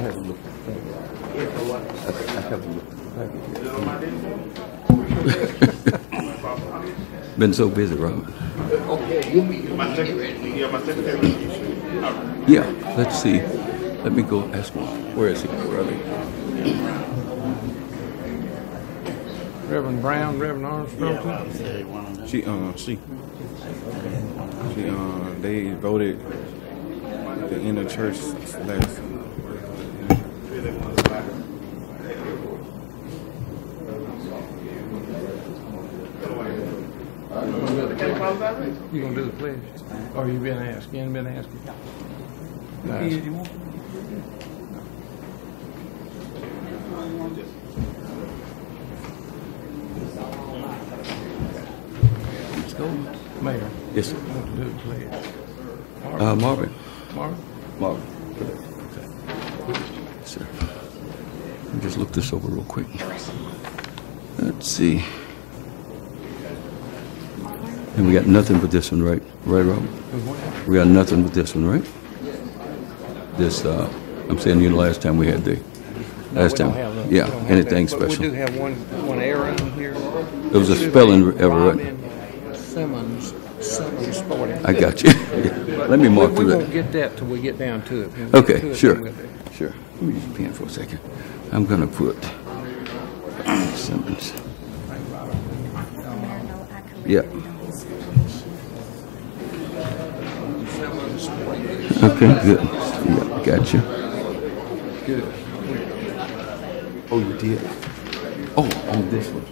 haven't looked at the package. I haven't looked at the package. Been so busy, Robert. Okay, you meet my secretary. Yeah, let's see. Let me go ask him. Where is he? Where are they? Reverend Brown, Reverend Armstrong. They voted at the end of church last. You gonna do the pledge? Or you been asked? You ain't been asked? No. Let's go. Mayor. Yes, sir. You want to do the pledge? Marvin. Marvin? Marvin. Okay. Yes, sir. Let me just look this over real quick. Let's see. And we got nothing but this one, right? Right, Robert? We got nothing but this one, right? This, I'm saying you the last time we had the, yeah, anything special. We do have one error in here. It was a spelling error, right? Simmons Sporting. I got you. Let me mark through We that. won't get that till we get down to it. Okay, sure. Sure. Let me use a pen for a second. I'm going to put Simmons. Yeah. Okay, good. Yeah, got you. Good. Oh, you did? Oh, on this one.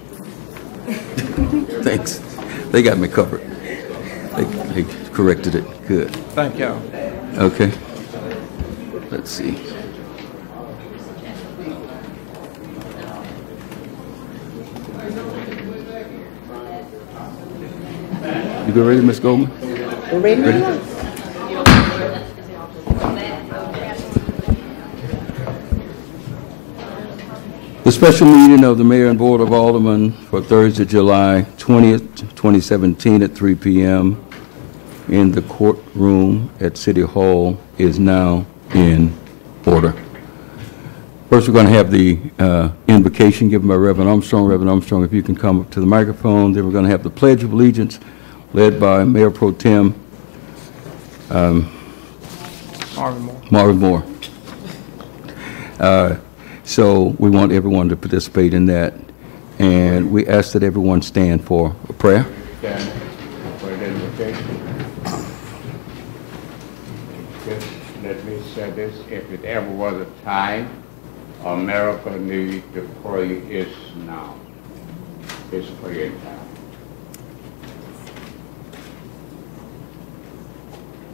Thanks. They got me covered. They corrected it. Good. Thank y'all. Okay. Let's see. You go ready, Miss Goldman? We're ready? The special meeting of the Mayor and Board of Aldermen for Thursday, July 20th, 2017 at 3 p.m. in the courtroom at City Hall is now in order. First, we're going to have the invocation given by Reverend Armstrong. Reverend Armstrong, if you can come up to the microphone. Then we're going to have the Pledge of Allegiance led by Mayor Pro Tem Marvin Moore. So we want everyone to participate in that. And we ask that everyone stand for a prayer. Stand for the invocation. Just let me say this. If it ever was a time America needs to pray, it's now. It's praying time.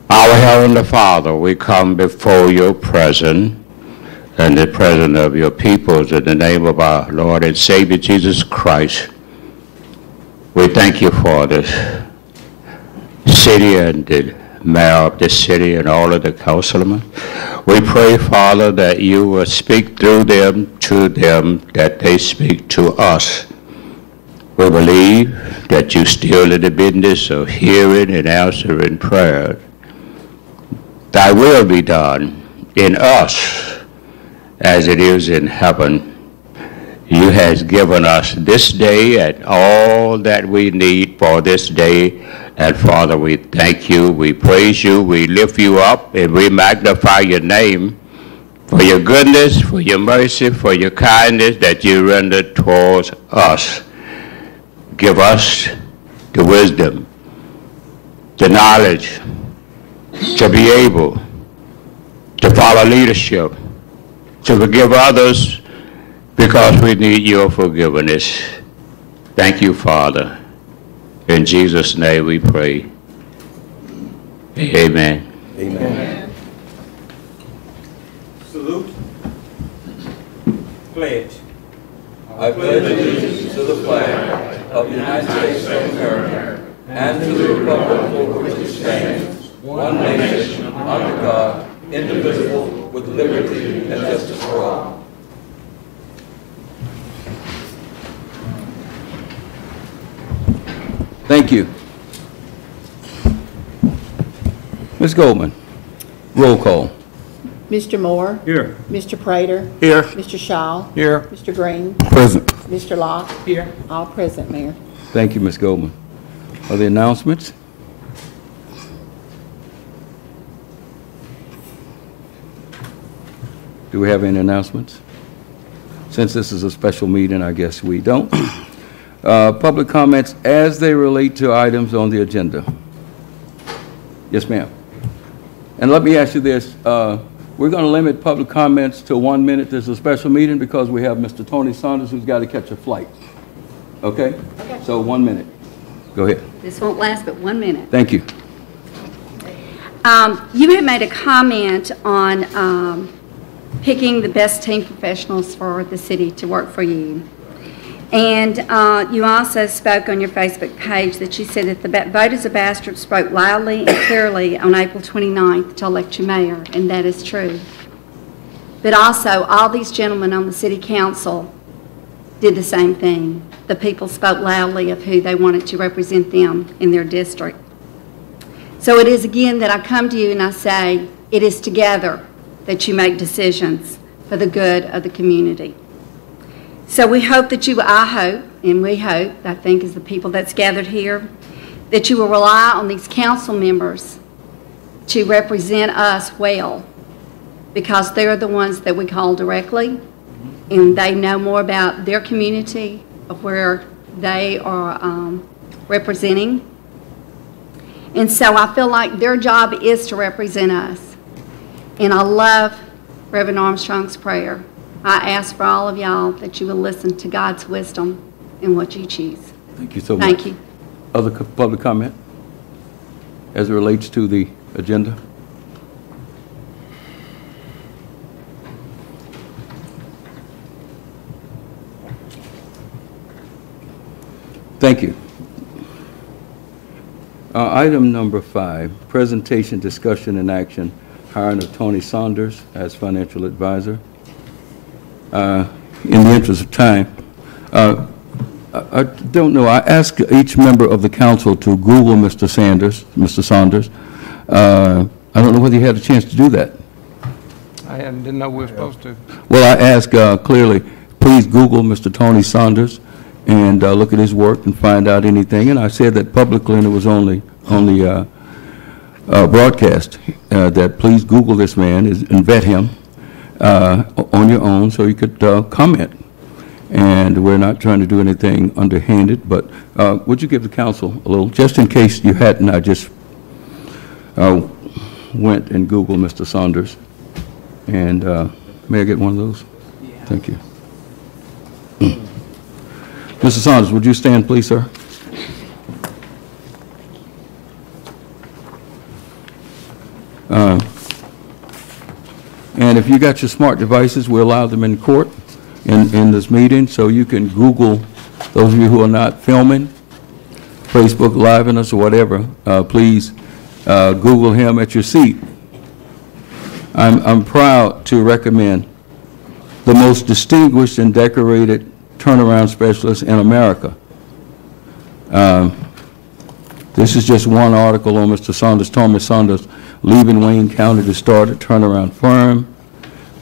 Our Heavenly Father, we come before your presence and the presence of your peoples in the name of our Lord and Savior Jesus Christ. We thank you for this city and the mayor of this city and all of the councilmen. We pray, Father, that you will speak through them, to them, that they speak to us. We believe that you still in the business of hearing and answering prayers. Thy will be done in us as it is in heaven. You has given us this day and all that we need for this day. And Father, we thank you, we praise you, we lift you up, and we magnify your name for your goodness, for your mercy, for your kindness that you render towards us. Give us the wisdom, the knowledge to be able to follow leadership, to forgive others because we need your forgiveness. Thank you, Father. In Jesus' name we pray. Amen. Amen. Salute. Pledge. I pledge allegiance to the flag of the United States of America and to the republic for which it stands, one nation, under God, indivisible, with liberty and justice for all. Thank you. Ms. Goldman, roll call. Mr. Moore? Here. Mr. Prater? Here. Mr. Shaw? Here. Mr. Green? Present. Mr. Locke? Here. All present, Mayor. Thank you, Ms. Goldman. Are there announcements? Do we have any announcements? Since this is a special meeting, I guess we don't. Public comments as they relate to items on the agenda. Yes, ma'am. And let me ask you this. We're going to limit public comments to 1 minute. This is a special meeting because we have Mr. Tony Saunders who's got to catch a flight. Okay? Okay. So 1 minute. Go ahead. This won't last but 1 minute. Thank you. You had made a comment on picking the best team professionals for the city to work for you. And you also spoke on your Facebook page that you said that the voters of Bastrop spoke loudly and clearly on April 29th to elect you mayor, and that is true. But also, all these gentlemen on the city council did the same thing. The people spoke loudly of who they wanted to represent them in their district. So it is again that I come to you and I say, it is together that you make decisions for the good of the community. So we hope that you, I hope, and we hope, I think as the people that's gathered here, that you will rely on these council members to represent us well, because they're the ones that we call directly, and they know more about their community, of where they are representing. And so I feel like their job is to represent us. And I love Reverend Armstrong's prayer. I ask for all of y'all that you will listen to God's wisdom in what you choose. Thank you so much. Thank you. Other public comment as it relates to the agenda? Thank you. Item number 5, presentation, discussion, and action, hiring of Tony Saunders as financial advisor. In the interest of time, I don't know. I asked each member of the council to Google Mr. Saunders. I don't know whether you had a chance to do that. I didn't know we were supposed to. Well, I asked clearly, please Google Mr. Tony Saunders and look at his work and find out anything. And I said that publicly, and it was only broadcast, that please Google this man and vet him on your own so you could comment. And we're not trying to do anything underhanded, but would you give the council a little, just in case you hadn't, I just went and Googled Mr. Saunders. And may I get one of those? Yeah. Thank you. Mr. Saunders, would you stand, please, sir? And if you got your smart devices, we allow them in court in this meeting, so you can Google, those of you who are not filming, Facebook Living us or whatever, please Google him at your seat. I'm proud to recommend the most distinguished and decorated turnaround specialist in America. This is just one article on Mr. Saunders, Thomas Saunders, leaving Wayne County to start a turnaround firm.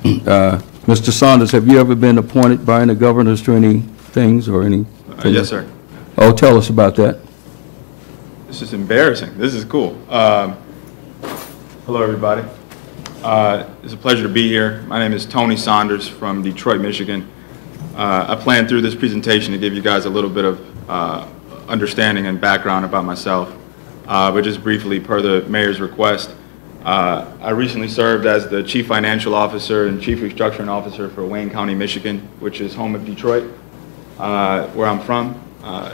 Mr. Saunders, have you ever been appointed by any governors to any things or any? Yes, sir. Oh, tell us about that. This is embarrassing. This is cool. Hello, everybody. It's a pleasure to be here. My name is Tony Saunders from Detroit, Michigan. I planned through this presentation to give you guys a little bit of understanding and background about myself. But just briefly, per the mayor's request, I recently served as the Chief Financial Officer and Chief Restructuring Officer for Wayne County, Michigan, which is home of Detroit, where I'm from.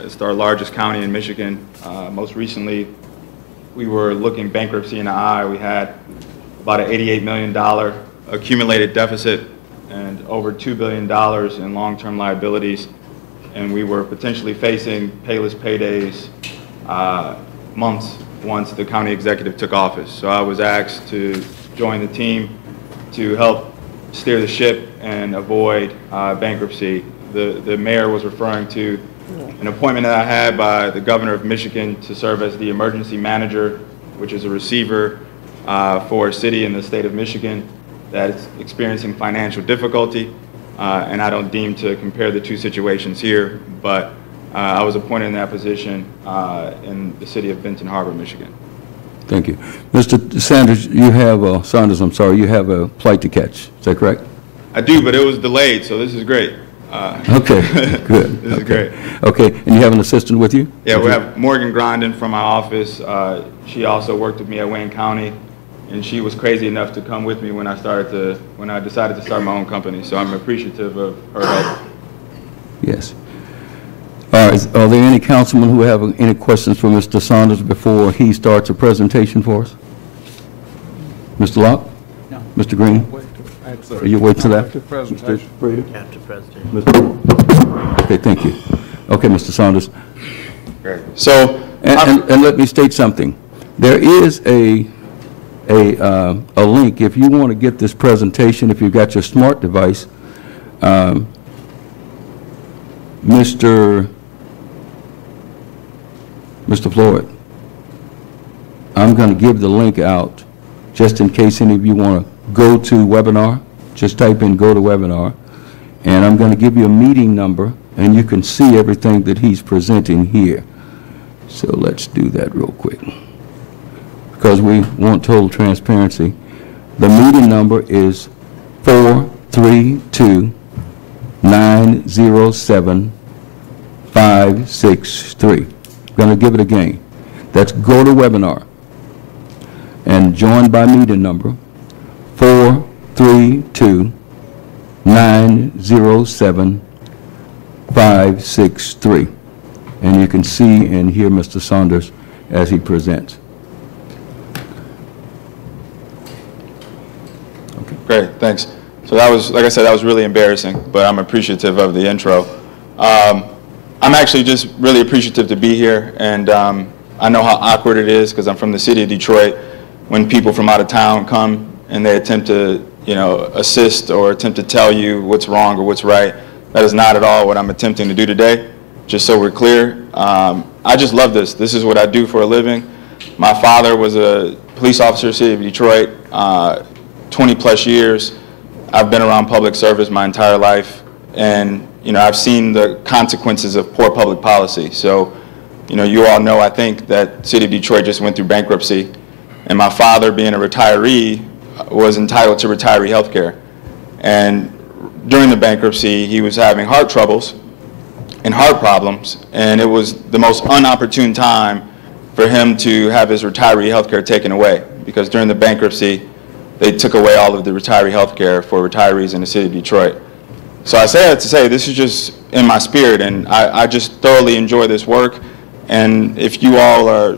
It's our largest county in Michigan. Most recently, we were looking bankruptcy in the eye. We had about an $88 million accumulated deficit and over $2 billion in long-term liabilities. And we were potentially facing payless paydays months once the county executive took office. So I was asked to join the team to help steer the ship and avoid bankruptcy. The mayor was referring to an appointment that I had by the governor of Michigan to serve as the emergency manager, which is a receiver for a city in the state of Michigan. that is experiencing financial difficulty, and I don't deem to compare the two situations here, but I was appointed in that position in the city of Benton Harbor, Michigan. Thank you. Mr. Sanders, you have, Saunders, I'm sorry, you have a flight to catch. Is that correct? I do, but it was delayed, so this is great. Okay, good. This is great. Okay, and you have an assistant with you? Yeah, we have Morgan Grondin from my office. She also worked with me at Wayne County, and she was crazy enough to come with me when I decided to start my own company. So I'm appreciative of her help. Yes. All right, are there any councilmen who have any questions for Mr. Saunders before he starts a presentation for us? Mr. Locke? No. Mr. Green? Are you waiting for that? After presentation. After presentation. Okay, thank you. Okay, Mr. Saunders. Great. So, And let me state something. There is a link, if you want to get this presentation, if you've got your smart device, Mr. Floyd, I'm going to give the link out just in case any of you want to go to webinar. Just type in go to webinar, and I'm going to give you a meeting number, and you can see everything that he's presenting here. So let's do that real quick, because we want total transparency. The meeting number is 432-907-563. Going to give it again. That's go to webinar, and join by meeting number 432-907-563. And you can see and hear Mr. Saunders as he presents. great, thanks. So that was, like I said, that was really embarrassing, but I'm appreciative of the intro. I'm actually just really appreciative to be here, and I know how awkward it is because I'm from the city of Detroit when people from out of town come and they attempt to, assist or attempt to tell you what's wrong or what's right. That is not at all what I'm attempting to do today, just so we're clear. I just love this. This is what I do for a living. My father was a police officer in the city of Detroit, 20 plus years. I've been around public service my entire life, and I've seen the consequences of poor public policy. So, you all know, I think, that the city of Detroit just went through bankruptcy, and my father, being a retiree, was entitled to retiree health care. And during the bankruptcy, he was having heart troubles and heart problems, and it was the most inopportune time for him to have his retiree health care taken away, because during the bankruptcy, they took away all of the retiree health care for retirees in the city of Detroit. So I say that to say this is just in my spirit, and I just thoroughly enjoy this work. And if you all are,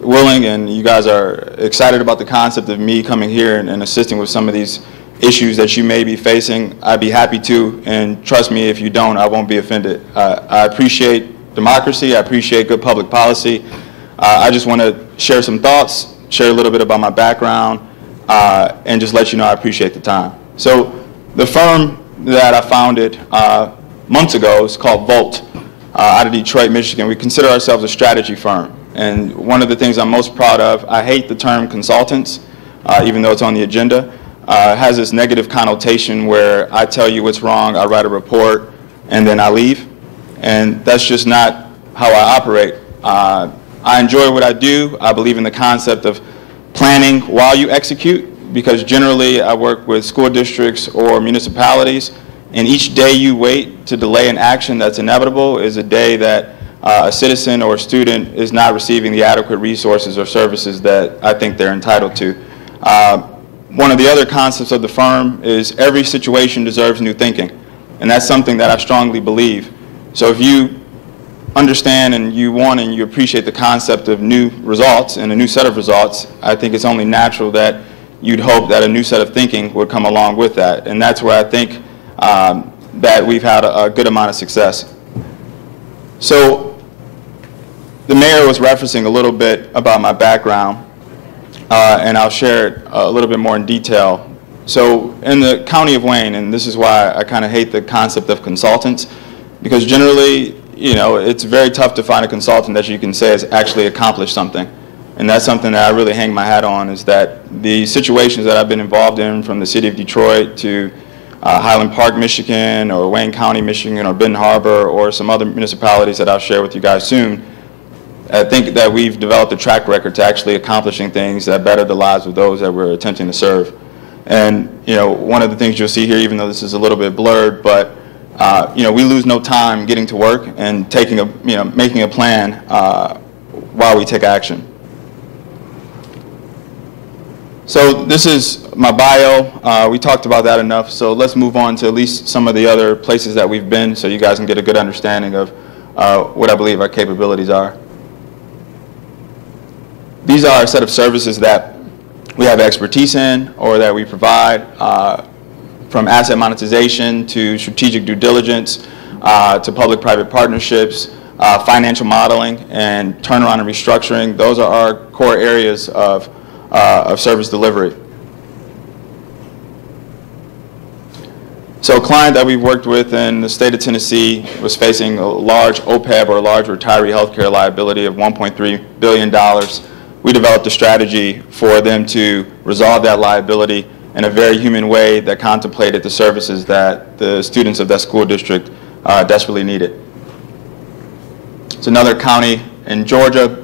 willing and you guys are excited about the concept of me coming here and assisting with some of these issues that you may be facing, I'd be happy to. And trust me, if you don't, I won't be offended. I appreciate democracy. I appreciate good public policy. I just want to share some thoughts, share a little bit about my background, and just let you know I appreciate the time. So the firm that I founded months ago is called Volt, out of Detroit, Michigan. We consider ourselves a strategy firm. And one of the things I'm most proud of, I hate the term consultants, even though it's on the agenda. It has this negative connotation where I tell you what's wrong, I write a report, and then I leave. And that's just not how I operate. I enjoy what I do. I believe in the concept of planning while you execute, because generally I work with school districts or municipalities, and each day you wait to delay an action that's inevitable is a day that a citizen or a student is not receiving the adequate resources or services that I think they're entitled to. One of the other concepts of the firm is every situation deserves new thinking, and that's something that I strongly believe. So if you understand and you want and you appreciate the concept of new results and a new set of results, I think it's only natural that you'd hope that a new set of thinking would come along with that. And that's where I think that we've had a good amount of success. So the mayor was referencing a little bit about my background, and I'll share it a little bit more in detail. So in the county of Wayne, and this is why I kind of hate the concept of consultants, because generally, it's very tough to find a consultant that you can say has actually accomplished something. and that's something that I really hang my hat on, is that the situations that I've been involved in, from the city of Detroit to Highland Park, Michigan, or Wayne County, Michigan, or Benton Harbor, or some other municipalities that I'll share with you guys soon, I think that we've developed a track record to actually accomplishing things that better the lives of those that we're attempting to serve. And, one of the things you'll see here, even though this is a little bit blurred, but, we lose no time getting to work and making a plan while we take action. So this is my bio. We talked about that enough, so let's move on to at least some of the other places that we've been so you guys can get a good understanding of what I believe our capabilities are. These are a set of services that we have expertise in or that we provide, from asset monetization to strategic due diligence to public-private partnerships, financial modeling, and turnaround and restructuring. Those are our core areas of service delivery. So a client that we've worked with in the state of Tennessee was facing a large OPEB, or a large retiree healthcare liability, of $1.3 billion. We developed a strategy for them to resolve that liability in a very human way that contemplated the services that the students of that school district desperately needed. It's another county in Georgia,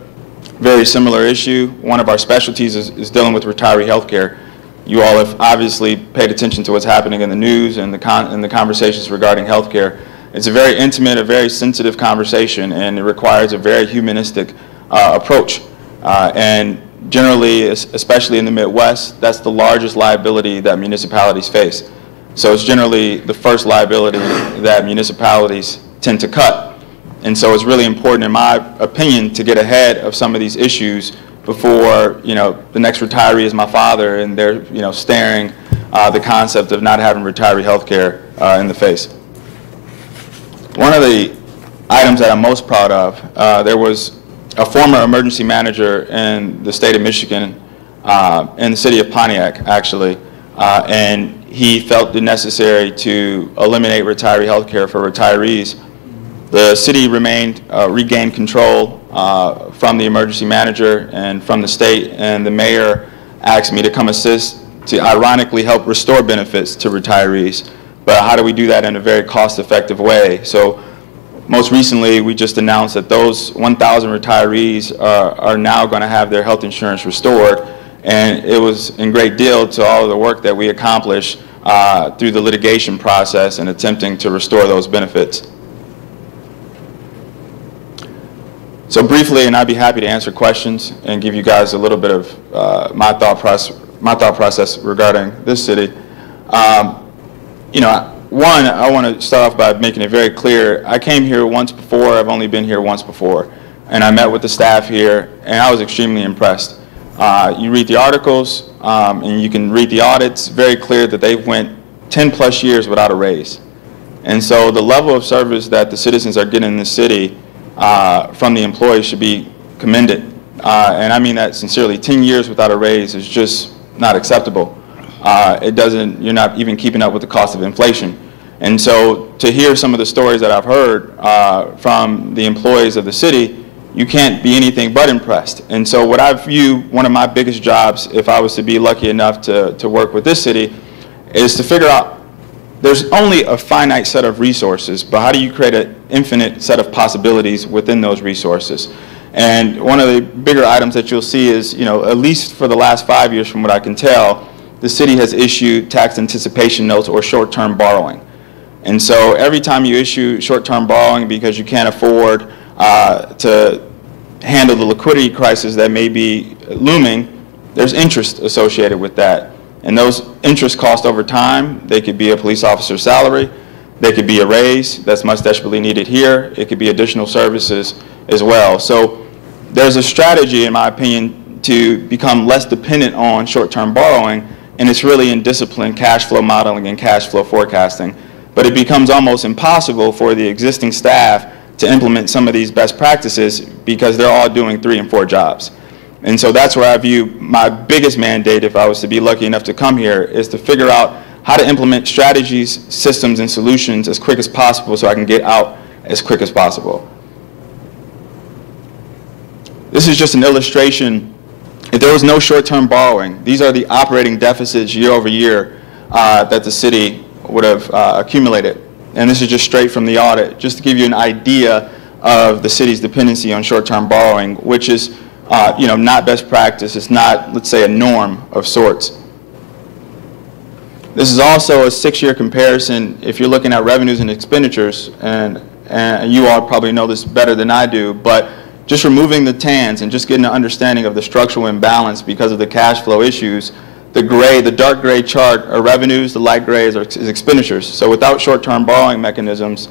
very similar issue. One of our specialties is dealing with retiree health care. You all have obviously paid attention to what's happening in the news and the conversations regarding health care. It's a very intimate, a very sensitive conversation, and it requires a very humanistic approach. And generally, especially in the Midwest, that's the largest liability that municipalities face. So it's generally the first liability that municipalities tend to cut. And so it's really important, in my opinion, to get ahead of some of these issues before, the next retiree is my father, and they're, staring the concept of not having retiree health care in the face. One of the items that I'm most proud of, there was a former emergency manager in the state of Michigan, in the city of Pontiac, actually, and he felt it necessary to eliminate retiree health care for retirees. The city regained control from the emergency manager and from the state, and the mayor asked me to come assist to ironically help restore benefits to retirees. But how do we do that in a very cost-effective way? So most recently, we just announced that those 1,000 retirees are now going to have their health insurance restored, and it was in great deal to all of the work that we accomplished through the litigation process and attempting to restore those benefits. So briefly, and I'd be happy to answer questions and give you guys a little bit of my thought process regarding this city. One, I want to start off by making it very clear. I came here once before. I've only been here once before. And I met with the staff here, and I was extremely impressed. You read the articles, and you can read the audits. Very clear that they went 10 plus years without a raise. And so the level of service that the citizens are getting in the city from the employees should be commended. And I mean that sincerely. 10 years without a raise is just not acceptable. You're not even keeping up with the cost of inflation. And so to hear some of the stories that I've heard from the employees of the city, you can't be anything but impressed. And so what I view one of my biggest jobs, if I was to be lucky enough to work with this city, is to figure out there's only a finite set of resources, but how do you create an infinite set of possibilities within those resources? And one of the bigger items that you'll see is, at least for the last 5 years from what I can tell, the city has issued tax anticipation notes or short-term borrowing. And so every time you issue short-term borrowing because you can't afford to handle the liquidity crisis that may be looming, there's interest associated with that. And those interest costs over time, they could be a police officer's salary, they could be a raise that's much desperately needed here, it could be additional services as well. So there's a strategy, in my opinion, to become less dependent on short-term borrowing, and it's really in disciplined cash flow modeling and cash flow forecasting. But it becomes almost impossible for the existing staff to implement some of these best practices because they're all doing 3 and 4 jobs. And so that's where I view my biggest mandate, if I was to be lucky enough to come here, is to figure out how to implement strategies, systems, and solutions as quick as possible so I can get out as quick as possible. This is just an illustration If there was no short-term borrowing, these are the operating deficits year over year that the city would have accumulated. And this is just straight from the audit, just to give you an idea of the city's dependency on short-term borrowing, which is not best practice. It's not, let's say, a norm of sorts. This is also a 6-year comparison if you're looking at revenues and expenditures, and you all probably know this better than I do, but just removing the TANs and just getting an understanding of the structural imbalance because of the cash flow issues, the dark gray chart are revenues, the light gray is expenditures. So without short-term borrowing mechanisms,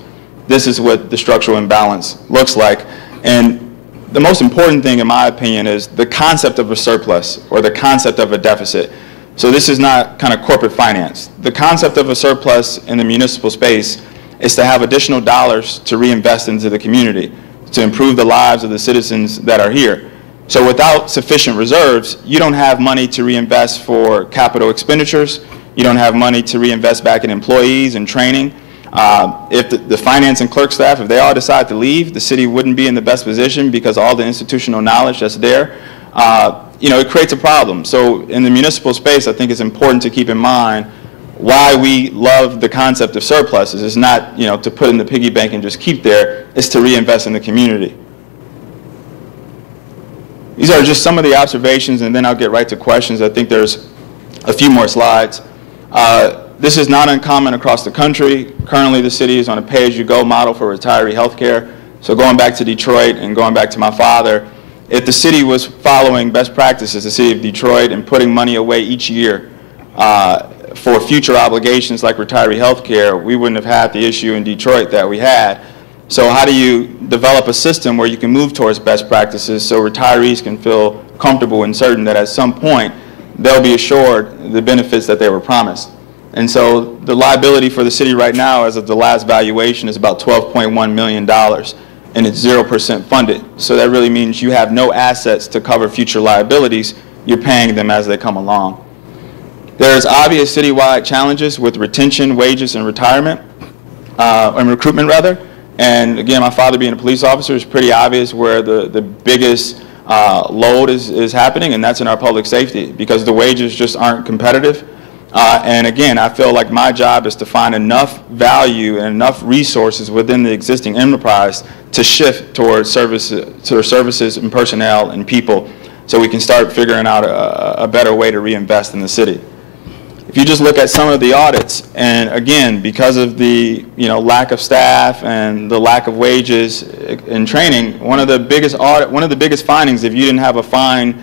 this is what the structural imbalance looks like. And the most important thing, in my opinion, is the concept of a surplus or the concept of a deficit. So this is not kind of corporate finance. The concept of a surplus in the municipal space is to have additional dollars to reinvest into the community, to improve the lives of the citizens that are here. So without sufficient reserves, you don't have money to reinvest for capital expenditures. You don't have money to reinvest back in employees and training. If the finance and clerk staff, if they all decide to leave, the city wouldn't be in the best position because all the institutional knowledge that's there, it creates a problem. So in the municipal space, I think it's important to keep in mind why we love the concept of surpluses. It's not, to put in the piggy bank and just keep there. It's to reinvest in the community. These are just some of the observations, and then I'll get right to questions. I think there's a few more slides. This is not uncommon across the country. Currently, the city is on a pay-as-you-go model for retiree health care. So going back to Detroit and going back to my father, if the city was following best practices, the city of Detroit, and putting money away each year for future obligations like retiree health care, we wouldn't have had the issue in Detroit that we had. So how do you develop a system where you can move towards best practices so retirees can feel comfortable and certain that at some point they'll be assured the benefits that they were promised? And so the liability for the city right now, as of the last valuation, is about $12.1 million, and it's 0% funded. So that really means you have no assets to cover future liabilities. You're paying them as they come along. There's obvious citywide challenges with retention, wages, and retirement, and recruitment rather. And again, my father being a police officer, is pretty obvious where the biggest load is happening, and that's in our public safety because the wages just aren't competitive. And again, I feel like my job is to find enough value and enough resources within the existing enterprise to shift towards services and personnel and people so we can start figuring out a better way to reinvest in the city. If you just look at some of the audits, and again, because of the lack of staff and the lack of wages and training, one of the biggest findings, if you didn't have a fine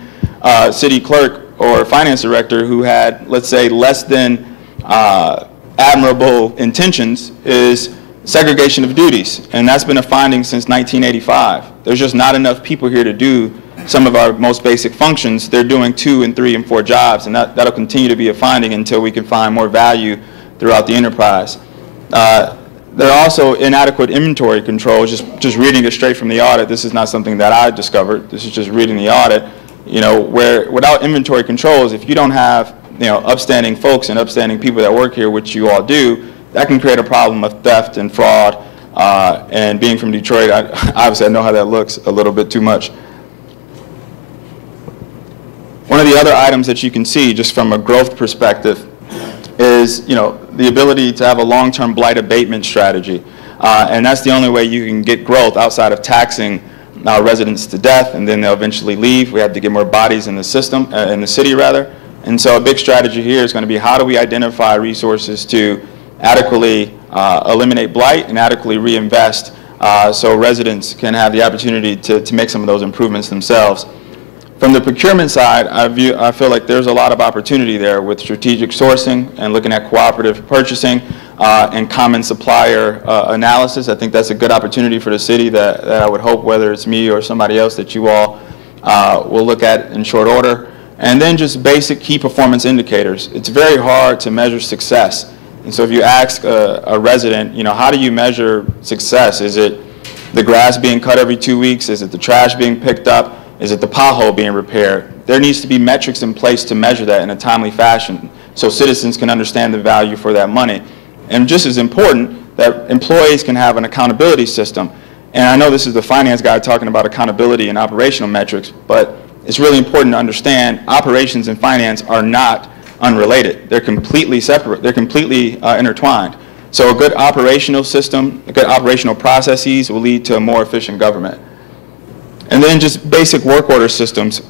city clerk or finance director who had, let's say, less than admirable intentions, is segregation of duties. And that's been a finding since 1985. There's just not enough people here to do some of our most basic functions. They're doing 2 and 3 and 4 jobs, and that'll continue to be a finding until we can find more value throughout the enterprise. There are also inadequate inventory controls. Just reading it straight from the audit, this is not something that I discovered. This is just reading the audit. Where without inventory controls, if you don't have upstanding folks and upstanding people that work here, which you all do, that can create a problem of theft and fraud. And being from Detroit, obviously I know how that looks a little bit too much. One of the other items that you can see, just from a growth perspective, is the ability to have a long-term blight abatement strategy, and that's the only way you can get growth outside of taxing residents to death, and then they'll eventually leave. We have to get more bodies in the system, in the city rather. And so a big strategy here is going to be how do we identify resources to adequately eliminate blight and adequately reinvest so residents can have the opportunity to make some of those improvements themselves. From the procurement side, I feel like there's a lot of opportunity there with strategic sourcing and looking at cooperative purchasing and common supplier analysis. I think that's a good opportunity for the city that I would hope, whether it's me or somebody else, that you all will look at in short order. And then just basic key performance indicators. It's very hard to measure success. And so if you ask a resident, how do you measure success? Is it the grass being cut every 2 weeks? Is it the trash being picked up? Is it the pothole being repaired? There needs to be metrics in place to measure that in a timely fashion so citizens can understand the value for that money. And just as important, that employees can have an accountability system. And I know this is the finance guy talking about accountability and operational metrics, but it's really important to understand operations and finance are not unrelated. They're completely separate. They're completely intertwined. So a good operational system, good operational processes will lead to a more efficient government. And then just basic work order systems.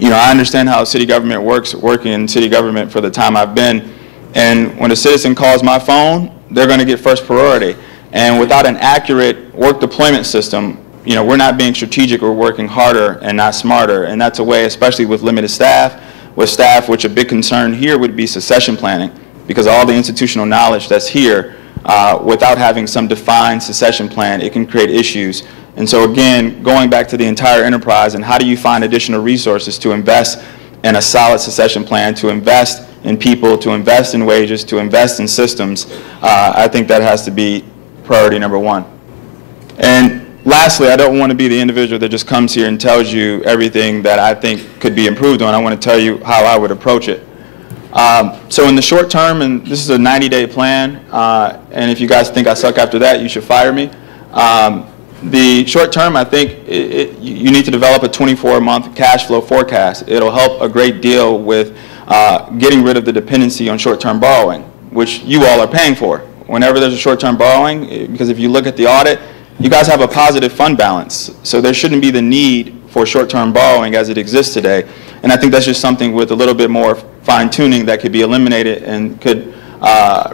I understand how city government works, working in city government for the time I've been. And when a citizen calls my phone, they're going to get first priority. And without an accurate work deployment system, we're not being strategic, we're working harder and not smarter. And that's a way, especially with limited staff, which a big concern here would be succession planning, because all the institutional knowledge that's here, without having some defined succession plan, it can create issues. And so again, going back to the entire enterprise, and how do you find additional resources to invest in a solid succession plan, to invest in people, to invest in wages, to invest in systems, I think that has to be priority number one. And lastly, I don't want to be the individual that just comes here and tells you everything that I think could be improved on. I want to tell you how I would approach it. So in the short term, and this is a 90-day plan, and if you guys think I suck after that, you should fire me. The short term, I think you need to develop a 24-month cash flow forecast. It'll help a great deal with getting rid of the dependency on short-term borrowing, which you all are paying for. Whenever there's a short-term borrowing, because if you look at the audit, you guys have a positive fund balance. So there shouldn't be the need for short-term borrowing as it exists today. And I think that's just something with a little bit more fine-tuning that could be eliminated and could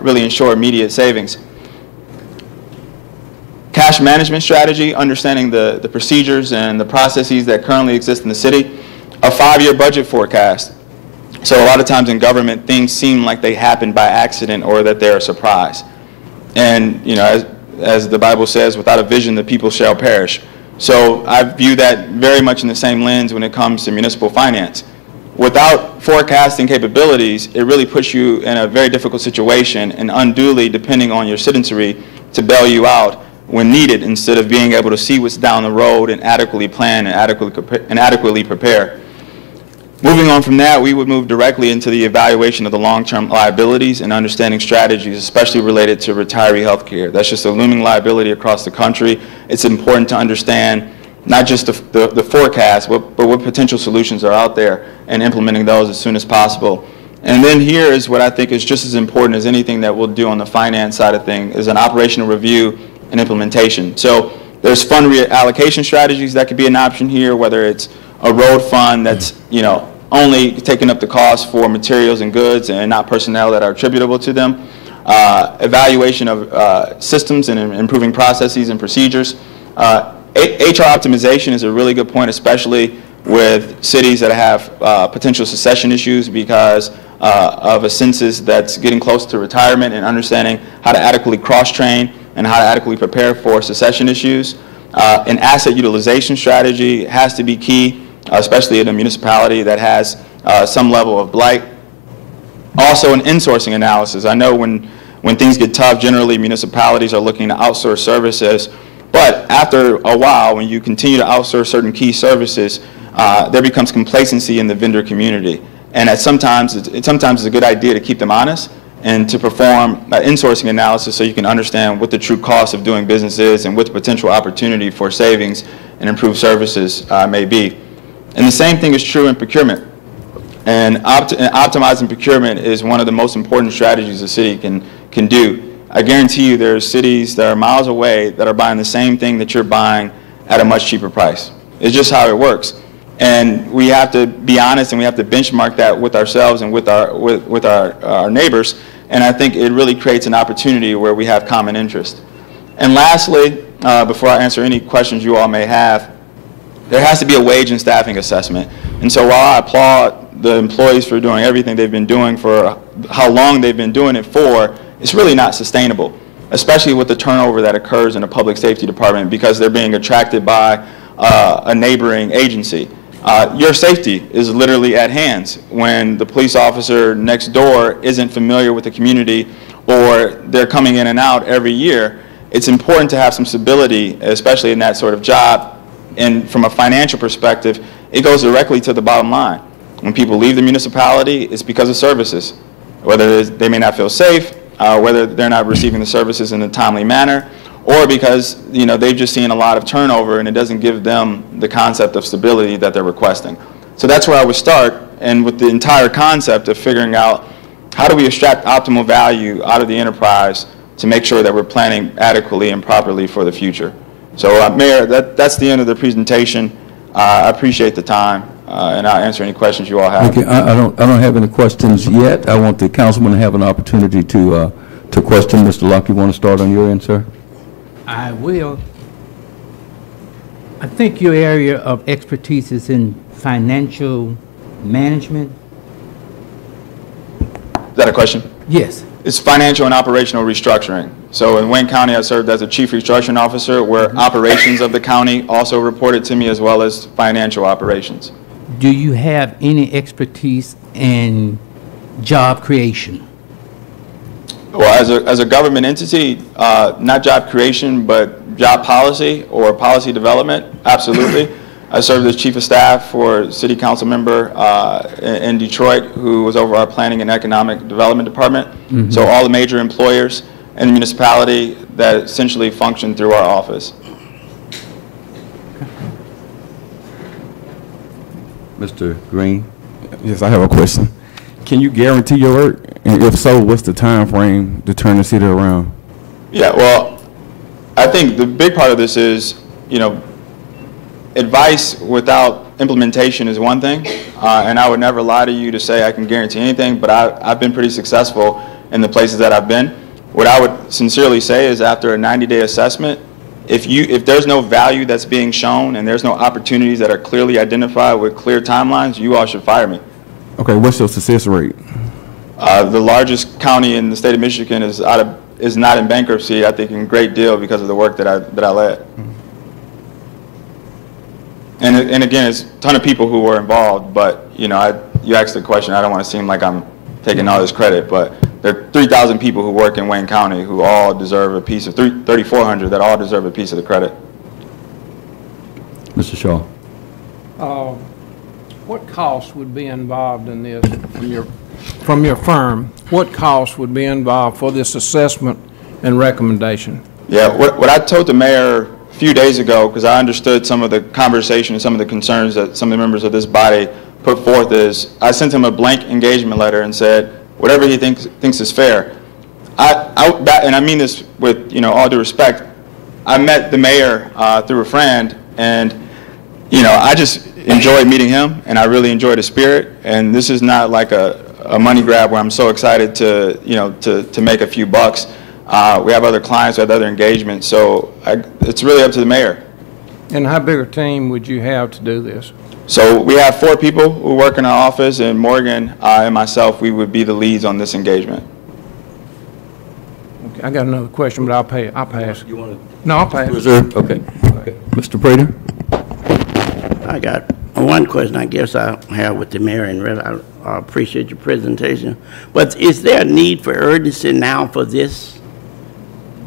really ensure immediate savings. Cash management strategy, understanding the procedures and the processes that currently exist in the city. A 5-year budget forecast. So a lot of times in government, things seem like they happen by accident or that they're a surprise. And, as the Bible says, without a vision, the people shall perish. So I view that very much in the same lens when it comes to municipal finance. Without forecasting capabilities, it really puts you in a very difficult situation and unduly depending on your citizenry to bail you out when needed, instead of being able to see what's down the road and adequately plan and adequately prepare. Moving on from that, we would move directly into the evaluation of the long-term liabilities and understanding strategies, especially related to retiree health care. That's just a looming liability across the country. It's important to understand not just the forecast, but what potential solutions are out there and implementing those as soon as possible. And then here is what I think is just as important as anything that we'll do on the finance side of things, is an operational review and implementation. So there's fund reallocation strategies that could be an option here, whether it's a road fund that's only taking up the cost for materials and goods and not personnel that are attributable to them. Evaluation of systems and improving processes and procedures. HR optimization is a really good point, especially with cities that have potential succession issues because of a census that's getting close to retirement, and understanding how to adequately cross-train and how to adequately prepare for succession issues. An asset utilization strategy has to be key, especially in a municipality that has some level of blight. Also, an insourcing analysis. I know when things get tough, generally municipalities are looking to outsource services, but after a while, when you continue to outsource certain key services, there becomes complacency in the vendor community. And sometimes it's a good idea to keep them honest and to perform an insourcing analysis so you can understand what the true cost of doing business is and what the potential opportunity for savings and improved services may be. And the same thing is true in procurement. And optimizing procurement is one of the most important strategies a city can do. I guarantee you there are cities that are miles away that are buying the same thing that you're buying at a much cheaper price. It's just how it works. And we have to be honest, and we have to benchmark that with ourselves and with our neighbors. And I think it really creates an opportunity where we have common interest. And lastly, before I answer any questions you all may have, there has to be a wage and staffing assessment. And so while I applaud the employees for doing everything they've been doing for how long they've been doing it for, it's really not sustainable, especially with the turnover that occurs in a public safety department because they're being attracted by a neighboring agency. Your safety is literally at hand when the police officer next door isn't familiar with the community or they're coming in and out every year. It's important to have some stability, especially in that sort of job. And from a financial perspective, it goes directly to the bottom line. When people leave the municipality, it's because of services, whether they may not feel safe, whether they're not receiving the services in a timely manner, or because they've just seen a lot of turnover and it doesn't give them the concept of stability that they're requesting. So that's where I would start, and with the entire concept of figuring out how do we extract optimal value out of the enterprise to make sure that we're planning adequately and properly for the future. So, Mayor, that's the end of the presentation. I appreciate the time, and I'll answer any questions you all have. Okay, I don't have any questions yet. I want the councilman to have an opportunity to question. Mr. Locke, you want to start on your end, sir? I will. I think your area of expertise is in financial management. Is that a question? Yes. It's financial and operational restructuring. So in Wayne County, I served as a chief restructuring officer, where operations of the county also reported to me, as well as financial operations. Do you have any expertise in job creation? Well, as a government entity, not job creation, but job policy or policy development, absolutely. I served as chief of staff for a city council member in Detroit who was over our planning and economic development department. Mm-hmm. So all the major employers in the municipality that essentially function through our office. Mr. Green? Yes, I have a question. Can you guarantee your work? And if so, what's the time frame to turn the city around? Yeah, well, I think the big part of this is, advice without implementation is one thing, and I would never lie to you to say I can guarantee anything, but I've been pretty successful in the places that I've been. What I would sincerely say is, after a 90-day assessment, if there's no value that's being shown and there's no opportunities that are clearly identified with clear timelines, you all should fire me. Okay, what's your success rate? The largest county in the state of Michigan is not in bankruptcy, I think, in a great deal because of the work that I led. And again, it's a ton of people who were involved, but you asked the question, I don't want to seem like I'm taking all this credit, but there are 3,000 people who work in Wayne County who all deserve a piece of, 3,400 that all deserve a piece of the credit. Mr. Shaw? What costs would be involved in this from your firm? What costs would be involved for this assessment and recommendation? Yeah, what I told the mayor a few days ago, because I understood some of the conversation and some of the concerns that some of the members of this body put forth, is I sent him a blank engagement letter and said, whatever he thinks is fair. And I mean this with all due respect. I met the mayor through a friend, and I just enjoyed meeting him, and I really enjoyed his spirit. And this is not like a money grab where I'm so excited to make a few bucks. We have other clients, we have other engagements, so it's really up to the mayor. And how big a team would you have to do this? So we have 4 people who work in our office, and Morgan and myself, we would be the leads on this engagement. Okay, I got another question, but I'll pass. You want to? No, I'll pass. Reserve? Okay. Mr. Prater? I got one question I guess I have with the mayor, and really I appreciate your presentation. But is there a need for urgency now for this?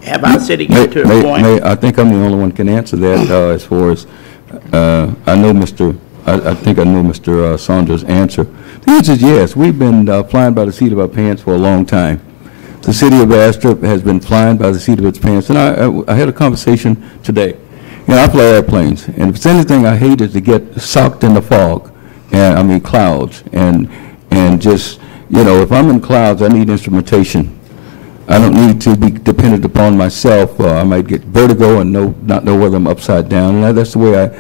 Have our city get to a point? I think I'm the only one can answer that as far as, I think I know Mr. Saunders' answer. The answer is yes. We've been flying by the seat of our pants for a long time. The city of Bastrop has been flying by the seat of its pants. And I had a conversation today. I fly airplanes, and if it's anything I hate is to get socked in the fog, and clouds, and just, if I'm in clouds, I need instrumentation. I don't need to be dependent upon myself. I might get vertigo and not know whether I'm upside down, and that's the way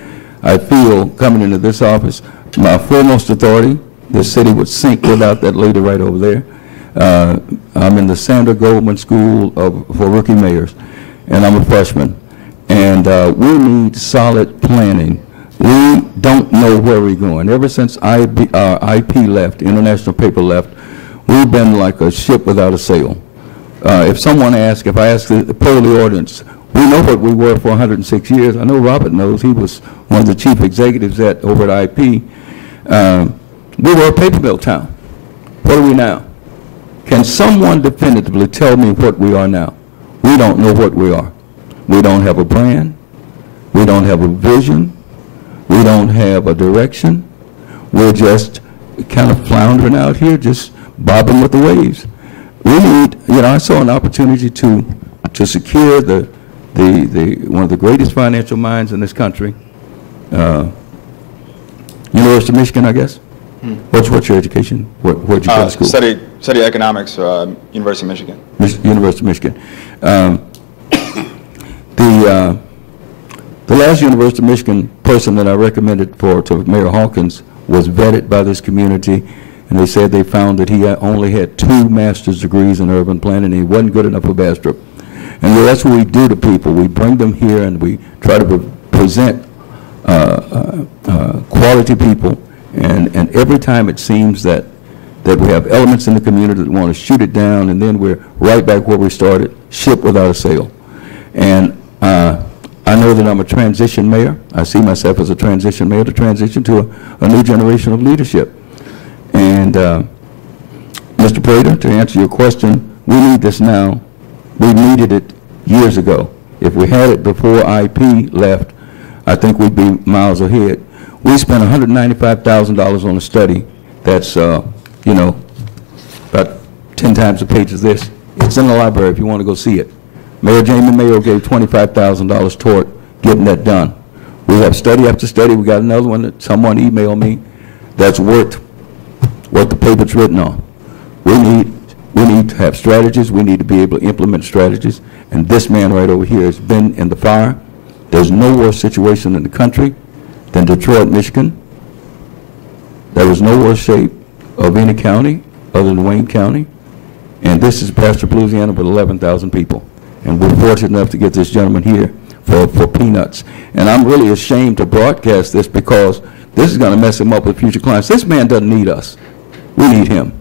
I feel coming into this office. My foremost authority, this city would sink without that lady right over there. I'm in the Sandra Goldman School for Rookie Mayors, and I'm a freshman. And we need solid planning. We don't know where we're going. Ever since IP left, International Paper left, we've been like a ship without a sail. If I ask the poll audience, we know what we were for 106 years. I know Robert knows. He was one of the chief executives over at IP. We were a paper mill town. What are we now? Can someone definitively tell me what we are now? We don't know what we are. We don't have a brand. We don't have a vision. We don't have a direction. We're just kind of floundering out here, just bobbing with the waves. We need, I saw an opportunity to secure the one of the greatest financial minds in this country, University of Michigan, I guess? What's your education? Where'd you go to school? Study economics, University of Michigan. University of Michigan. The last University of Michigan person that I recommended to Mayor Hawkins was vetted by this community, and they said they found that he only had 2 master's degrees in urban planning, and he wasn't good enough for Bastrop. And that's what we do to people. We bring them here, and we try to present quality people, and every time it seems that we have elements in the community that want to shoot it down, and then we're right back where we started, ship without a sail. And I know that I'm a transition mayor. I see myself as a transition mayor to transition to a new generation of leadership. And Mr. Prater, to answer your question, we need this now. We needed it years ago. If we had it before IP left, I think we'd be miles ahead. We spent $195,000 on a study that's, about 10 times the page of this. It's in the library if you want to go see it. Mayor Jamie Mayo gave $25,000 toward getting that done. We have study after study. We got another one that someone emailed me that's worth what the paper's written on. We need to have strategies. We need to be able to implement strategies. And this man right over here has been in the fire. There's no worse situation in the country than Detroit, Michigan. There was no worse shape of any county other than Wayne County. And this is Bastrop Louisiana with 11,000 people. And we're fortunate enough to get this gentleman here for peanuts. And I'm really ashamed to broadcast this because this is going to mess him up with future clients. This man doesn't need us. We need him.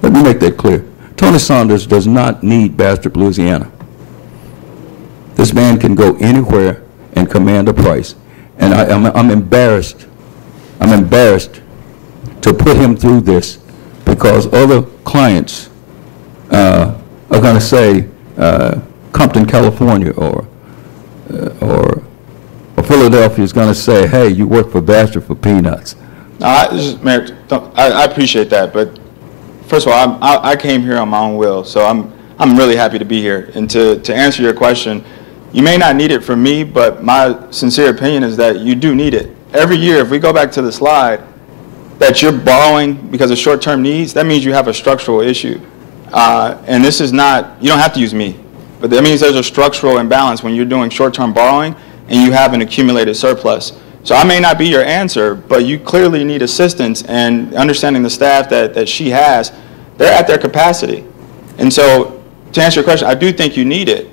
Let me make that clear. Tony Saunders does not need Bastrop, Louisiana. This man can go anywhere and command a price. And I'm embarrassed. I'm embarrassed to put him through this because other clients are going to say, Compton, California, or Philadelphia is going to say, hey, you work for Bastrop for peanuts. Mayor, I appreciate that, but first of all, I came here on my own will, so I'm really happy to be here. And to answer your question, you may not need it from me, but my sincere opinion is that you do need it. Every year, if we go back to the slide, that you're borrowing because of short-term needs, that means you have a structural issue. And this is not, you don't have to use me, but that means there's a structural imbalance when you're doing short-term borrowing and you have an accumulated surplus. So I may not be your answer, but you clearly need assistance, and understanding the staff that she has, they're at their capacity. And so to answer your question, I do think you need it.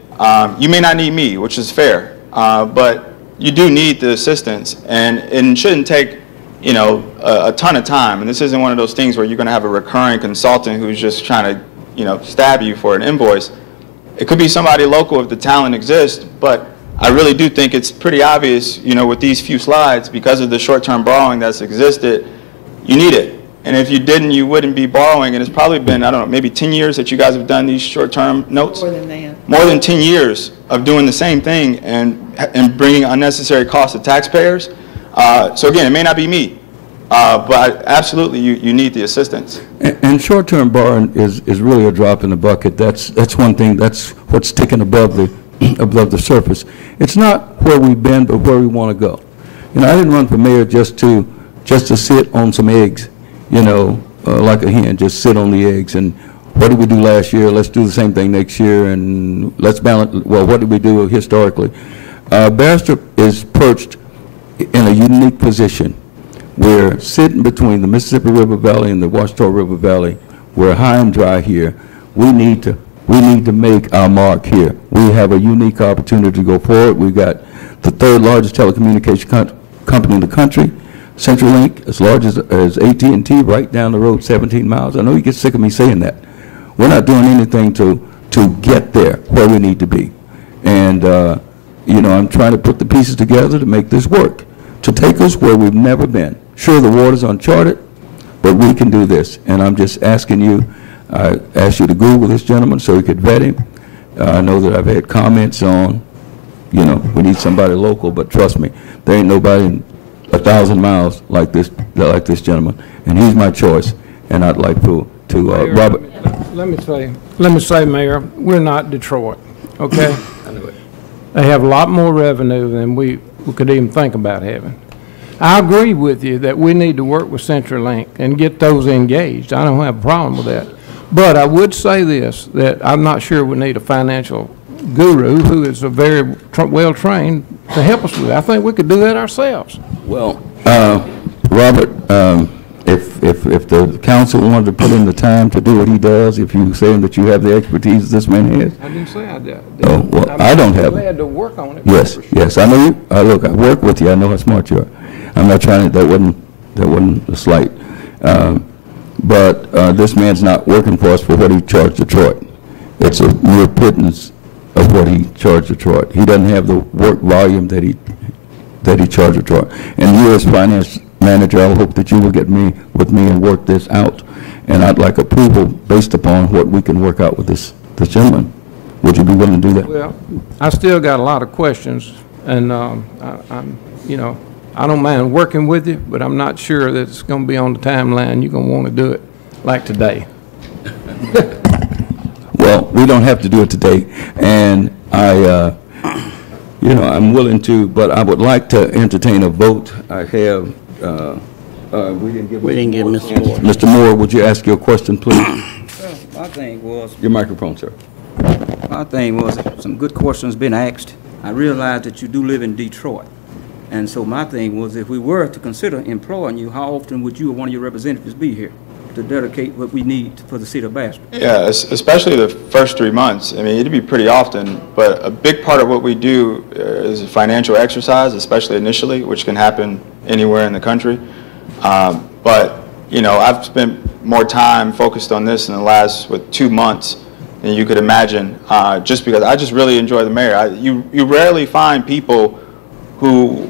You may not need me, which is fair, but you do need the assistance, and it shouldn't take a ton of time. And this isn't one of those things where you're going to have a recurring consultant who's just trying to stab you for an invoice. It could be somebody local if the talent exists, but I really do think it's pretty obvious, with these few slides, because of the short-term borrowing that's existed, you need it. And if you didn't, you wouldn't be borrowing. And it's probably been, I don't know, maybe 10 years that you guys have done these short-term notes? More than that. More than 10 years of doing the same thing and bringing unnecessary costs to taxpayers. So again, it may not be me, but absolutely you need the assistance. And short-term borrowing is really a drop in the bucket. That's one thing. That's what's sticking above the surface. It's not where we've been, but where we want to go. I didn't run for mayor just to sit on some eggs, like a hen, just sit on the eggs. And what did we do last year? Let's do the same thing next year, and let's balance. Well, what did we do historically? Bastrop is perched in a unique position. We're sitting between the Mississippi River Valley and the Washita River Valley. We're high and dry here. We need to make our mark here. We have a unique opportunity to go forward. We've got the third largest telecommunication company in the country, CenturyLink, as large as AT&T, right down the road 17 miles. I know you get sick of me saying that. We're not doing anything to get there where we need to be. And, I'm trying to put the pieces together to make this work, to take us where we've never been. Sure, the water's uncharted, but we can do this. And I'm just asking you, I asked you to Google this gentleman so you could vet him. I know that I've had comments on, we need somebody local, but trust me, there ain't nobody in 1,000 miles like this gentleman, and he's my choice. And I'd like to Mayor, Robert. Let me say, Mayor, we're not Detroit, okay? I know it. They have a lot more revenue than we could even think about having. I agree with you that we need to work with CenturyLink and get those engaged. I don't have a problem with that. But I would say this, that I'm not sure we need a financial guru who is a very well-trained to help us with it. I think we could do that ourselves. Well, Robert, if the council wanted to put in the time to do what he does, if you're saying that you have the expertise this man has. I didn't say I did. Oh, well, I don't have it. I'm glad to work on it. Yes, yes, I know you, look, I work with you, I know how smart you are. I'm not trying to, that wasn't a slight. But this man's not working for us for what he charged Detroit. It's a mere pittance of what he charged Detroit. He doesn't have the work volume that he charged Detroit. And you as finance manager, I hope that you will get with me and work this out. And I'd like approval based upon what we can work out with this gentleman. Would you be willing to do that? Well, I still got a lot of questions, and I don't mind working with you, but I'm not sure that it's going to be on the timeline. You're going to want to do it like today. Well, we don't have to do it today, and I'm willing to, but I would like to entertain a vote. I have, we didn't give Mr. Moore. Mr. Moore, would you ask your question, please? Well, my thing was, Your microphone, sir. some good questions been asked. I realize that you do live in Detroit. And so my thing was, if we were to consider employing you, how often would you or one of your representatives be here to dedicate what we need for the city of Bastrop? Yeah, especially the first 3 months. I mean, it'd be pretty often, but a big part of what we do is a financial exercise, especially initially, which can happen anywhere in the country. But, I've spent more time focused on this in the last, 2 months than you could imagine, just because I just really enjoy the mayor. You rarely find people who,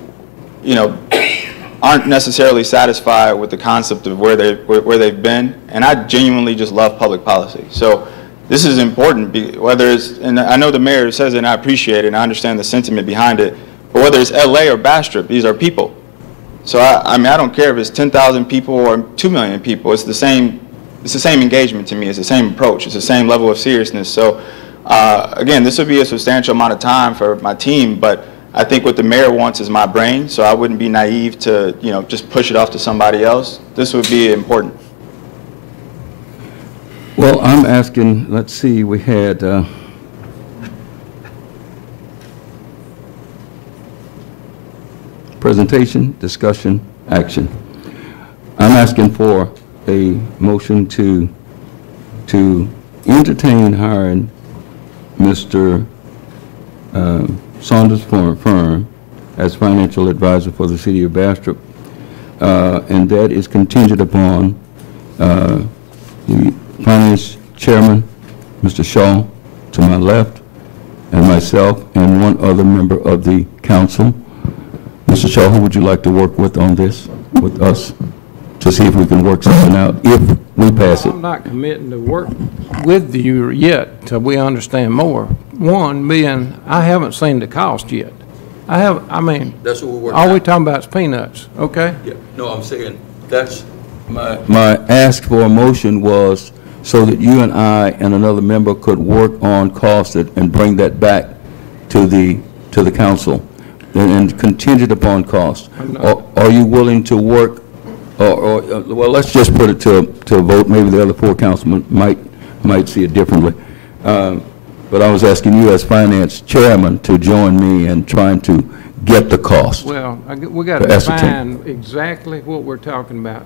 aren't necessarily satisfied with the concept of where they've been, and I genuinely just love public policy. So this is important, whether it's, and I know the mayor says it, and I appreciate it, and I understand the sentiment behind it, but whether it's LA or Bastrop, these are people. So I don't care if it's 10,000 people or 2 million people. It's the same engagement to me. It's the same approach. It's the same level of seriousness. So again, this would be a substantial amount of time for my team, but I think what the mayor wants is my brain, so I wouldn't be naive to, just push it off to somebody else. This would be important. Well, I'm asking, let's see, we had, presentation, discussion, action. I'm asking for a motion to entertain hiring Mr. Saunders firm as financial advisor for the city of Bastrop, and that is contingent upon the finance chairman, Mr. Shaw, to my left, and myself, and one other member of the council. Mr. Shaw, who would you like to work with on this, with us, to see if we can work something out, if we pass it? I'm not committing to work with you yet till we understand more. One being, I haven't seen the cost yet. That's what we're working all we talking about is peanuts, okay? Yeah, no, I'm saying, that's my ask for a motion was so that you and I and another member could work on costs and bring that back to the council, and contingent upon cost. Are you willing to work, well, let's just put it to a vote. Maybe the other 4 councilmen might see it differently. But I was asking you as finance chairman to join me in trying to get the cost. Well, we got to define exactly what we're talking about.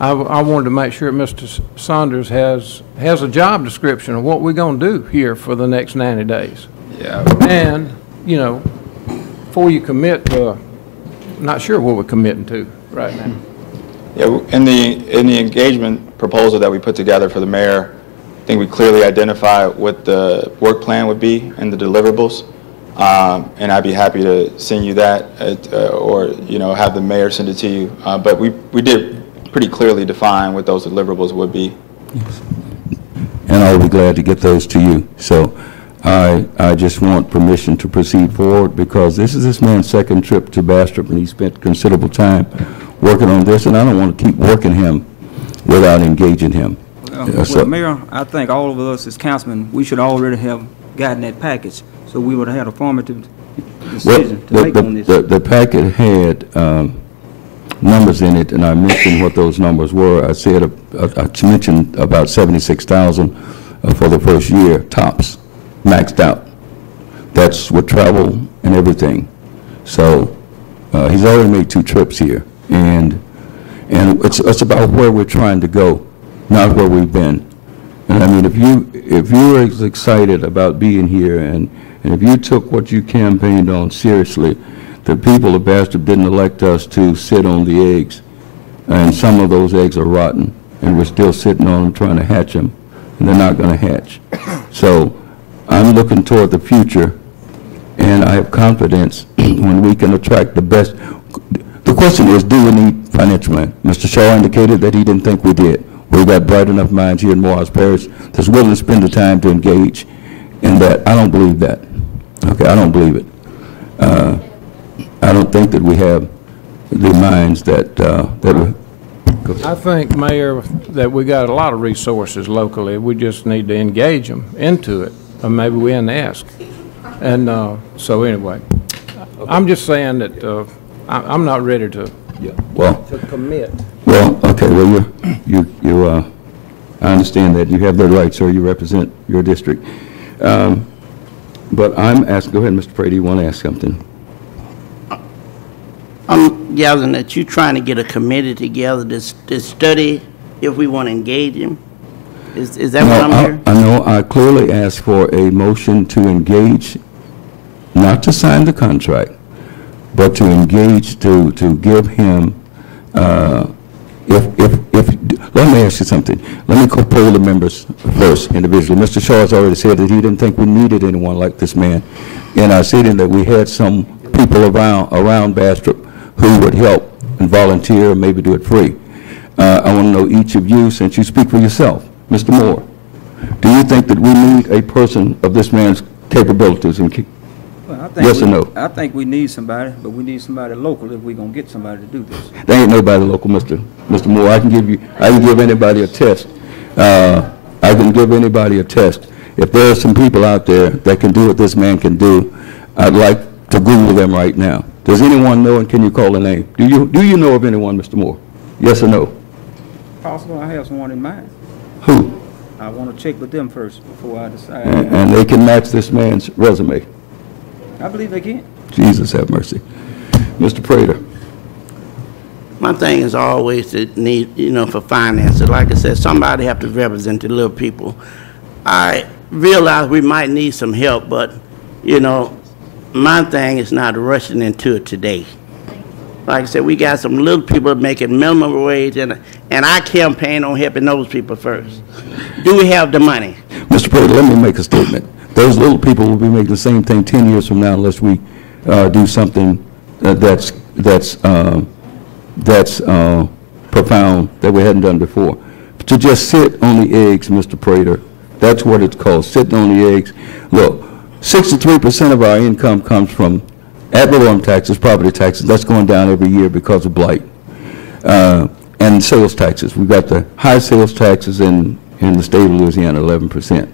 I wanted to make sure Mr. Saunders has a job description of what we're going to do here for the next 90 days. Yeah. And, before you commit to, not sure what we're committing to right now. Yeah, in the engagement proposal that we put together for the mayor, I think we clearly identify what the work plan would be and the deliverables, and I'd be happy to send you that, or have the mayor send it to you. But we did pretty clearly define what those deliverables would be. Yes. And I'll be glad to get those to you. So I just want permission to proceed forward, because this is this man's second trip to Bastrop, and he spent considerable time working on this, and I don't want to keep working him without engaging him. Well, Mayor, I think all of us as councilmen, we should already have gotten that package, so we would have had a formative decision to make on this. The packet had numbers in it, and I mentioned what those numbers were. I said, I mentioned about 76,000 for the first year, tops, maxed out. That's with travel and everything. So he's already made 2 trips here, and it's about where we're trying to go, not where we've been. And I mean, if you were as excited about being here, and if you took what you campaigned on seriously, the people of Bastrop didn't elect us to sit on the eggs, and some of those eggs are rotten, and we're still sitting on them trying to hatch them, and they're not going to hatch. So I'm looking toward the future, and I have confidence when we can attract the best. The question is, do we need financial man? Mr. Shaw indicated that he didn't think we did. We've got bright enough minds here in Morehouse Parish that's willing to spend the time to engage in that. I don't believe that. Okay, I don't believe it. I don't think that we have the minds that I think, Mayor, that we got a lot of resources locally. We just need to engage them into it, or maybe we didn't ask. And so anyway, I'm just saying that I'm not ready to commit. Well, okay, well, I understand that you have the right, sir, you represent your district. But I'm asking, go ahead, Mr. Prady, you want to ask something? I'm gathering that you're trying to get a committee together to study if we want to engage him. Is that what I'm hearing? I know I clearly asked for a motion to engage, not to sign the contract, but to engage, to give him, let me ask you something. Let me poll the members first individually. Mr. Shaw has already said that he didn't think we needed anyone like this man. And I said that we had some people around Bastrop who would help and volunteer, maybe do it free. I want to know each of you, since you speak for yourself. Mr. Moore, do you think that we need a person of this man's capabilities? Yes or no? I think we need somebody, but we need somebody local if we're going to get somebody to do this. There ain't nobody local, Mr. Moore. I can give anybody a test. I can give anybody a test. If there are some people out there that can do what this man can do, I'd like to Google them right now. Does anyone know, and can you call a name? Do you know of anyone, Mr. Moore? Yes or no? Possible, I have someone in mind. Who? I want to check with them first before I decide. And they can match this man's resume. I believe they can. Jesus have mercy. Mr. Prater. My thing is always to need, for finances. Like I said, somebody have to represent the little people. I realize we might need some help, but, my thing is not rushing into it today. Like I said, we got some little people making minimum wage, and I campaign on helping those people first. Do we have the money? Mr. Prater, let me make a statement. Those little people will be making the same thing 10 years from now unless we do something that's profound that we hadn't done before. To just sit on the eggs, Mr. Prater, that's what it's called, sitting on the eggs. Look, 63% of our income comes from ad valorem taxes, property taxes. That's going down every year because of blight. And sales taxes. We've got the high sales taxes in the state of Louisiana, 11%.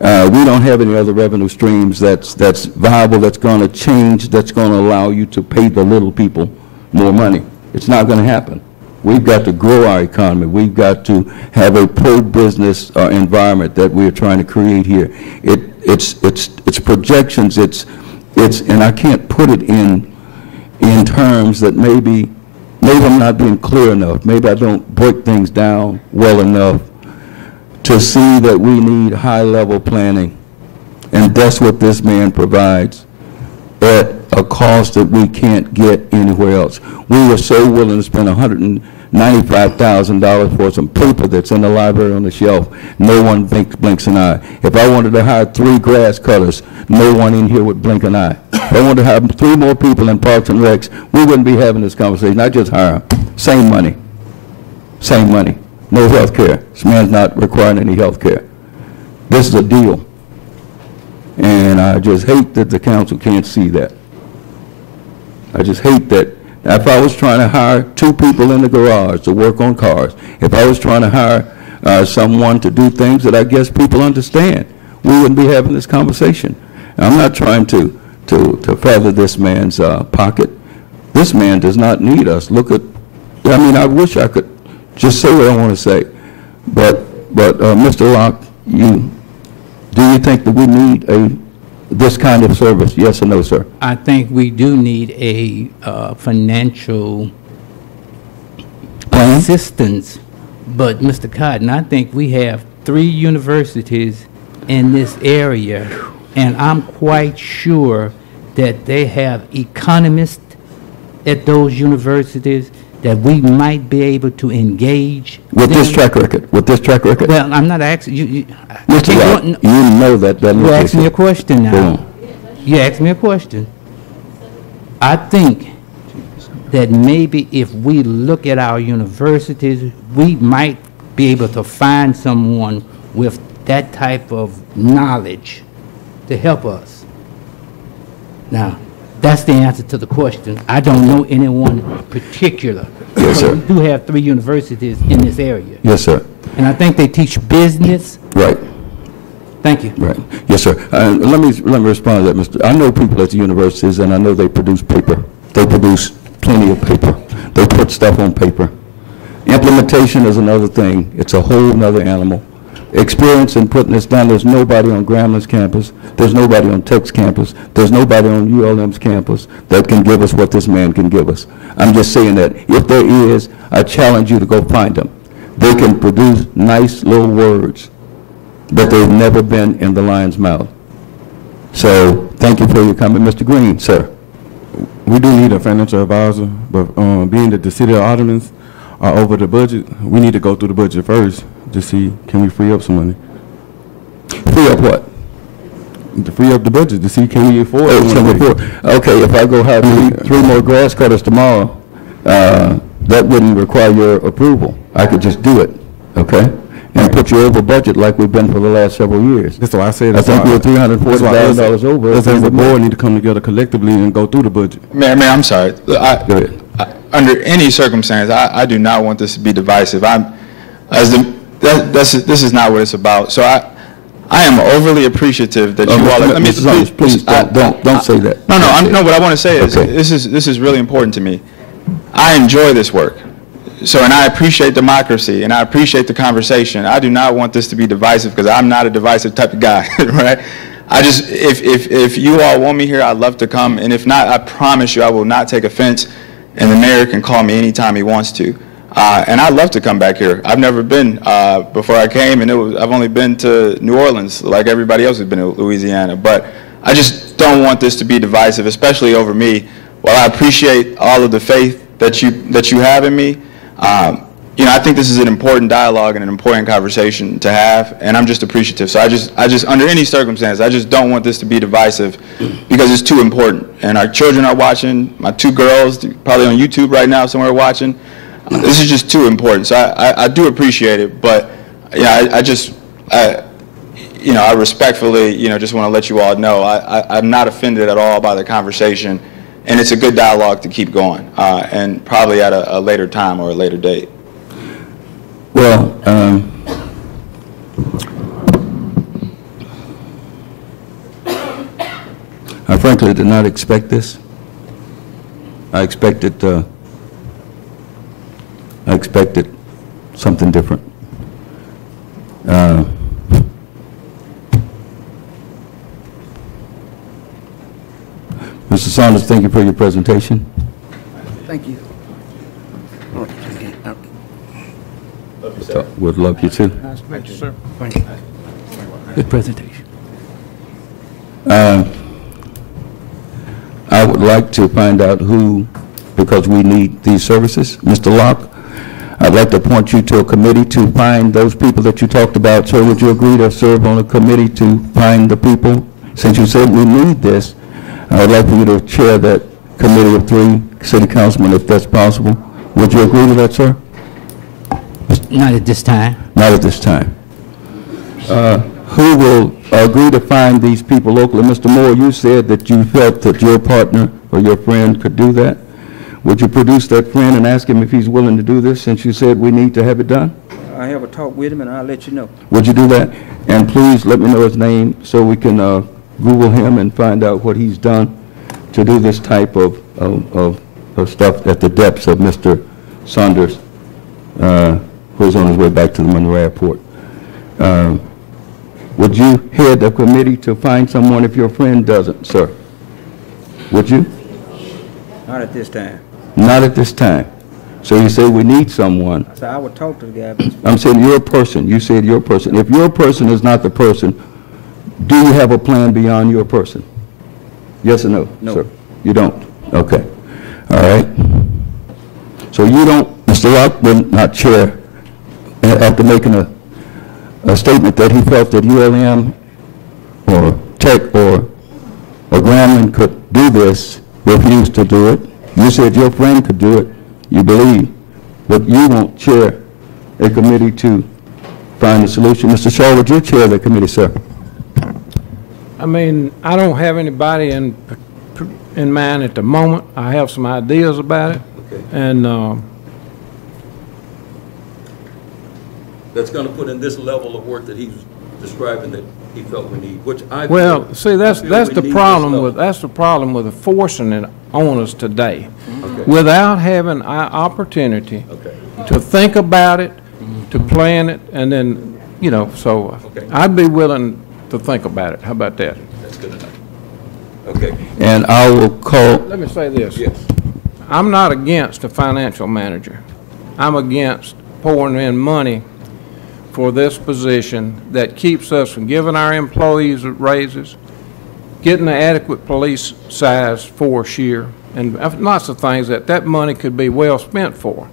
We don't have any other revenue streams that's viable, that's going to change, that's going to allow you to pay the little people more money. It's not going to happen. We've got to grow our economy. We've got to have a pro-business environment that we're trying to create here. It's projections. And I can't put it in terms that maybe I'm not being clear enough. Maybe I don't break things down well enough to see that we need high-level planning, and that's what this man provides at a cost that we can't get anywhere else. We were so willing to spend $195,000 for some paper that's in the library on the shelf. No one blinks an eye. If I wanted to hire 3 grass cutters, no one in here would blink an eye. If I wanted to hire 3 more people in Parks and Recs, we wouldn't be having this conversation. I just hire them. Same money. Same money. No health care. This man's not requiring any health care. This is a deal. And I just hate that the council can't see that. I just hate that. If I was trying to hire 2 people in the garage to work on cars, if I was trying to hire someone to do things that I guess people understand, we wouldn't be having this conversation. I'm not trying to to further this man's pocket. This man does not need us. Look at, I mean, I wish I could just say what I want to say, but Mr. Locke, do you think that we need this kind of service? Yes or no, sir? I think we do need a financial Plan? assistance, but Mr. Cotton, I think we have 3 universities in this area, and I'm quite sure that they have economists at those universities that we might be able to engage. With this them. track record? With this track record? Well, I'm not asking you. Mr. Locke, you know that. You asked me a question now. Boom. You asked me a question. I think that maybe if we look at our universities, we might be able to find someone with that type of knowledge to help us. Now, that's the answer to the question. I don't know anyone particular. Yes, sir. We do have 3 universities in this area. Yes, sir. And I think they teach business. Right. Thank you. Right. Yes, sir. Let me respond to that, Mr. I know people at the universities, and I know they produce paper. They produce plenty of paper. They put stuff on paper. Implementation is another thing. It's a whole nother animal. Experience in putting this down. There's nobody on Gramblin's campus. There's nobody on Tech's campus. There's nobody on ULM's campus that can give us what this man can give us. I'm just saying that if there is, I challenge you to go find them. They can produce nice little words, but they've never been in the lion's mouth. So thank you for your comment. Mr. Green, sir. We do need a financial advisor, but being that the city of aldermen are over the budget, we need to go through the budget first to see, can we free up some money? Free up what? To free up the budget to see, can we afford Okay, if I go hire three more grass cutters tomorrow, that wouldn't require your approval. I could just do it, okay? And put you over budget like we've been for the last several years. That's why I said. I think we're $340,000 over. Us as a board need to come together collectively and go through the budget. Mayor, I'm sorry. Go ahead. Under any circumstance, I do not want this to be divisive. This is not what it's about. So I am overly appreciative that you all. Mr. Saunders, please don't say that. No. What I want to say is Okay. this is really important to me. I enjoy this work. So, and I appreciate democracy, and I appreciate the conversation. I do not want this to be divisive because I'm not a divisive type of guy, right? I just, if you all want me here, I'd love to come, and if not, I promise you I will not take offense, and the mayor can call me anytime he wants to. And I'd love to come back here. I've never been before I came, and I've only been to New Orleans like everybody else has been to Louisiana. But I just don't want this to be divisive, especially over me. While I appreciate all of the faith that you have in me, I think this is an important dialogue and an important conversation to have, and I'm just appreciative. So I just, under any circumstance, I just don't want this to be divisive because it's too important. And our children are watching. My 2 girls, probably on YouTube right now, somewhere watching. This is just too important. So I do appreciate it, but I respectfully, just want to let you all know I'm not offended at all by the conversation, and it's a good dialogue to keep going, and probably at a later time or a later date. Well, I frankly did not expect this. I expected something different. Mr. Saunders, thank you for your presentation. Thank you. Would love you to. Thank you, sir. Good presentation. I would like to find out who, because we need these services. Mr. Locke, I'd like to appoint you to a committee to find those people that you talked about. Sir, would you agree to serve on a committee to find the people? Since you said we need this, I would like for you to chair that committee of 3 city councilmen, if that's possible. Would you agree to that, sir? Not at this time. Not at this time. Who will agree to find these people locally? Mr. Moore, you said that you felt that your partner or your friend could do that. Would you produce that friend and ask him if he's willing to do this, since you said we need to have it done? I have a talk with him, and I'll let you know. Would you do that? And please let me know his name so we can Google him and find out what he's done. to do this type of stuff at the depths of Mr. Saunders, who's on his way back to the Monroe Airport. Would you head the committee to find someone if your friend doesn't, sir? Would you? Not at this time. Not at this time. So you say we need someone. So I would talk to the guy, but I'm saying you're a person. You said your person. If your person is not the person, do you have a plan beyond your person? Yes or no? No. Sir? You don't? Okay. All right. So you don't, Mr. Rock will not chair after making a statement that he felt that ULM or Tech or Grambling could do this, refused to do it. You said your friend could do it. You believe, but you won't chair a committee to find a solution. Mr. Shaw, would you chair the committee, sir? I mean, I don't have anybody in mind at the moment. I have some ideas about it. Okay. And, That's going to put in this level of work that he's describing that he felt we need, which I well, feel- see, that's I feel we the need this problem level. with, that's the problem with forcing it on us today. Okay. Without having our opportunity Okay. to think about it, to plan it, and then, you know, so Okay. I'd be willing to think about it. How about that? That's good enough. Okay. And I will call, Let me say this. yes. I'm not against a financial manager. I'm against pouring in money for this position that keeps us from giving our employees raises, getting the adequate police size force here, and lots of things that money could be well spent for.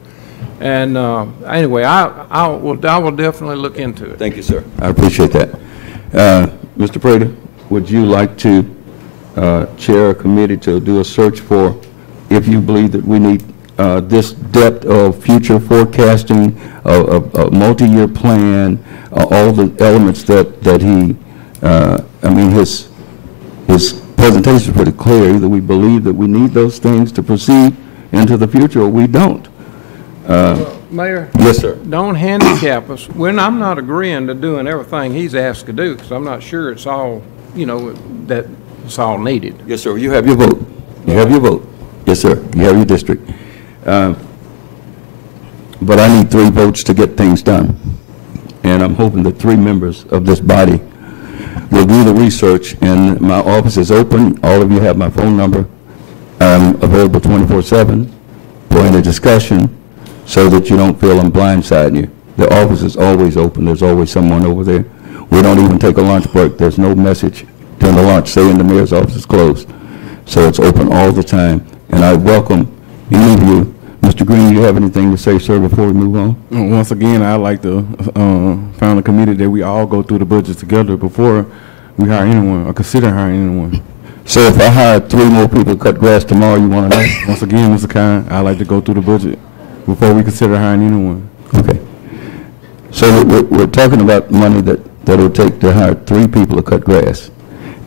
And anyway, I will definitely look into it. Thank you, sir. I appreciate that. Mr. Prater, would you like to chair a committee to do a search for, if you believe that we need this depth of future forecasting, a multi-year plan, all the elements that he, I mean, his presentation is pretty clear. Either we believe that we need those things to proceed into the future, or we don't. Mayor? Yes, sir. Don't handicap us. I'm not agreeing to doing everything he's asked to do, because I'm not sure it's all, you know, that it's all needed. Yes, sir. You have your vote. You have your vote. Yes, sir. You have your district. But I need 3 votes to get things done. And I'm hoping that 3 members of this body will do the research. And my office is open. All of you have my phone number. I'm available 24/7 for any discussion so that you don't feel I'm blindsiding you. The office is always open. There's always someone over there. We don't even take a lunch break. There's no message during the lunch saying the mayor's office is closed. So it's open all the time. And I welcome any of you. Mr. Green, you have anything to say, sir, before we move on? Once again, I'd like to found a committee that we all go through the budget together before we hire anyone or consider hiring anyone. So if I hired 3 more people to cut grass tomorrow, you want to know? Once again, Mr. Kine, I'd like to go through the budget before we consider hiring anyone. Okay. So we're talking about money that it'll take to hire 3 people to cut grass.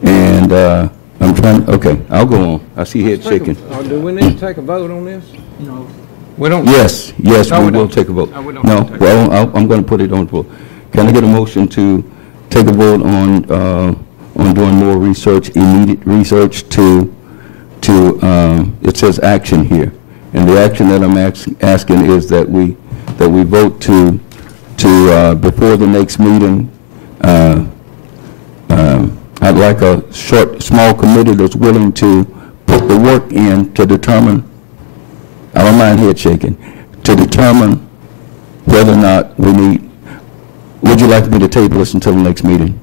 And I'm trying, okay, I'll go on. I see head shaking. Do we need to take a vote on this? No. We don't? Yes, No, we we will don't. take a vote. No, we don't No, take a vote. well, I'm going to put it on the floor. Can I get a motion to take a vote on doing more research, immediate research to it says action here. And the action that I'm asking is that we vote to before the next meeting, I'd like a small committee that's willing to put the work in to determine, I don't mind head shaking, to determine whether or not we need, would you like me to table this until the next meeting?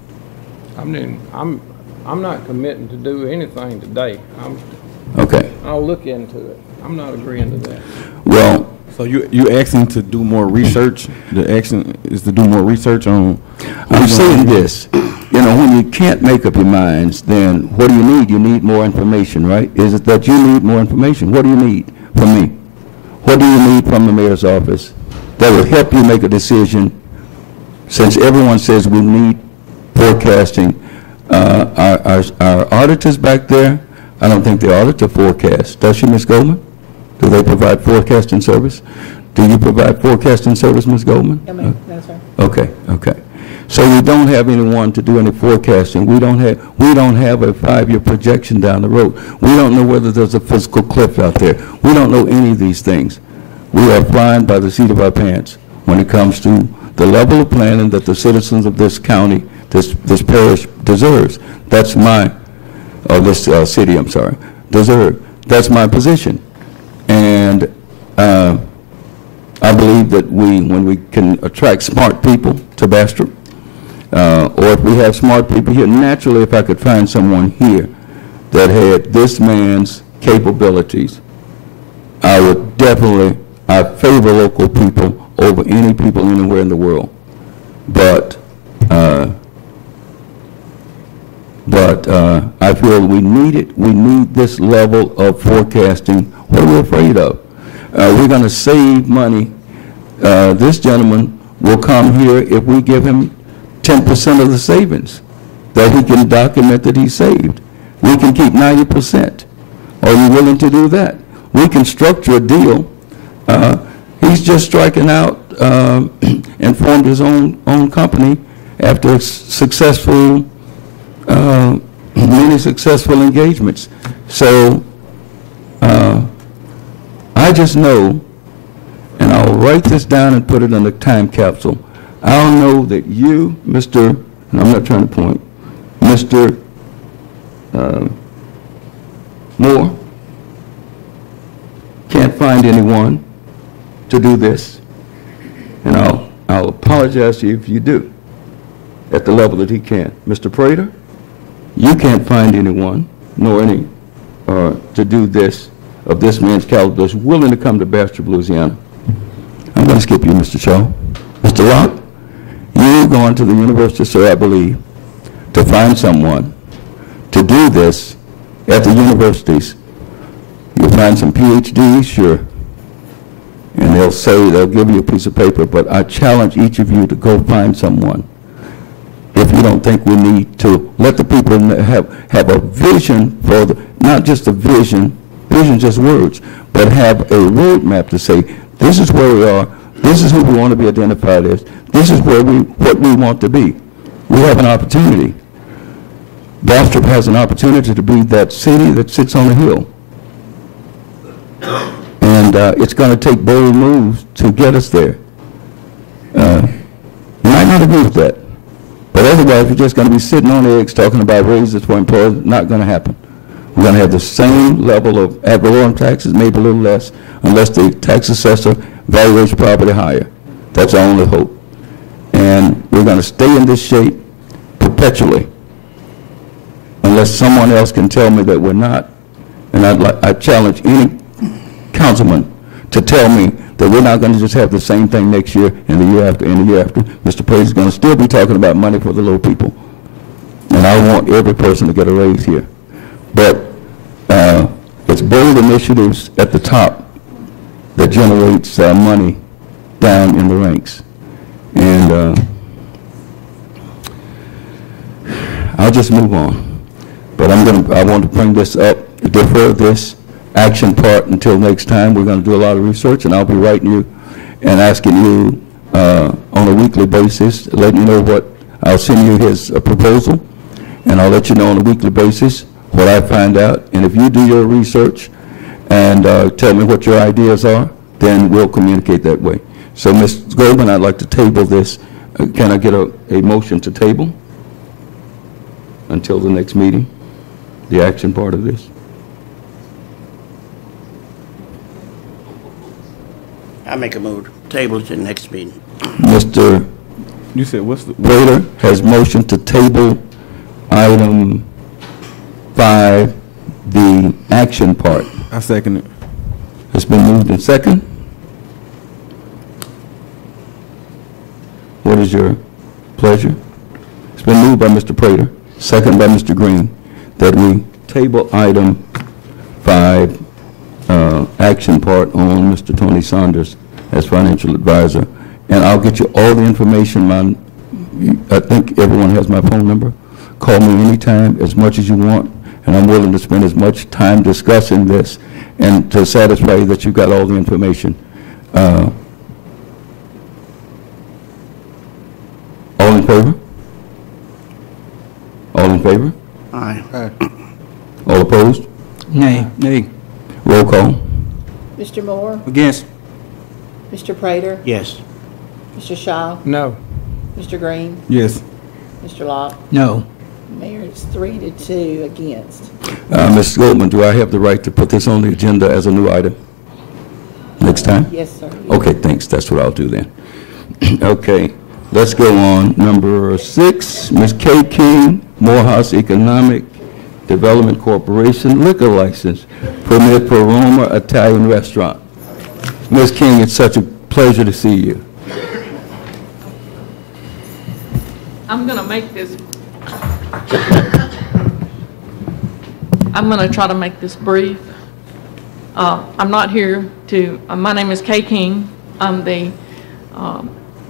I mean, I'm not committing to do anything today. Okay. I'll look into it. I'm not agreeing to that. Well, So you asking to do more research? The action is to do more research on. I'm saying this, you know, when you can't make up your minds, then what do you need? You need more information, right? Is it that you need more information? What do you need from me? What do you need from the mayor's office that will help you make a decision? Since everyone says we need forecasting, our auditors back there, I don't think they audit the forecast. Does she, Ms. Goldman? Do they provide forecasting service? Do you provide forecasting service, Ms. Goldman? No, ma'am. No, sir. Okay, okay. So we don't have anyone to do any forecasting. We don't have a 5-year projection down the road. We don't know whether there's a fiscal cliff out there. We don't know any of these things. We are flying by the seat of our pants when it comes to the level of planning that the citizens of this county, this parish deserves. That's my, or this city, I'm sorry, deserve. That's my position. And I believe that when we can attract smart people to Bastrop, or if we have smart people here, naturally, if I could find someone here that had this man's capabilities, I would definitely, I favor local people over any people anywhere in the world. But I feel we need it. We need this level of forecasting. What are we afraid of? We're going to save money. This gentleman will come here if we give him 10% of the savings that he can document that he saved. We can keep 90%. Are you willing to do that? We can structure a deal. He's just striking out and formed his own company after successful, many successful engagements. So I just know, and I'll write this down and put it in a time capsule. I'll know that you, Mr., and I'm not trying to point, Mr. Moore, can't find anyone to do this, and I'll apologize to you if you do, at the level that he can. Mr. Prater, you can't find anyone, nor any, to do this, of this man's caliber, that's willing to come to Bastrop, Louisiana. I'm going to skip you, Mr. Shaw. Mr. Locke, you're going to the university, sir, I believe, to find someone to do this at the universities. You'll find some PhDs, sure, and they'll give you a piece of paper, but I challenge each of you to go find someone. If you don't think we need to let the people have a vision for not just a vision just words, but have a roadmap to say, this is where we are, this is who we want to be identified as, this is what we want to be. We have an opportunity. Bastrop has an opportunity to be that city that sits on a hill. And it's going to take bold moves to get us there. You might not agree with that, but otherwise we're just going to be sitting on eggs talking about raises for employees. Not going to happen. We're going to have the same level of ad valorem taxes, maybe a little less, unless the tax assessor valuates property higher. That's our only hope. And we're going to stay in this shape perpetually, unless someone else can tell me that we're not. And I challenge any councilman to tell me that we're not going to just have the same thing next year and the year after and the year after. Mr. Page is going to still be talking about money for the low people. And I want every person to get a raise here. But it's bold initiatives at the top that generates money down in the ranks. And I'll just move on. But I want to bring this up, defer this action part until next time. We're going to do a lot of research, and I'll be writing you and asking you on a weekly basis, letting you know what, I'll send you his proposal, and I'll let you know on a weekly basis what I find out. And if you do your research and tell me what your ideas are, then we'll communicate that way. So, Ms. Goldman, I'd like to table this. Can I get a motion to table until the next meeting, the action part of this? I make a move, table to the next meeting. Mr. You said what's the? Waiter has motion to table item 5, the action part. I second it. It's been moved and second. What is your pleasure? It's been moved by Mr. Prater, second by Mr. Green, that we table item 5, action part on Mr. Tony Saunders as financial advisor. And I'll get you all the information. I think everyone has my phone number. Call me anytime, as much as you want, and I'm willing to spend as much time discussing this and to satisfy you that you got all the information. All in favor? favor? All in favor? Aye. All opposed? Nay. Nay. Roll call. Mr. Moore, Against? Mr. Prater, Yes. Mr. Shaw, No. Mr. Green, Yes. Mr. Locke. No. Mayor, it's 3-2 against. Ms. Goldman, do I have the right to put this on the agenda as a new item next time? Yes, sir. Okay, thanks. That's what I'll do then. Okay, let's go on. Number 6, Ms. Kay King, Morehouse Economic Development Corporation, liquor license, permit for Roma Italian Restaurant. Ms. King, it's such a pleasure to see you. I'm going to make this, I'm going to try to make this brief. I'm not here to, my name is Kay King. I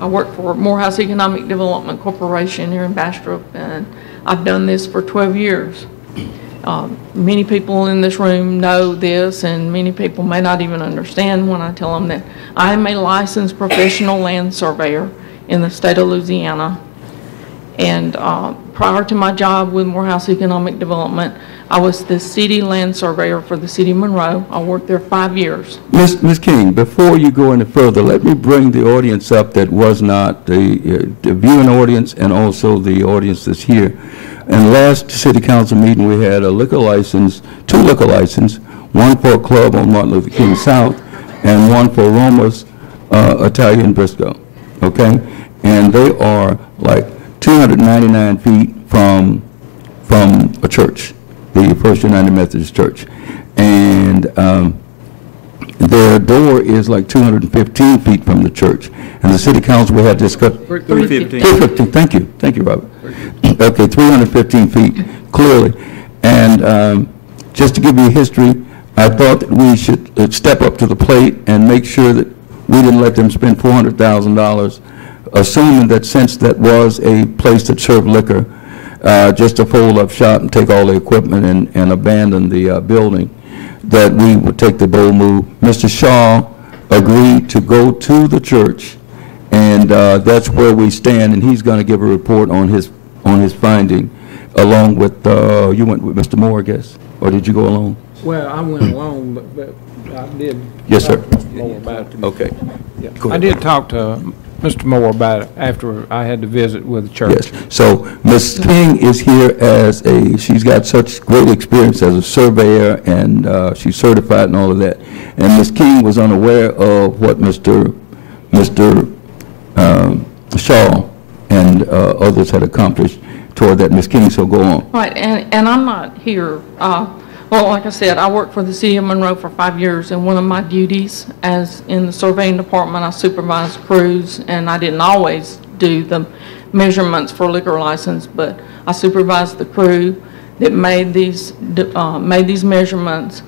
work for Morehouse Economic Development Corporation here in Bastrop, and I've done this for 12 years. Many people in this room know this, and many people may not even understand when I tell them that I am a licensed professional land surveyor in the state of Louisiana. And prior to my job with Morehouse Economic Development, I was the city land surveyor for the city of Monroe. I worked there 5 years. Ms. King, before you go any further, let me bring the audience up that was not the viewing audience and also the audience that's here. In the last city council meeting, we had a liquor license, 2 liquor licenses, one for a club on Martin Luther King South and one for Roma's Italian Briscoe, okay? And they are like 299 feet from a church, the First United Methodist Church. And their door is like 215 feet from the church. And the city council, we had discussed. 315. 315, thank you, Robert. Okay, 315 feet, clearly. And just to give you a history, I thought that we should step up to the plate and make sure that we didn't let them spend $400,000, assuming that since that was a place that served liquor, just to fold up shop and take all the equipment and abandon the building, that we would take the bold move. Mr. Shaw agreed to go to the church, and that's where we stand, and he's going to give a report on his finding, along with, you went with Mr. Moore, I guess, or did you go alone? Well, I went along, but I did. Yes, sir. talk to Mr. Moore about it. Okay. Yeah. Go I ahead. did talk to Mr. Moore about it after I had to visit with the church. Yes. So Ms. King is here as she's got such great experience as a surveyor, and she's certified and all of that. And Ms. King was unaware of what Mr. Shaw and others had accomplished toward that. Ms. King, so go on. Right, and I'm not here, well, like I said, I worked for the city of Monroe for 5 years, and one of my duties as in the surveying department, I supervised crews, and I didn't always do the measurements for liquor license, but I supervised the crew that made these measurements.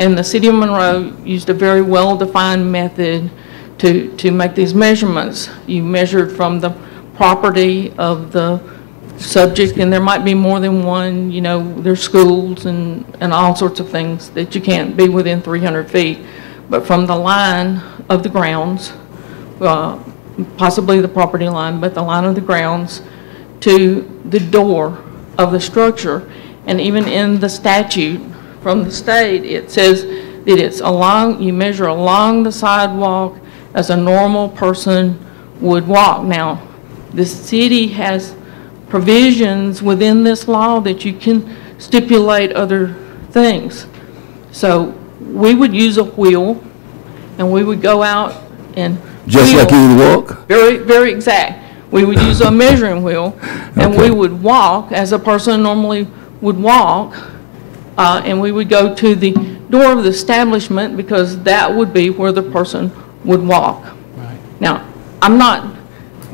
And the city of Monroe used a very well-defined method to make these measurements. You measured from the property of the subject, and there might be more than one, you know, there's schools and all sorts of things that you can't be within 300 feet. But from the line of the grounds, possibly the property line, but the line of the grounds to the door of the structure. And even in the statute from the state, it says that it's along, you measure along the sidewalk as a normal person would walk. Now, the city has provisions within this law that you can stipulate other things. So we would use a wheel, and we would go out and Just wheel. like you would walk? Very, very exact. We would use a measuring wheel, and we would walk as a person normally would walk, and we would go to the door of the establishment because that would be where the person would walk. Right. Now, I'm not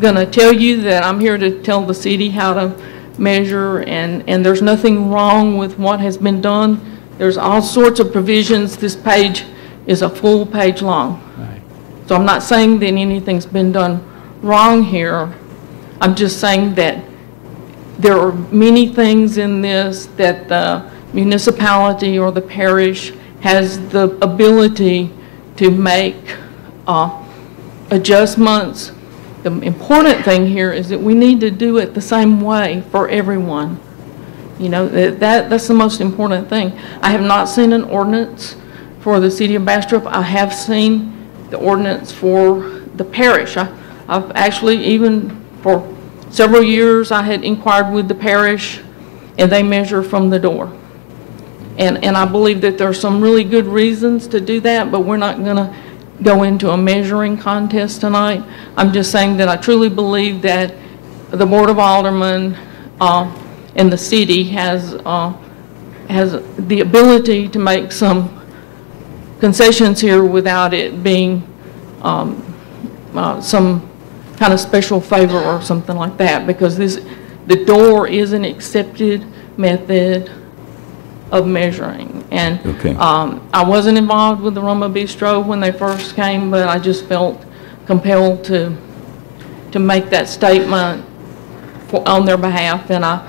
going to tell you that I'm here to tell the city how to measure, and there's nothing wrong with what has been done. There's all sorts of provisions. This page is a full page long. Right. So I'm not saying that anything's been done wrong here. I'm just saying that there are many things in this that the municipality or the parish has the ability to make adjustments the important thing here is that we need to do it the same way for everyone. You know, that's the most important thing. I have not seen an ordinance for the city of Bastrop. I have seen the ordinance for the parish. I've actually, even for several years, I had inquired with the parish, and they measure from the door. And I believe that there are some really good reasons to do that, but we're not going to go into a measuring contest tonight. I'm just saying that I truly believe that the Board of Aldermen and the city has the ability to make some concessions here without it being some kind of special favor or something like that, because the door is an accepted method of measuring. And Okay. I wasn't involved with the Roma Bistro when they first came, but I just felt compelled to make that statement on their behalf, and I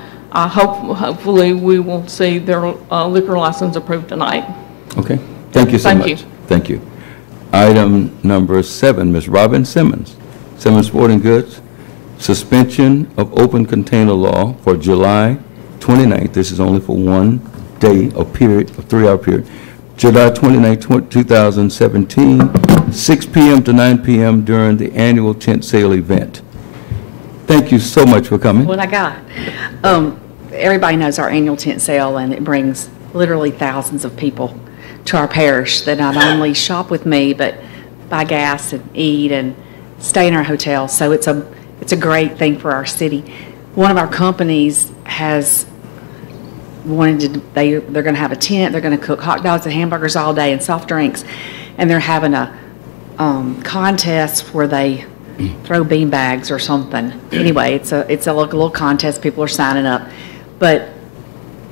hopefully we will see their liquor license approved tonight. Okay. Thank you so much. Thank you. Thank you. Item number 7, Ms. Robin Simmons. Simmons Sporting Goods, suspension of open container law for July 29th. This is only for one day, a period, a 3-hour period. July 29th, 2017, 6 p.m. to 9 p.m. during the annual tent sale event. Thank you so much for coming. What I got. Everybody knows our annual tent sale, and it brings literally thousands of people to our parish that not only shop with me, but buy gas and eat and stay in our hotel. So it's a great thing for our city. One of our companies has wanted to, they're going to have a tent, they're going to cook hot dogs and hamburgers all day and soft drinks, and they're having a contest where they throw bean bags or something. Anyway, it's a little contest. People are signing up, but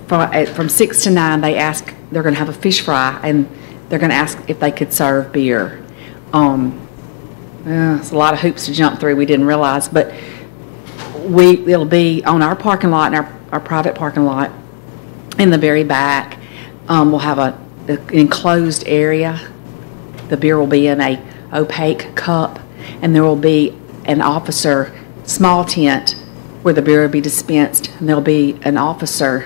from 6 to 9, they're going to have a fish fry, and they're going to ask if they could serve beer. It's a lot of hoops to jump through. We didn't realize, but it'll be on our parking lot, and our private parking lot. In the very back, we'll have an enclosed area. The beer will be in a opaque cup, and there will be an officer, small tent, where the beer will be dispensed, and there'll be an officer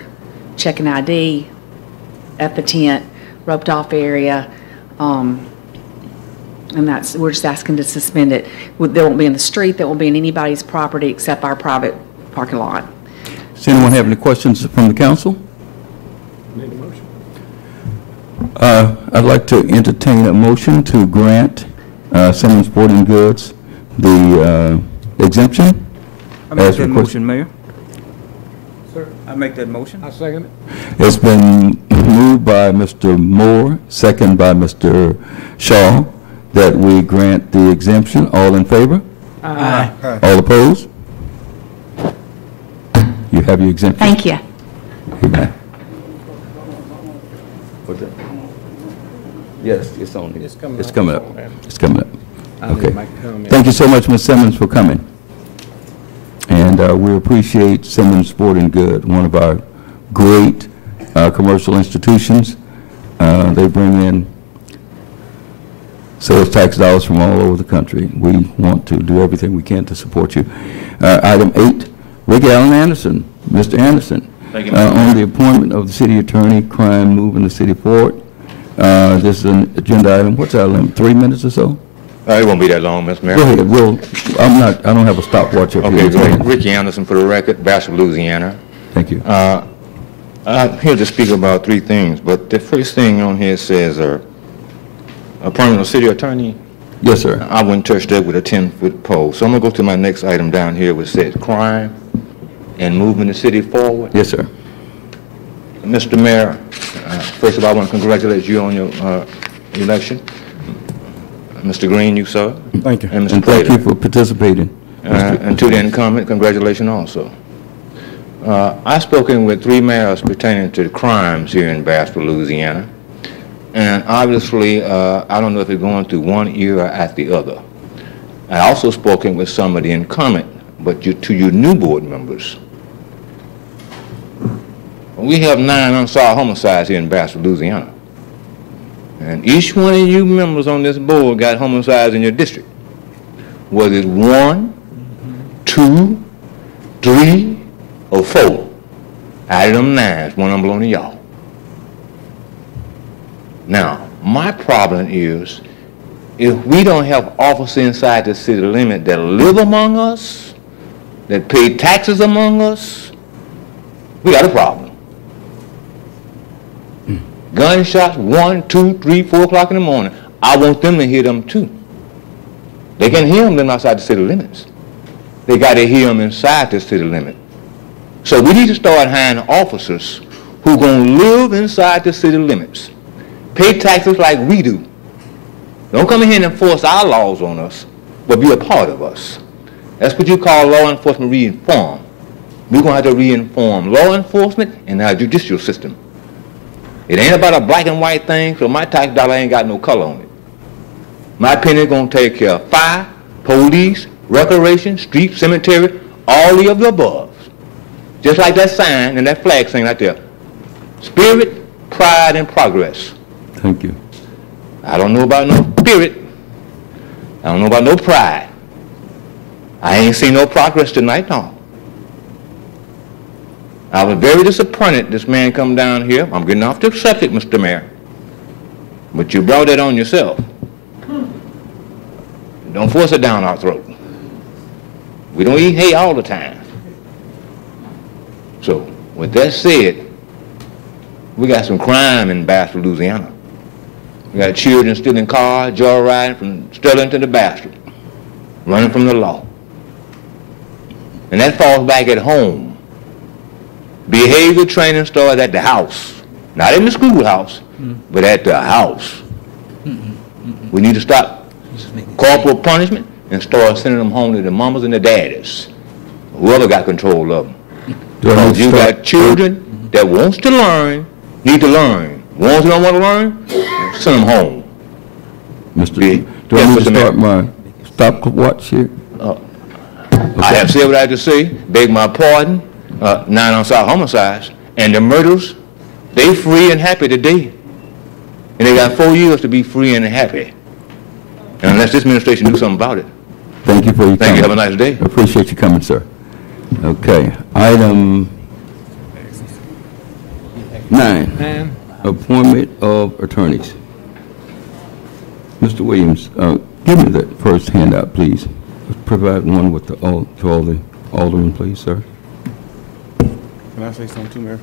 checking ID at the tent, roped off area, and we're just asking to suspend it. They won't be in the street, they won't be in anybody's property except our private parking lot. Does anyone have any questions from the council? Need a motion? I'd like to entertain a motion to grant Simmons Sporting Goods the exemption. I make As that requested. motion, Mayor. Sir? I make that motion. I second it. It's been moved by Mr. Moore, second by Mr. Shaw, that we grant the exemption. All in favor? Aye. All opposed? You have your exemption. Thank you. Amen. Yes, it's on here. It's coming It's up. coming up. It's coming up. I need to Okay. make a comment. Thank you so much, Ms. Simmons, for coming. And we appreciate Simmons Sporting Good, one of our great commercial institutions. They bring in sales tax dollars from all over the country. We want to do everything we can to support you. Item 8, Rick Allen Anderson. Mr. Anderson. Thank you, Mr. On the appointment of the city attorney, crime moving the city forward. This is an agenda item. What's our limit, 3 minutes or so? It won't be that long, Mr. Mayor. Go ahead. I don't have a stopwatch up here. Okay, go ahead. Ricky Anderson for the record, Bastrop, Louisiana. Thank you. I'm here to speak about 3 things, but the first thing on here says, appointment of city attorney. Yes, sir. I wouldn't touch that with a 10-foot pole. So I'm going to go to my next item down here, which says crime and moving the city forward. Yes, sir. Mr. Mayor, first of all, I want to congratulate you on your election. Mr. Green, you saw it. Thank you. And Mr. And thank Prater. you for participating. And to the incumbent, congratulations also. I've spoken with 3 mayors pertaining to the crimes here in Bastrop, Louisiana. And obviously, I don't know if it's going through one ear or at the other. I also spoken with some of the incumbent, but to your new board members. We have 9 unsolved homicides here in Bastrop, Louisiana. And each one of you members on this board got homicides in your district. Whether it's 1, 2, 3, or 4. Out of them 9s, one of them belong to y'all. Now, my problem is, if we don't have officers inside the city limit that live among us, that pay taxes among us, we got a problem. Gunshots, 1, 2, 3, 4 o'clock in the morning. I want them to hear them too. They can hear them outside the city limits. They got to hear them inside the city limit. So we need to start hiring officers who going to live inside the city limits, pay taxes like we do. Don't come in here and enforce our laws on us, but be a part of us. That's what you call law enforcement reform. We're going to have to re-inform law enforcement and our judicial system. It ain't about a black and white thing, so my tax dollar ain't got no color on it. My penny is going to take care of fire, police, recreation, street, cemetery, all of the above. Just like that sign and that flag saying right there. Spirit, pride, and progress. Thank you. I don't know about no spirit. I don't know about no pride. I ain't seen no progress tonight, no. I was very disappointed this man come down here. I'm getting off the subject, Mr. Mayor. But you brought it on yourself. Don't force it down our throat. We don't eat hay all the time. So, with that said, we got some crime in Bastrop, Louisiana. We got children stealing cars, joyriding from Sterling to Bastrop, running from the law. And that falls back at home. Behavior training starts at the house. Not in the schoolhouse, but at the house. We need to stop corporal punishment and start sending them home to the mamas and the daddies. Whoever got control of them. Because you got children that wants to learn, need to learn. Ones who don't want to learn, send them home. Mr. Do I need to start my stopwatch here? I have said what I had to say, beg my pardon, 9 unsolved homicides, and the murders, they free and happy today. And they got 4 years to be free and happy. And unless this administration do something about it. Thank you for your Thank you. comment. Have a nice day. Appreciate you coming, sir. Okay. Item 9, appointment of attorneys. Mr. Williams, give me that first handout, please. Provide one with to all the aldermen, please, sir. Can I say something too, Mayor?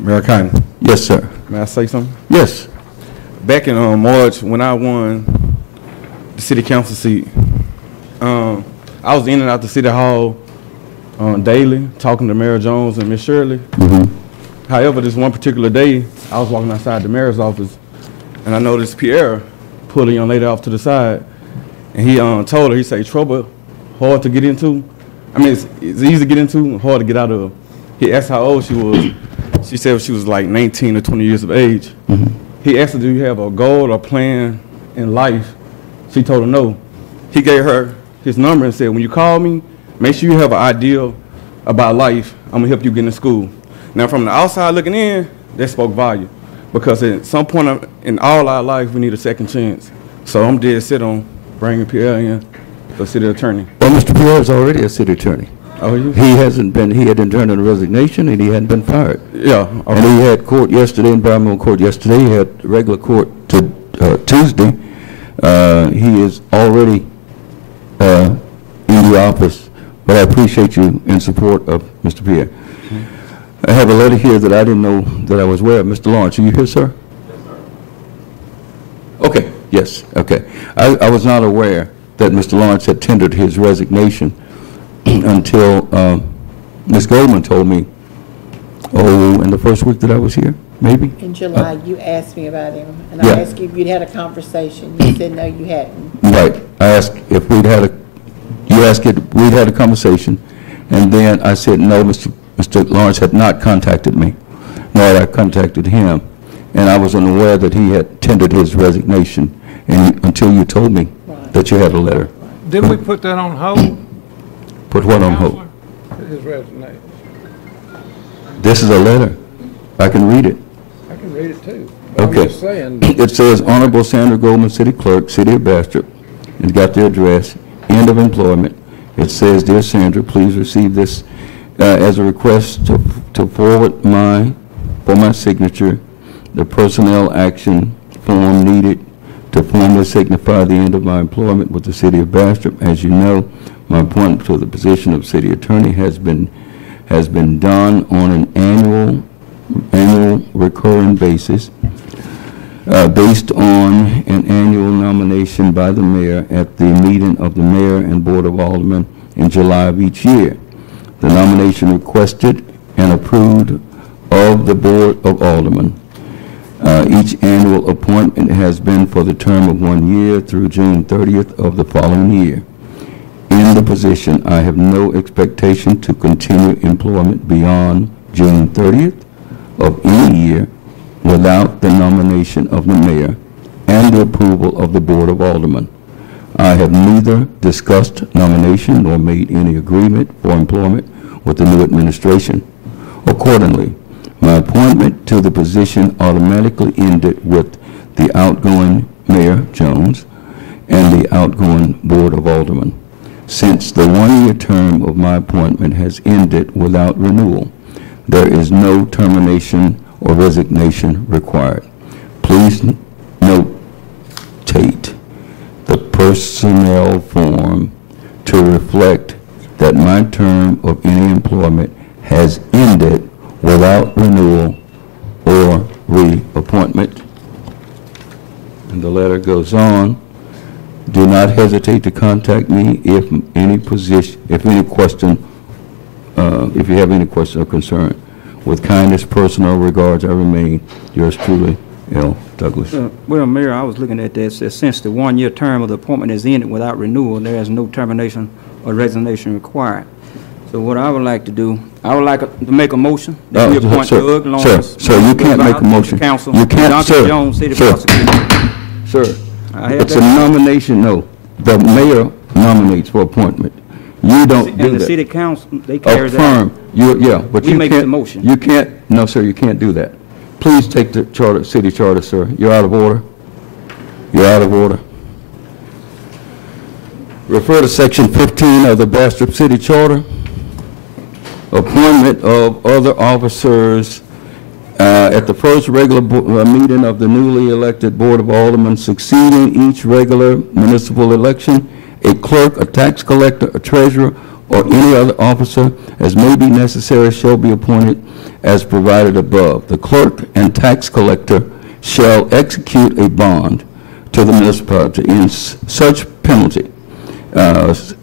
Mayor Cotton, Yes, sir. may I say something? Yes. Back in March, when I won the city council seat, I was in and out the city hall daily, talking to Mayor Jones and Miss Shirley. However, this one particular day, I was walking outside the mayor's office, and I noticed Pierre pulled a young lady off to the side, and he told her, he said, trouble, hard to get into. I mean, it's easy to get into, hard to get out of. He asked how old she was. She said she was like 19 or 20 years of age. He asked her, do you have a goal or plan in life? She told him no. He gave her his number and said, when you call me, make sure you have an idea about life. I'm going to help you get into school. Now, from the outside looking in, that spoke volume. Because at some point in all our life, we need a second chance. So I'm dead set on bringing Pierre in for city attorney. Well, Mr. Pierre is already a city attorney. Oh, you? He hadn't turned in a resignation, and he hadn't been fired. Yeah. Okay. And he had court yesterday, environmental court yesterday. He had regular court Tuesday. He is already in the office, but I appreciate you in support of Mr. Pierre. I have a letter here that I didn't know that I was aware of. Mr. Lawrence, are you here, sir? Yes, sir. Okay, yes, okay. I was not aware that Mr. Lawrence had tendered his resignation until Ms. Goldman told me, in the first week that I was here, maybe? In July, you asked me about him, and Yeah. I asked you if you'd had a conversation. You said no, you hadn't. Right. I asked if we'd had we'd had a conversation, and then I said, no, Mr. Lawrence had not contacted me, nor had I contacted him, and I was unaware that he had tendered his resignation, and until you told me that you had a letter. Didn't we put that on hold? Put what on hold? His resignation. This is a letter. I can read it. I can read it too. Okay. I'm just saying. It says, Honorable Sandra Goldman, City Clerk, City of Bastrop. It's got the address, end of employment, It says, "Dear Sandra, please receive this as a request to forward for my signature, the personnel action form needed to formally signify the end of my employment with the City of Bastrop. As you know, my appointment to the position of City Attorney has been done on an annual recurring basis, based on an annual nomination by the mayor at the meeting of the mayor and board of aldermen in July of each year. The nomination requested and approved of the board of aldermen. Each annual appointment has been for the term of 1 year through June 30th of the following year. In the position, I have no expectation to continue employment beyond June 30th of any year without the nomination of the mayor and the approval of the board of aldermen. I have neither discussed nomination nor made any agreement for employment with the new administration. Accordingly, my appointment to the position automatically ended with the outgoing Mayor Jones and the outgoing Board of Aldermen. Since the 1-year term of my appointment has ended without renewal, there is no termination or resignation required. Please notate the personnel form to reflect that my term of any employment has ended without renewal or reappointment." And the letter goes on. "Do not hesitate to contact me if you have any question or concern. With kindest personal regards, I remain yours truly, L. Douglas." Well, Mayor, I was looking at that. It says, since the 1-year term of the appointment is ended without renewal, there is no termination or resignation required. So what I would like to do, I would like to make a motion that we appoint Doug Lawrence. Sir, you can't make a motion. Council, You can't, Duncan sir. Jones, City Sir. Prosecutor. Sir, I have it's a that. nomination, no. The mayor nominates for appointment. You don't do that. And the City Council, they carry that. Affirm. But We you make can't. the motion. You can't, no, sir, you can't do that. Please take the charter, city charter, sir. You're out of order. You're out of order. Refer to section 15 of the Bastrop City Charter. Appointment of other officers at the first regular meeting of the newly elected Board of Aldermen succeeding each regular municipal election, a clerk, a tax collector, a treasurer, or any other officer as may be necessary shall be appointed as provided above. The clerk and tax collector shall execute a bond to the municipality in such penalty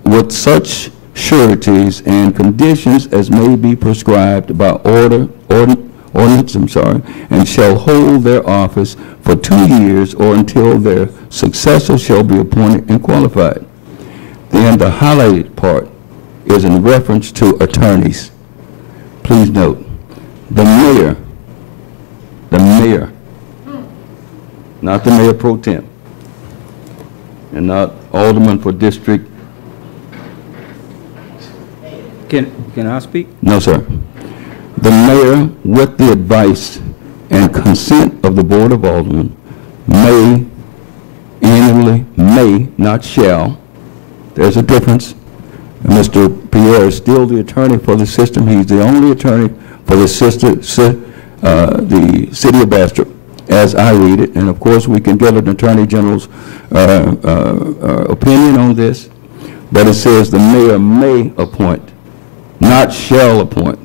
with such sureties and conditions as may be prescribed by ordinance, and shall hold their office for 2 years or until their successor shall be appointed and qualified. Then the highlighted part is in reference to attorneys. Please note, the mayor, not the mayor pro tem, and not alderman for district. Can I speak? No, sir. The mayor, with the advice and consent of the Board of Aldermen, may annually, may, not shall. There's a difference. And Mr. Pierre is still the attorney for the system. He's the only attorney for the the city of Bastrop, as I read it. And of course, we can get an attorney general's opinion on this. But it says the mayor may appoint, not shall appoint.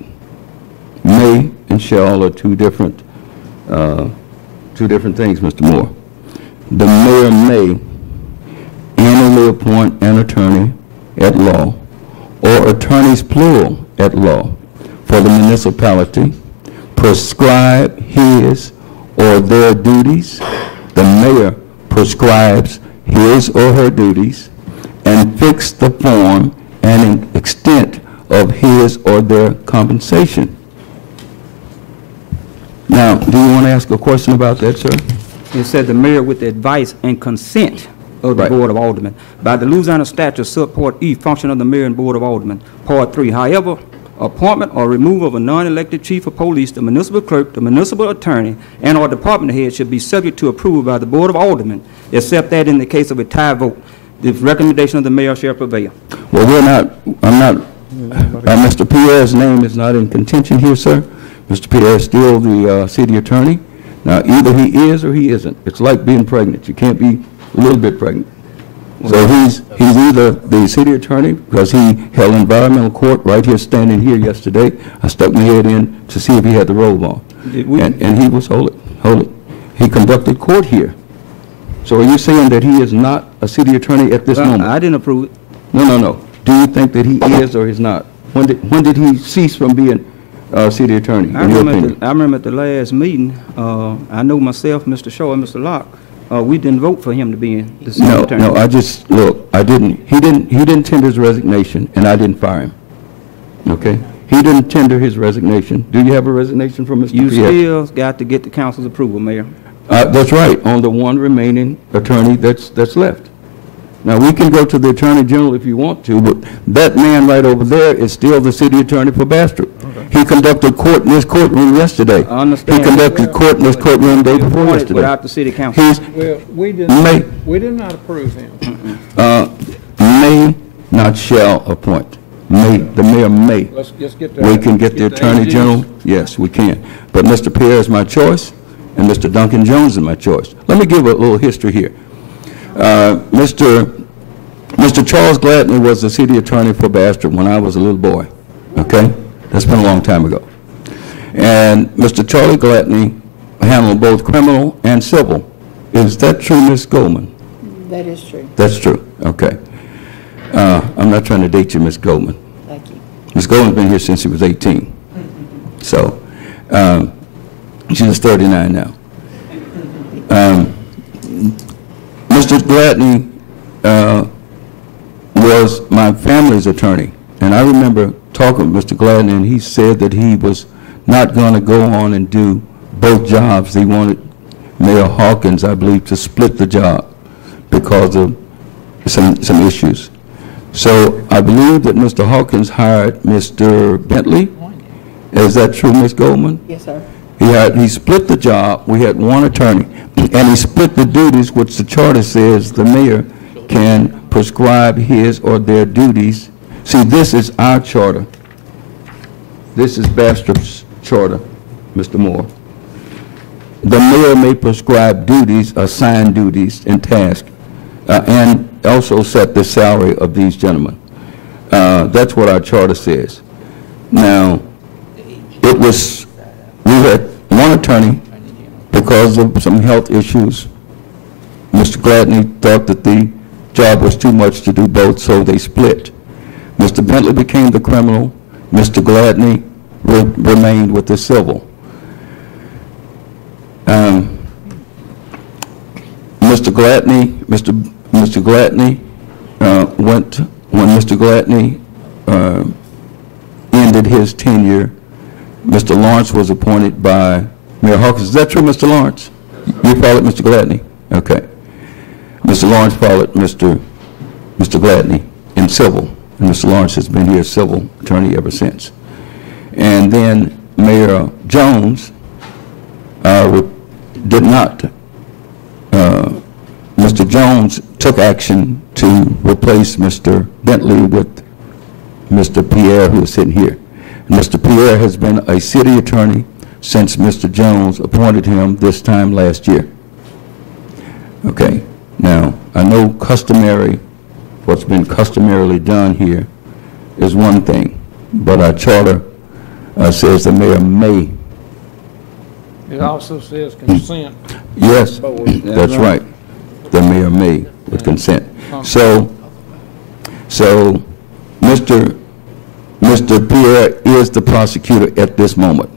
May and shall are two different things, Mr. Moore. The mayor may annually appoint an attorney at law or attorneys plural at law for the municipality, prescribe his or their duties. The mayor prescribes his or her duties and fix the form and extent of his or their compensation. Now, do you want to ask a question about that, sir? It said the mayor with the advice and consent of the Right. Board of Aldermen. By the Louisiana statute, subpart E, function of the mayor and Board of Aldermen. Part 3, however, appointment or removal of a non-elected chief of police, the municipal clerk, the municipal attorney, and or department head should be subject to approval by the Board of Aldermen, except that in the case of a tie vote, the recommendation of the mayor shall prevail. Well, Mr. Pierre's name is not in contention here, sir. Mr. Pierre is still the city attorney. Now, either he is or he isn't. It's like being pregnant. You can't be a little bit pregnant. So he's either the city attorney, because he held environmental court right here, standing here yesterday. I stuck my head in to see if he had the robe on. Did we? And he was, hold it. He conducted court here. So are you saying that he is not a city attorney at this moment? I didn't approve it. No. Do you think that he is or is not? When did he cease from being city attorney, in your opinion? I remember at the last meeting, I know myself, Mr. Shaw, and Mr. Locke, we didn't vote for him to be the city attorney. No, he didn't tender his resignation, and I didn't fire him. Okay? He didn't tender his resignation. Do you have a resignation from Mr. You Pierre? still got to get the council's approval, Mayor. That's right, on the one remaining attorney that's left. Now, we can go to the Attorney General if you want to, but that man right over there is still the city attorney for Bastrop. He conducted court in this courtroom yesterday. I understand. He conducted court in this courtroom the day before yesterday. Without the city council. Well, we did not approve him. May, not shall appoint. May, the mayor may. Let's just get that. We can get the Attorney General, yes, we can. But Mr. Pierre is my choice, and Mr. Duncan Jones is my choice. Let me give a little history here. Mr. Charles Gladney was the city attorney for Bastrop when I was a little boy, okay? That's been a long time ago. And Mr. Charlie Gladney handled both criminal and civil. Is that true, Ms. Goldman? That is true. That's true, okay. I'm not trying to date you, Ms. Goldman. Thank you. Ms. Goldman's been here since she was 18. So, she's 39 now. Mr. Gladney was my family's attorney, and I remember talking with Mr. Gladney, and he said that he was not going to go on and do both jobs. He wanted Mayor Hawkins, I believe, to split the job because of some issues. So I believe that Mr. Hawkins hired Mr. Bentley. Is that true, Ms. Goldman? Yes, sir. He split the job. We had one attorney, and he split the duties, which the charter says the mayor can prescribe his or their duties. See, this is our charter. This is Bastrop's charter, Mr. Moore. The mayor may prescribe duties, assign duties and tasks, and also set the salary of these gentlemen. That's what our charter says. Now, we had one attorney because of some health issues. Mr. Gladney thought that the job was too much to do both, so they split. Mr. Bentley became the criminal. Mr. Gladney remained with the civil. Mr. Gladney went, when Mr. Gladney ended his tenure, Mr. Lawrence was appointed by Mayor Hawkins. Is that true, Mr. Lawrence? You followed Mr. Gladney? Okay. Mr. Lawrence followed Mr. Gladney in civil, and Mr. Lawrence has been here as civil attorney ever since. And then Mayor Jones did not. Mr. Jones took action to replace Mr. Bentley with Mr. Pierre, who is sitting here. And Mr. Pierre has been a city attorney since Mr. Jones appointed him this time last year. Okay. Now, I know what's been customarily done here is one thing, but our charter says the mayor may. It also says consent. Yes, that's right. The mayor may with consent. So Mr. Pierre is the prosecutor at this moment.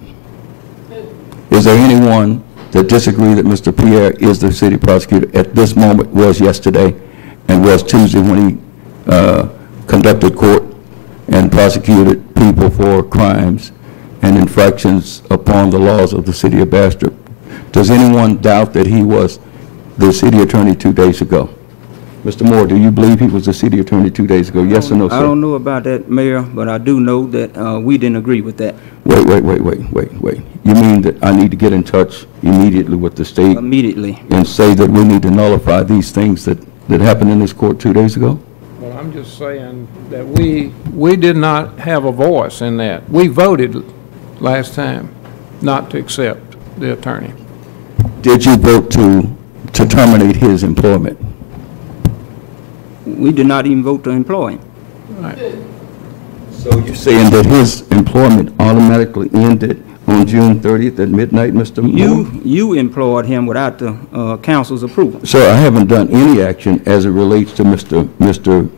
Is there anyone that disagree that Mr. Pierre is the city prosecutor at this moment, was yesterday, and was Tuesday when he conducted court and prosecuted people for crimes and infractions upon the laws of the city of Bastrop? Does anyone doubt that he was the city attorney 2 days ago? Mr. Moore, do you believe he was the city attorney 2 days ago? Yes or no, sir? I don't know about that, Mayor, but I do know that we didn't agree with that. Wait. You mean that I need to get in touch immediately with the state? Immediately. And say that we need to nullify these things that that happened in this court 2 days ago? Well, I'm just saying that we did not have a voice in that. We voted last time not to accept the attorney. Did you vote to terminate his employment? We did not even vote to employ him. Right. So you're saying that his employment automatically ended on June 30th at midnight, Mr. Moore? You employed him without the council's approval. Sir, I haven't done any action as it relates to Mr.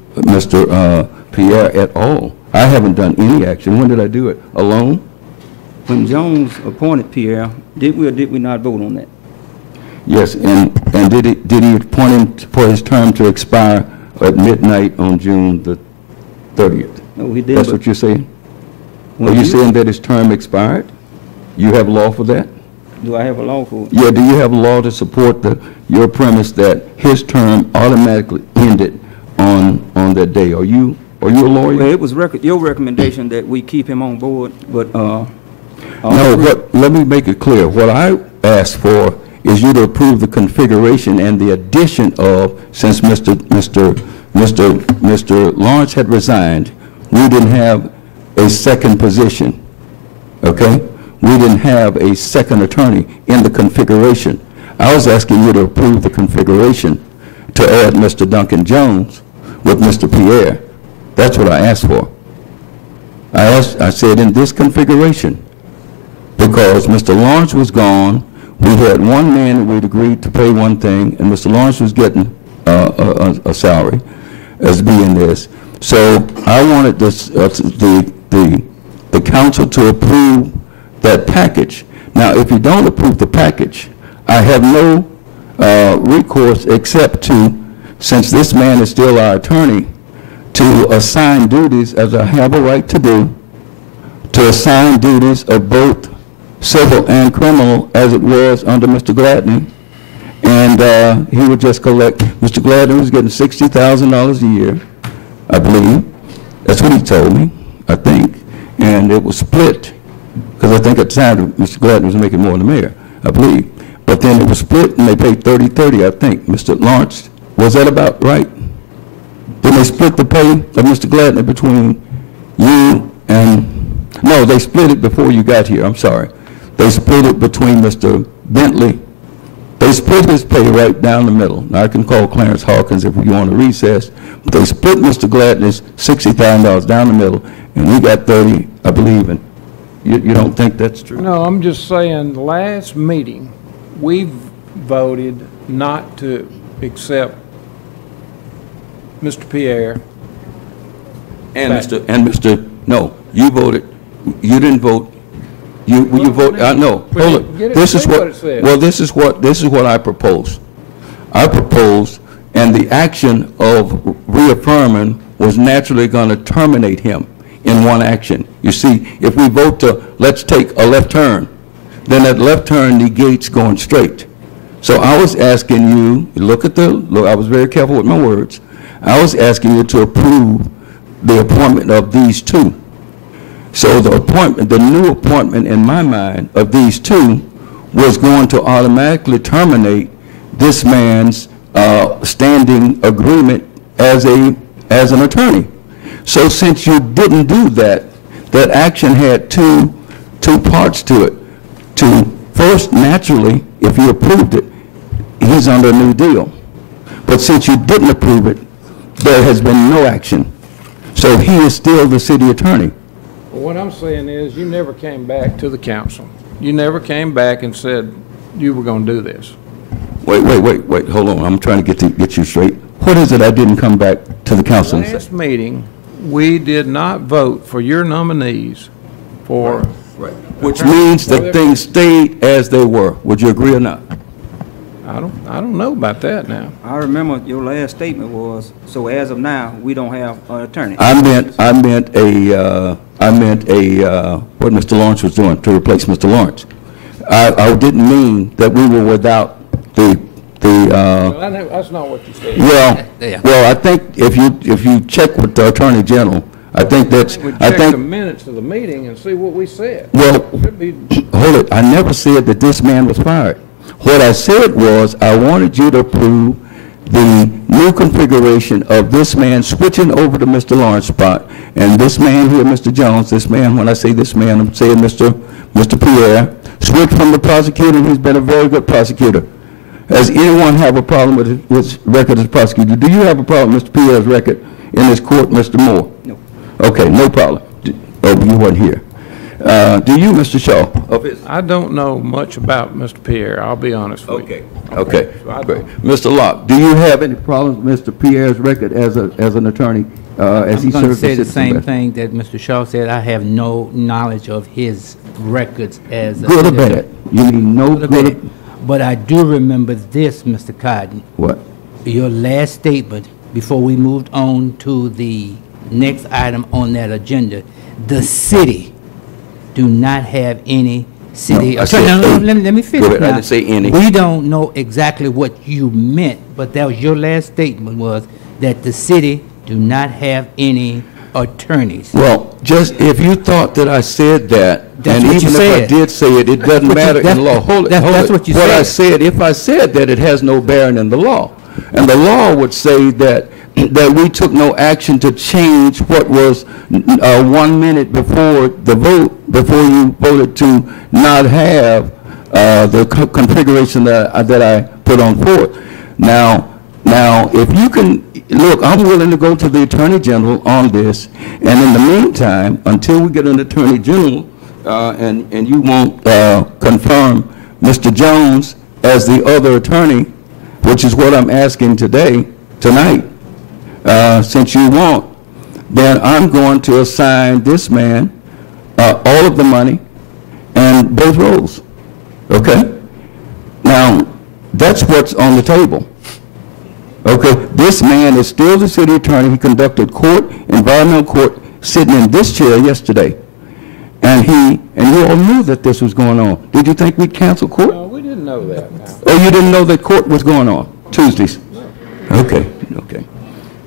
Pierre at all. I haven't done any action. When did I do it? Alone? When Jones appointed Pierre, did we or did we not vote on that? Yes, and did he appoint him for his term to expire at midnight on June the 30th? No, he didn't. That's what you're saying? Well, Are you saying that his term expired? You have law for that? Do I have a law for it? Yeah, do you have law to support your premise that his term automatically ended on that day? Are you a lawyer? Well, it was your recommendation that we keep him on board, but, No, but let me make it clear. What I asked for is you to approve the configuration and the addition of, since Mr. Lawrence had resigned, we didn't have a second position, okay? We didn't have a second attorney in the configuration. I was asking you to approve the configuration to add Mr. Duncan Jones with Mr. Pierre. That's what I asked for. I said in this configuration, because Mr. Lawrence was gone, we had one man that we'd agreed to pay one thing, and Mr. Lawrence was getting a salary as being this. So I wanted this, the council to approve that package. Now, if you don't approve the package, I have no recourse except to, since this man is still our attorney, to assign duties, as I have a right to do, to assign duties of both civil and criminal as it was under Mr. Gladney. And he would just collect, Mr. Gladney was getting $60,000 a year, I believe. That's what he told me, I think. And it was split, because I think at the time Mr. Gladney was making more than the mayor, I believe. But then it was split and they paid 30-30, I think. Mr. Lawrence, was that about right? Then they split the pay of Mr. Gladney between you and, no, they split it before you got here, I'm sorry. They split it between Mr. Bentley. They split his pay right down the middle. Now, I can call Clarence Hawkins if we go on a recess, but they split Mr. Gladney's $60,000 down the middle, and we got 30, I believe, and you don't think that's true? No, I'm just saying, last meeting, we voted not to accept Mr. Pierre. No, you voted, you didn't vote. You vote, no, hold it. This is what I propose. I propose, and the action of reaffirming was naturally going to terminate him in one action. You see, if we vote to, let's take a left turn, then that left turn negates going straight. So I was asking you, I was very careful with my words. I was asking you to approve the appointment of these two. So the new appointment in my mind of these two was going to automatically terminate this man's standing agreement as an attorney. So since you didn't do that, that action had two parts to it. First, naturally, if you approved it, he's under a new deal. But since you didn't approve it, there has been no action. So he is still the city attorney. Well, what I'm saying is, you never came back to the council. You never came back and said you were going to do this. Wait, hold on. I'm trying to get you straight. What is it I didn't come back to the council and say? Last meeting, we did not vote for your nominees for... Right. Which means that things stayed as they were. Would you agree or not? I don't know about that now. I remember your last statement was, so as of now, we don't have an attorney. I meant what Mr. Lawrence was doing to replace Mr. Lawrence. I didn't mean that we were without That's not what you said. Well, I think if you check with the Attorney General, I think that's, check the minutes of the meeting and see what we said. Well, hold it. I never said that this man was fired. What I said was I wanted you to approve the new configuration of this man switching over to Mr. Lawrence's spot, and this man here, Mr. Jones, this man, when I say this man, I'm saying Mr. Pierre, switched from the prosecutor, and he's been a very good prosecutor. Does anyone have a problem with his record as prosecutor? Do you have a problem with Mr. Pierre's record in this court, Mr. Moore? No. Okay, no problem. Oh, you weren't here. Do you, Mr. Shaw? I don't know much about Mr. Pierre, I'll be honest with you. Okay, great. Mr. Locke, do you have any problems with Mr. Pierre's record as an attorney, as he I'm going to serves say as the citizen same ambassador? thing that Mr. Shaw said. I have no knowledge of his records as a Good or citizen. bad? You mean no Good or good? bad. But I do remember this, Mr. Cotton. What? Your last statement before we moved on to the next item on that agenda. The city do not have any city. No, I said let any. me finish Go ahead, I now. didn't say any. We don't know exactly what you meant, but that was your last statement, was that the city do not have any attorneys. Well, just if you thought that I said that, That's and what even you if I said. did say it, it doesn't what you- matter in that's- law. Hold it, that's- hold that's it. what you What I said. said, if I said that, it has no bearing in the law. And the law would say that we took no action to change what was 1 minute before the vote, before you voted to not have the configuration that I put on forth. Now, if you can, look, I'm willing to go to the Attorney General on this, and in the meantime, until we get an Attorney General, and you won't confirm Mr. Jones as the other attorney, which is what I'm asking tonight, since you won't, then I'm going to assign this man all of the money and both roles, okay? Now, that's what's on the table. Okay, this man is still the city attorney. He conducted court, environmental court, sitting in this chair yesterday. And you all knew that this was going on. Did you think we'd cancel court? No, we didn't know that now. Oh, you didn't know that court was going on Tuesdays? Okay.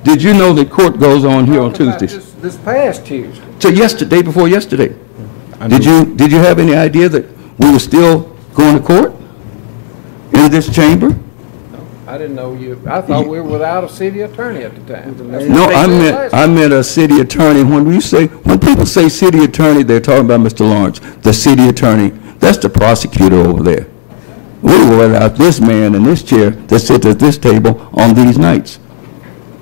Did you know that court goes on here on Tuesdays? This past Tuesday. So yesterday, before yesterday. Did you have any idea that we were still going to court in this chamber? I didn't know I thought we were without a city attorney at the time. That's No, what they said last I meant a city attorney. When people say city attorney, they're talking about Mr. Lawrence, the city attorney. That's the prosecutor over there. We were without this man in this chair that sits at this table on these nights.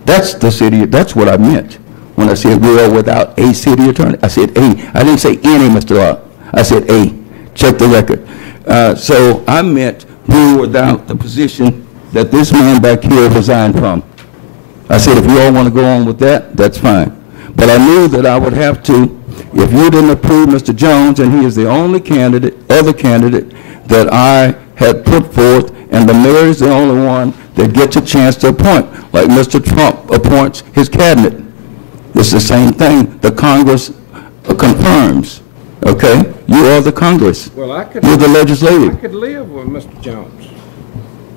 That's the city, that's what I meant when I said we are without a city attorney. I said a. I didn't say any, Mr. Locke. I said a. Check the record. So I meant we were without the position that this man back here resigned from. I said, if you all want to go on with that, that's fine. But I knew that I would have to, if you didn't approve Mr. Jones, and he is the only other candidate that I had put forth, and the mayor is the only one that gets a chance to appoint, like Mr. Trump appoints his cabinet. It's the same thing. The Congress confirms, okay? You are the Congress. Well, You're the legislative. I could live with Mr. Jones.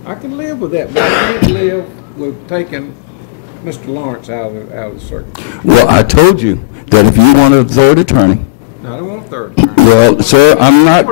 I can live with that, but I can't live with taking Mr. Lawrence out of the circuit. Well, I told you that if you want a third attorney, No, I don't want a third attorney. well, sir, I'm not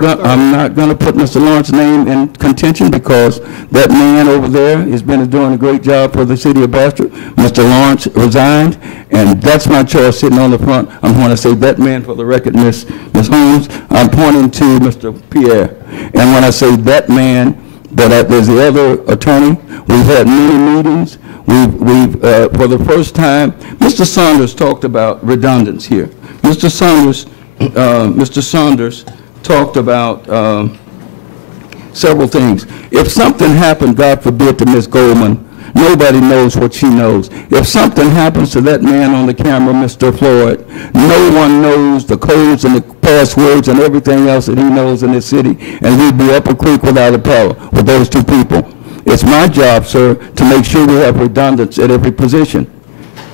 going to put Mr. Lawrence's name in contention because that man over there has been doing a great job for the city of Bastrop. Mr. Lawrence resigned, and that's my choice sitting on the front. I'm going to say that man for the record, Ms. Holmes. I'm pointing to Mr. Pierre. And when I say that man, but there's the other attorney. We've had many meetings. We've for the first time, Mr. Saunders talked about redundancy here. Mr. Saunders talked about several things. If something happened, God forbid, to Ms. Goldman, nobody knows what she knows. If something happens to that man on the camera, Mr. Floyd, no one knows the codes and the passwords and everything else that he knows in this city, and we'd be up a creek without a paddle with those two people. It's my job, sir, to make sure we have redundancy at every position,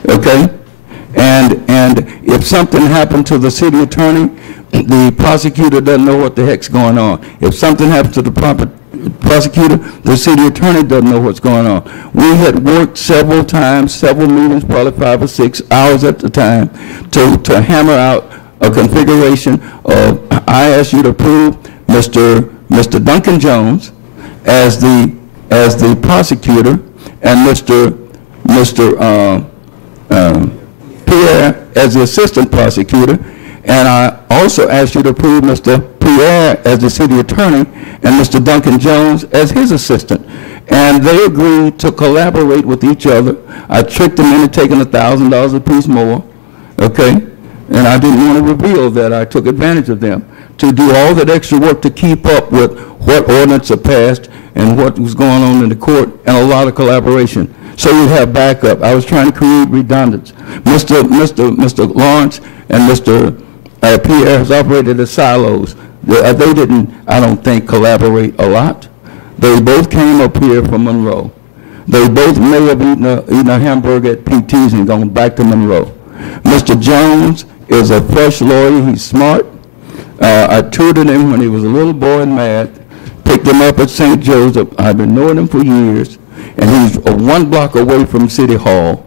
okay? And if something happened to the city attorney, the prosecutor doesn't know what the heck's going on. If something happens to the prosecutor, the city attorney doesn't know what's going on. We had worked several times, several meetings, probably 5 or 6 hours at the time, to hammer out a configuration of, I asked you to approve Mr. Duncan Jones as the prosecutor, and Mr. Pierre as the assistant prosecutor, and I also asked you to approve Mr. Pierre as the city attorney and Mr. Duncan Jones as his assistant. And they agreed to collaborate with each other. I tricked them into taking $1,000 apiece more, okay? And I didn't want to reveal that I took advantage of them to do all that extra work to keep up with what ordinance are passed and what was going on in the court, and a lot of collaboration. So we'd have backup. I was trying to create redundancy. Mr. Lawrence and Mr. Pierre has operated as silos. They didn't, I don't think, collaborate a lot. They both came up here from Monroe. They both may have eaten a hamburger at PT's and gone back to Monroe. Mr. Jones is a fresh lawyer. He's smart. I tutored him when he was a little boy in math, picked him up at St. Joseph. I've been knowing him for years, and he's 1 block away from City Hall.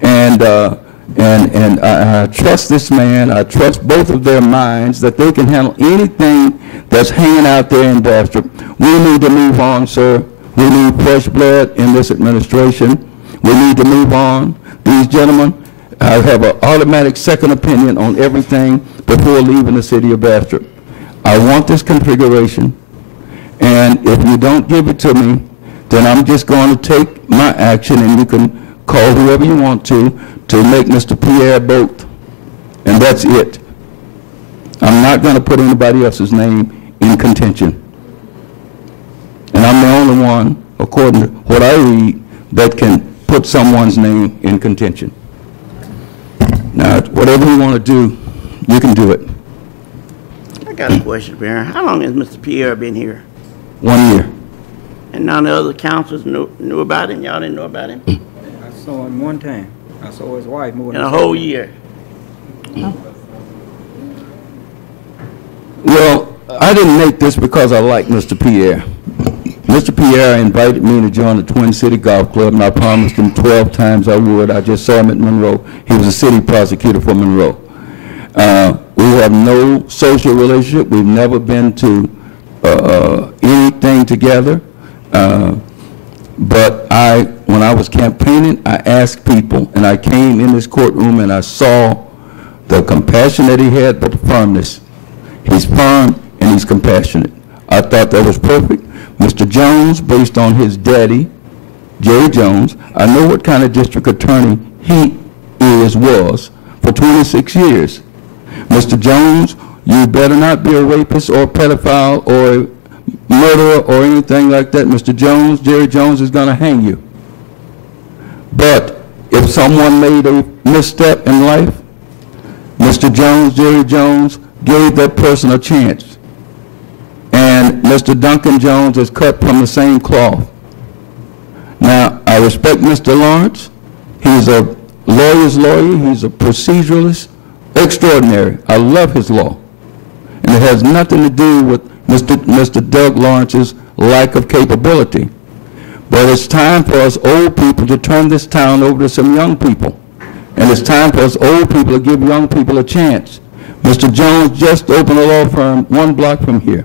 And I trust this man. I trust both of their minds that they can handle anything that's hanging out there in Bastrop. We need to move on, sir. We need fresh blood in this administration. We need to move on. These gentlemen, I have an automatic second opinion on everything before leaving the city of Bastrop. I want this configuration, and if you don't give it to me, then I'm just going to take my action, and you can call whoever you want to make Mr. Pierre both. And that's it. I'm not going to put anybody else's name in contention. And I'm the only one, according to what I read, that can put someone's name in contention. Now, whatever you want to do, you can do it. I got a question, Mayor. How long has Mr. Pierre been here? 1 year. And none of the other councils knew about him? Y'all didn't know about him? I saw him one time. I saw his wife more In than a whole year? Well, I didn't make this because I like Mr. Pierre. Mr. Pierre invited me to join the Twin City Golf Club, and I promised him 12 times I would. I just saw him at Monroe. He was a city prosecutor for Monroe. We have no social relationship. We've never been to anything together. But when I was campaigning, I asked people, and I came in this courtroom and I saw the compassion that he had, but the firmness. He's firm and he's compassionate. I thought that was perfect. Mr. Jones, based on his daddy, Jerry Jones, I know what kind of district attorney he was for 26 years. Mr. Jones, you better not be a rapist or a pedophile or a murderer or anything like that. Mr. Jones, Jerry Jones is going to hang you. But if someone made a misstep in life, Mr. Jones, Jerry Jones, gave that person a chance. And Mr. Duncan Jones is cut from the same cloth. Now, I respect Mr. Lawrence. He's a lawyer's lawyer. He's a proceduralist. Extraordinary. I love his law. And it has nothing to do with Mr. Doug Lawrence's lack of capability. But it's time for us old people to turn this town over to some young people. And it's time for us old people to give young people a chance. Mr. Jones just opened a law firm 1 block from here.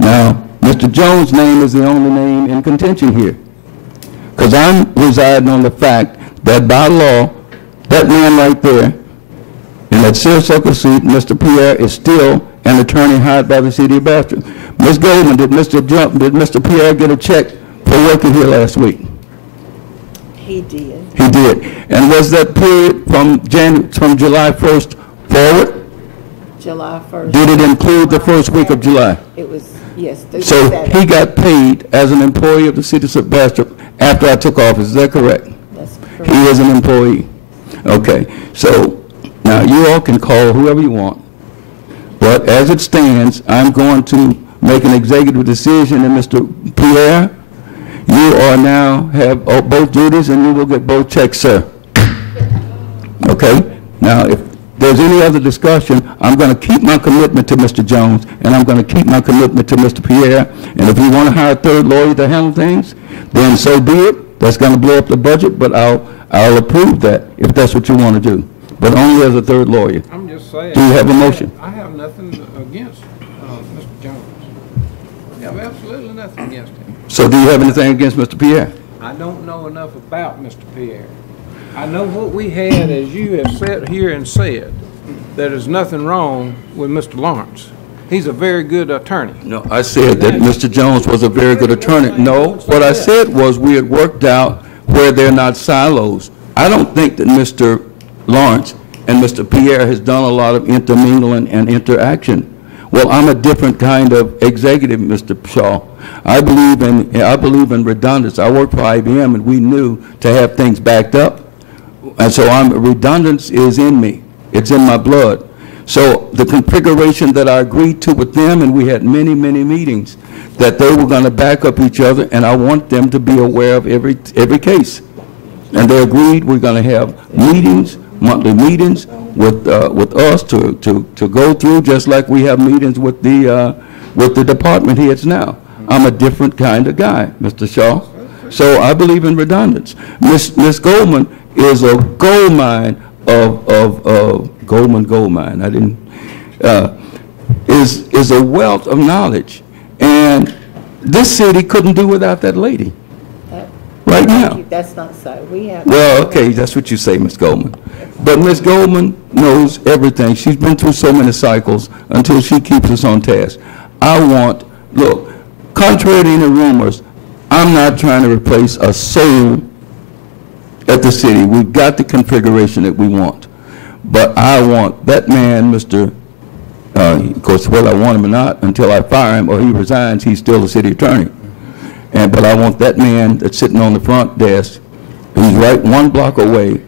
Now, Mr. Jones' name is the only name in contention here. Because I'm residing on the fact that by law, that man right there in that circle seat, Mr. Pierre, is still an attorney hired by the city of Bastrop. Ms. Goldman, did Mr. Pierre get a check for working here last week? He did. He did. And was that period from July 1st forward? July 1st. Did it include the first week of July? It was, yes. So he got paid as an employee of the city of Bastrop after I took office. Is that correct? That's correct. He is an employee. Okay. So now you all can call whoever you want. But as it stands, I'm going to make an executive decision, and Mr. Pierre, you are now have both duties, and you will get both checks, sir. Okay? Now, if there's any other discussion, I'm going to keep my commitment to Mr. Jones, and I'm going to keep my commitment to Mr. Pierre. And if you want to hire a third lawyer to handle things, then so be it. That's going to blow up the budget, but I'll approve that if that's what you want to do. But only as a third lawyer. I'm just saying. Do you have a motion? I have nothing against Mr. Jones. I have absolutely nothing against him. So do you have anything against Mr. Pierre? I don't know enough about Mr. Pierre. I know what we had, as you have sat here and said, that there's nothing wrong with Mr. Lawrence. He's a very good attorney. No, I said that Mr. Jones was a very good attorney. No, what I said was we had worked out where they're not silos. I don't think that Mr. Lawrence and Mr. Pierre has done a lot of intermingling and interaction. Well, I'm a different kind of executive, Mr. Shaw. I believe in redundancy. I worked for IBM, and we knew to have things backed up. And so redundancy is in me. It's in my blood. So the configuration that I agreed to with them, and we had many, many meetings, that they were going to back up each other, and I want them to be aware of every case. And they agreed we're going to have meetings, monthly meetings with us to go through, just like we have meetings with the department heads now. I'm a different kind of guy, Mr. Shaw. So I believe in redundancy. Miss Goldman is a gold mine of gold mine. I didn't is a wealth of knowledge, and this city couldn't do without that lady. Right now. That's not so. We have. Well, okay, that's what you say, Miss Goldman. But Miss Goldman knows everything. She's been through so many cycles until she keeps us on task. Look, contrary to any rumors, I'm not trying to replace a soul at the city. We've got the configuration that we want. But I want that man, of course, whether I want him or not, until I fire him or he resigns, he's still the city attorney. But I want that man that's sitting on the front desk, who's right one block away.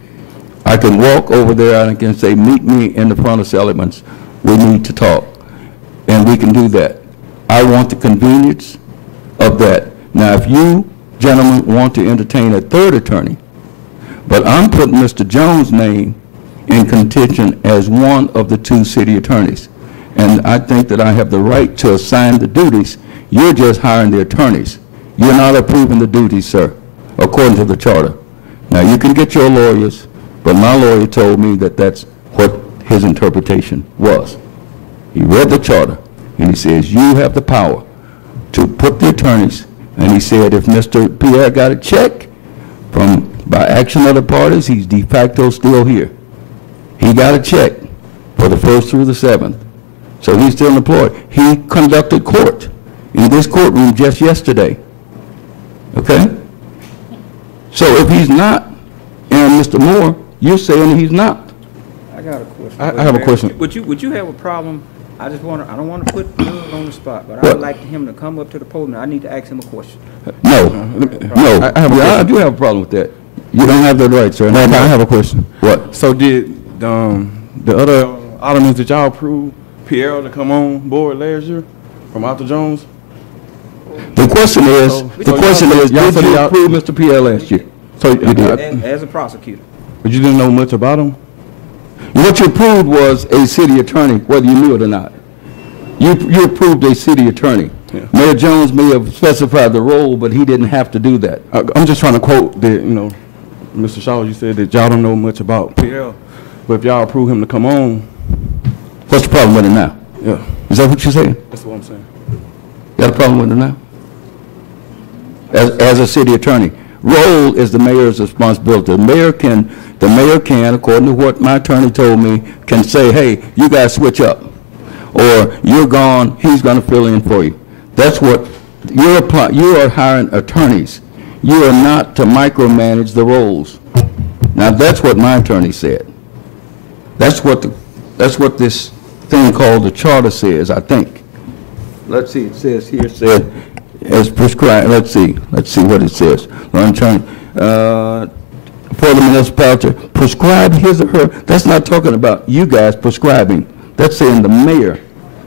I can walk over there and I can say, meet me in the front of Sullivan's. We need to talk. And we can do that. I want the convenience of that. Now, if you gentlemen want to entertain a third attorney, but I'm putting Mr. Jones' name in contention as one of the two city attorneys. And I think that I have the right to assign the duties. You're just hiring the attorneys. You're not approving the duties, sir, according to the charter. Now, you can get your lawyers, but my lawyer told me that that's what his interpretation was. He read the charter, and he says, you have the power to put the attorneys, and he said if Mr. Pierre got a check by action of the parties, he's de facto still here. He got a check for the 1st through the 7th, so he's still employed. He conducted court in this courtroom just yesterday. Okay? So if he's not, and Mr. Moore, you're saying he's not. I got a question. I have a question. Would you have a problem? I don't want to put Doug on the spot, but I What? would like him to come up to the podium. I need to ask him a question. No. I do have a problem with that. You don't have that right, sir. I have a question. What? So did the other aldermen that y'all approved Pierre to come on board last year from Arthur Jones? The question is, did you approve Mr. Pierre last year? So you did. As a prosecutor. But you didn't know much about him? What you approved was a city attorney, whether you knew it or not. You approved a city attorney. Yeah. Mayor Jones may have specified the role, but he didn't have to do that. I'm just trying to quote that, Mr. Shaw, you said that y'all don't know much about Pierre, but if y'all approve him to come on. What's the problem with it now? Yeah. Is that what you're saying? That's what I'm saying. You got a problem with it now? As a city attorney. Role is the mayor's responsibility. The mayor can, according to what my attorney told me, can say, hey, you guys switch up. Or you're gone, he's going to fill in for you. That's what, you are hiring attorneys. You are not to micromanage the roles. Now, that's what my attorney said. That's what this thing called the charter says, I think. Let's see, it says here, as prescribed, let's see what it says. I'm trying, for the municipality, prescribe his or her, that's not talking about you guys prescribing. That's saying the mayor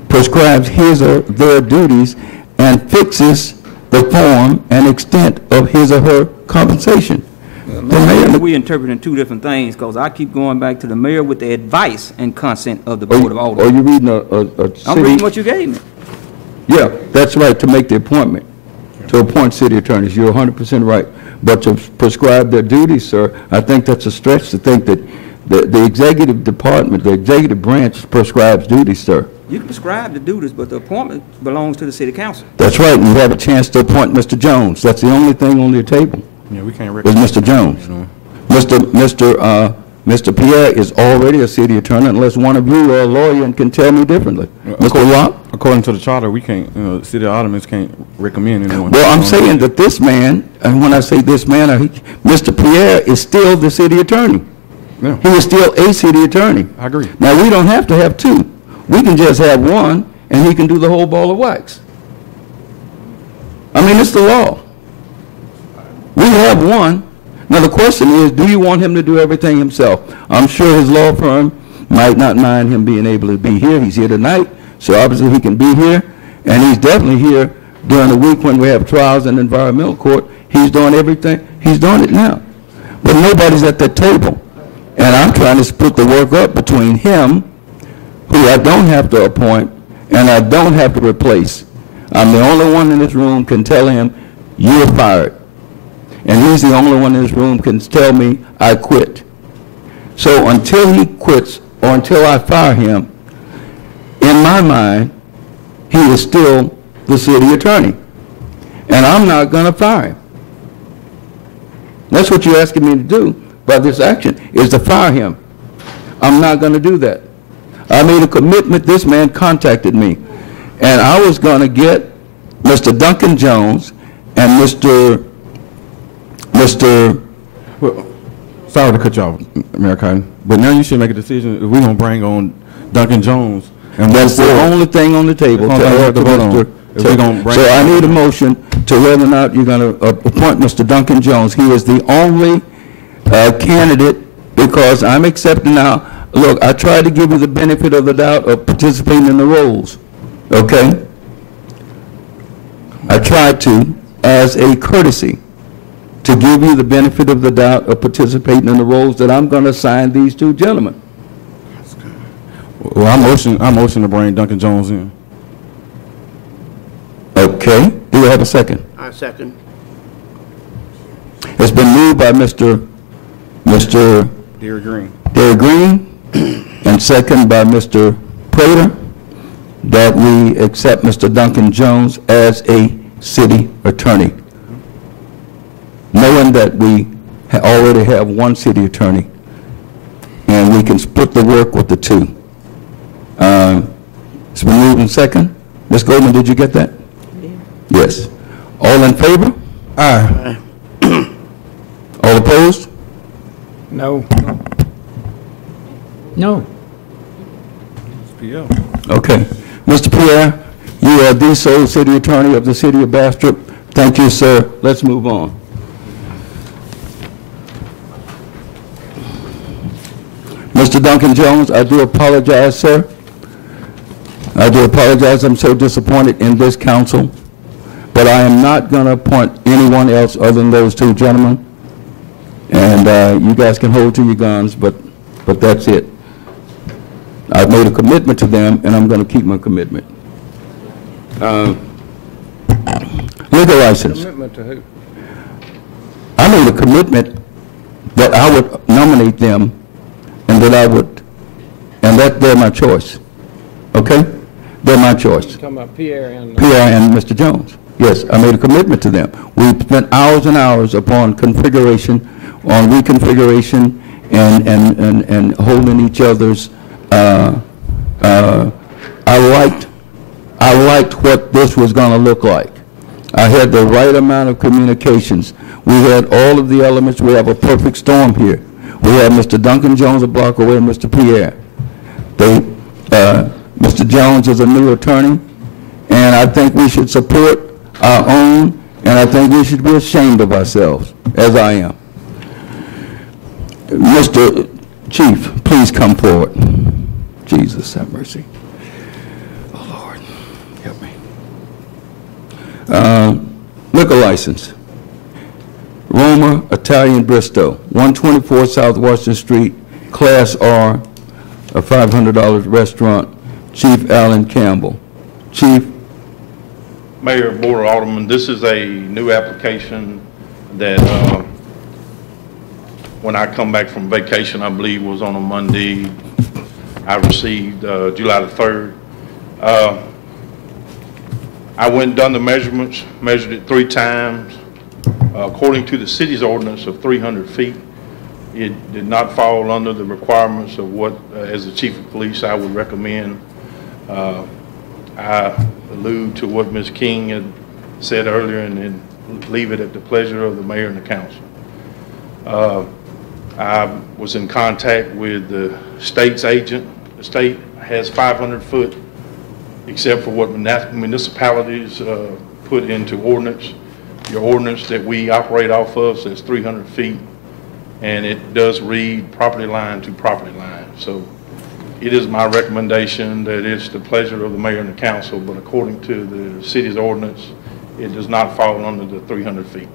prescribes his or their duties and fixes the form and extent of his or her compensation. We interpreting two different things, because I keep going back to the mayor with the advice and consent of the Board of Aldermen. Or you reading a city? I'm reading what you gave me. Yeah, that's right, to make the appointment, to appoint city attorneys. You're 100% right. But to prescribe their duties, sir, I think that's a stretch to think that the executive department, the executive branch prescribes duties, sir. You can prescribe the duties, but the appointment belongs to the city council. That's right, and you have a chance to appoint Mr. Jones. That's the only thing on your table. Yeah, we can't was recommend. Mr. Jones. You know. Mr. Pierre is already a city attorney unless one of you are a lawyer and can tell me differently. Mr. Locke? According to the charter, we can't, city aldermen can't recommend anyone. Well, I'm saying that this man, and when I say this man, Mr. Pierre is still the city attorney. Yeah. He is still a city attorney. I agree. Now, we don't have to have two. We can just have one, and he can do the whole ball of wax. I mean, it's the law. We have one. Now, the question is, do you want him to do everything himself? I'm sure his law firm might not mind him being able to be here. He's here tonight, so obviously he can be here. And he's definitely here during the week when we have trials in environmental court. He's doing everything. He's doing it now. But nobody's at that table. And I'm trying to split the work up between him, who I don't have to appoint, and I don't have to replace. I'm the only one in this room can tell him, you're fired. And he's the only one in this room can tell me I quit. So until he quits or until I fire him, in my mind, he is still the city attorney. And I'm not going to fire him. That's what you're asking me to do by this action, is to fire him. I'm not going to do that. I made a commitment. This man contacted me. And I was going to get Mr. Duncan Jones and Mr. Well, sorry to cut you off, Mayor Cotton, but now you should make a decision if we're going to bring on Duncan Jones. And That's the only thing on the table. That's all we have to vote on. If we're gonna bring- So I need a motion to whether or not you're going to appoint Mr. Duncan Jones. He is the only candidate, because I'm accepting now. Look, I tried to give you the benefit of the doubt of participating in the roles, okay? I tried to, as a courtesy, to give you the benefit of the doubt of participating in the roles that I'm going to assign these two gentlemen. Well, I motion to bring Duncan Jones in. Okay, do we have a second? I second. It's been moved by Mr. Dear Green. Derek Green and second by Mr. Prater that we accept Mr. Duncan Jones as a city attorney, knowing that we already have one city attorney and we can split the work with the two. It's been moved and second. Ms. Goldman, did you get that? Yes. All in favor? Aye. All opposed? No. No. PL. Okay. Mr. Pierre, you are the sole city attorney of the city of Bastrop. Thank you, sir. Let's move on. Mr. Duncan Jones, I do apologize, sir. I do apologize. I'm so disappointed in this council. But I am not going to appoint anyone else other than those two gentlemen. And you guys can hold to your guns, but that's it. I've made a commitment to them, and I'm going to keep my commitment. Liquor license. Commitment to who? I made a commitment that I would nominate them, and that they're my choice. Okay? They're my choice. You're talking about Pierre and... Pierre and Mr. Jones. Yes, I made a commitment to them. We spent hours and hours upon reconfiguration, and holding each other's. I liked what this was going to look like. I had the right amount of communications. We had all of the elements. We have a perfect storm here. We have Mr. Duncan Jones a block away and Mr. Pierre. Mr. Jones is a new attorney, and I think we should support our own, and I think we should be ashamed of ourselves, as I am. Mr. Chief, please come forward. Jesus, have mercy. Oh, Lord, help me. Liquor license. Roma Italian Bristow, 124 South Washington Street, Class R, a $500 restaurant. Chief Allen Campbell. Chief. Mayor, Board of Aldermen, this is a new application that when I come back from vacation, I believe was on a Monday, I received July the 3rd. I went and done the measurements, measured it 3 times, According to the city's ordinance of 300 feet, it did not fall under the requirements of what, as the chief of police, I would recommend. I allude to what Ms. King had said earlier and then leave it at the pleasure of the mayor and the council. I was in contact with the state's agent. The state has 500 foot, except for what municipalities put into ordinance. Your ordinance that we operate off of says 300 feet, and it does read property line to property line. So it is my recommendation that it's the pleasure of the mayor and the council, but according to the city's ordinance, it does not fall under the 300 feet.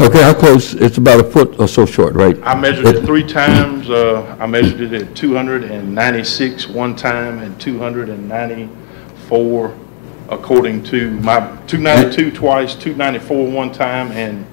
Okay, how close? It's about a foot or so short, right? I measured it 3 times. I measured it at 296 one time and 294 according to my 292 twice, 294 one time, and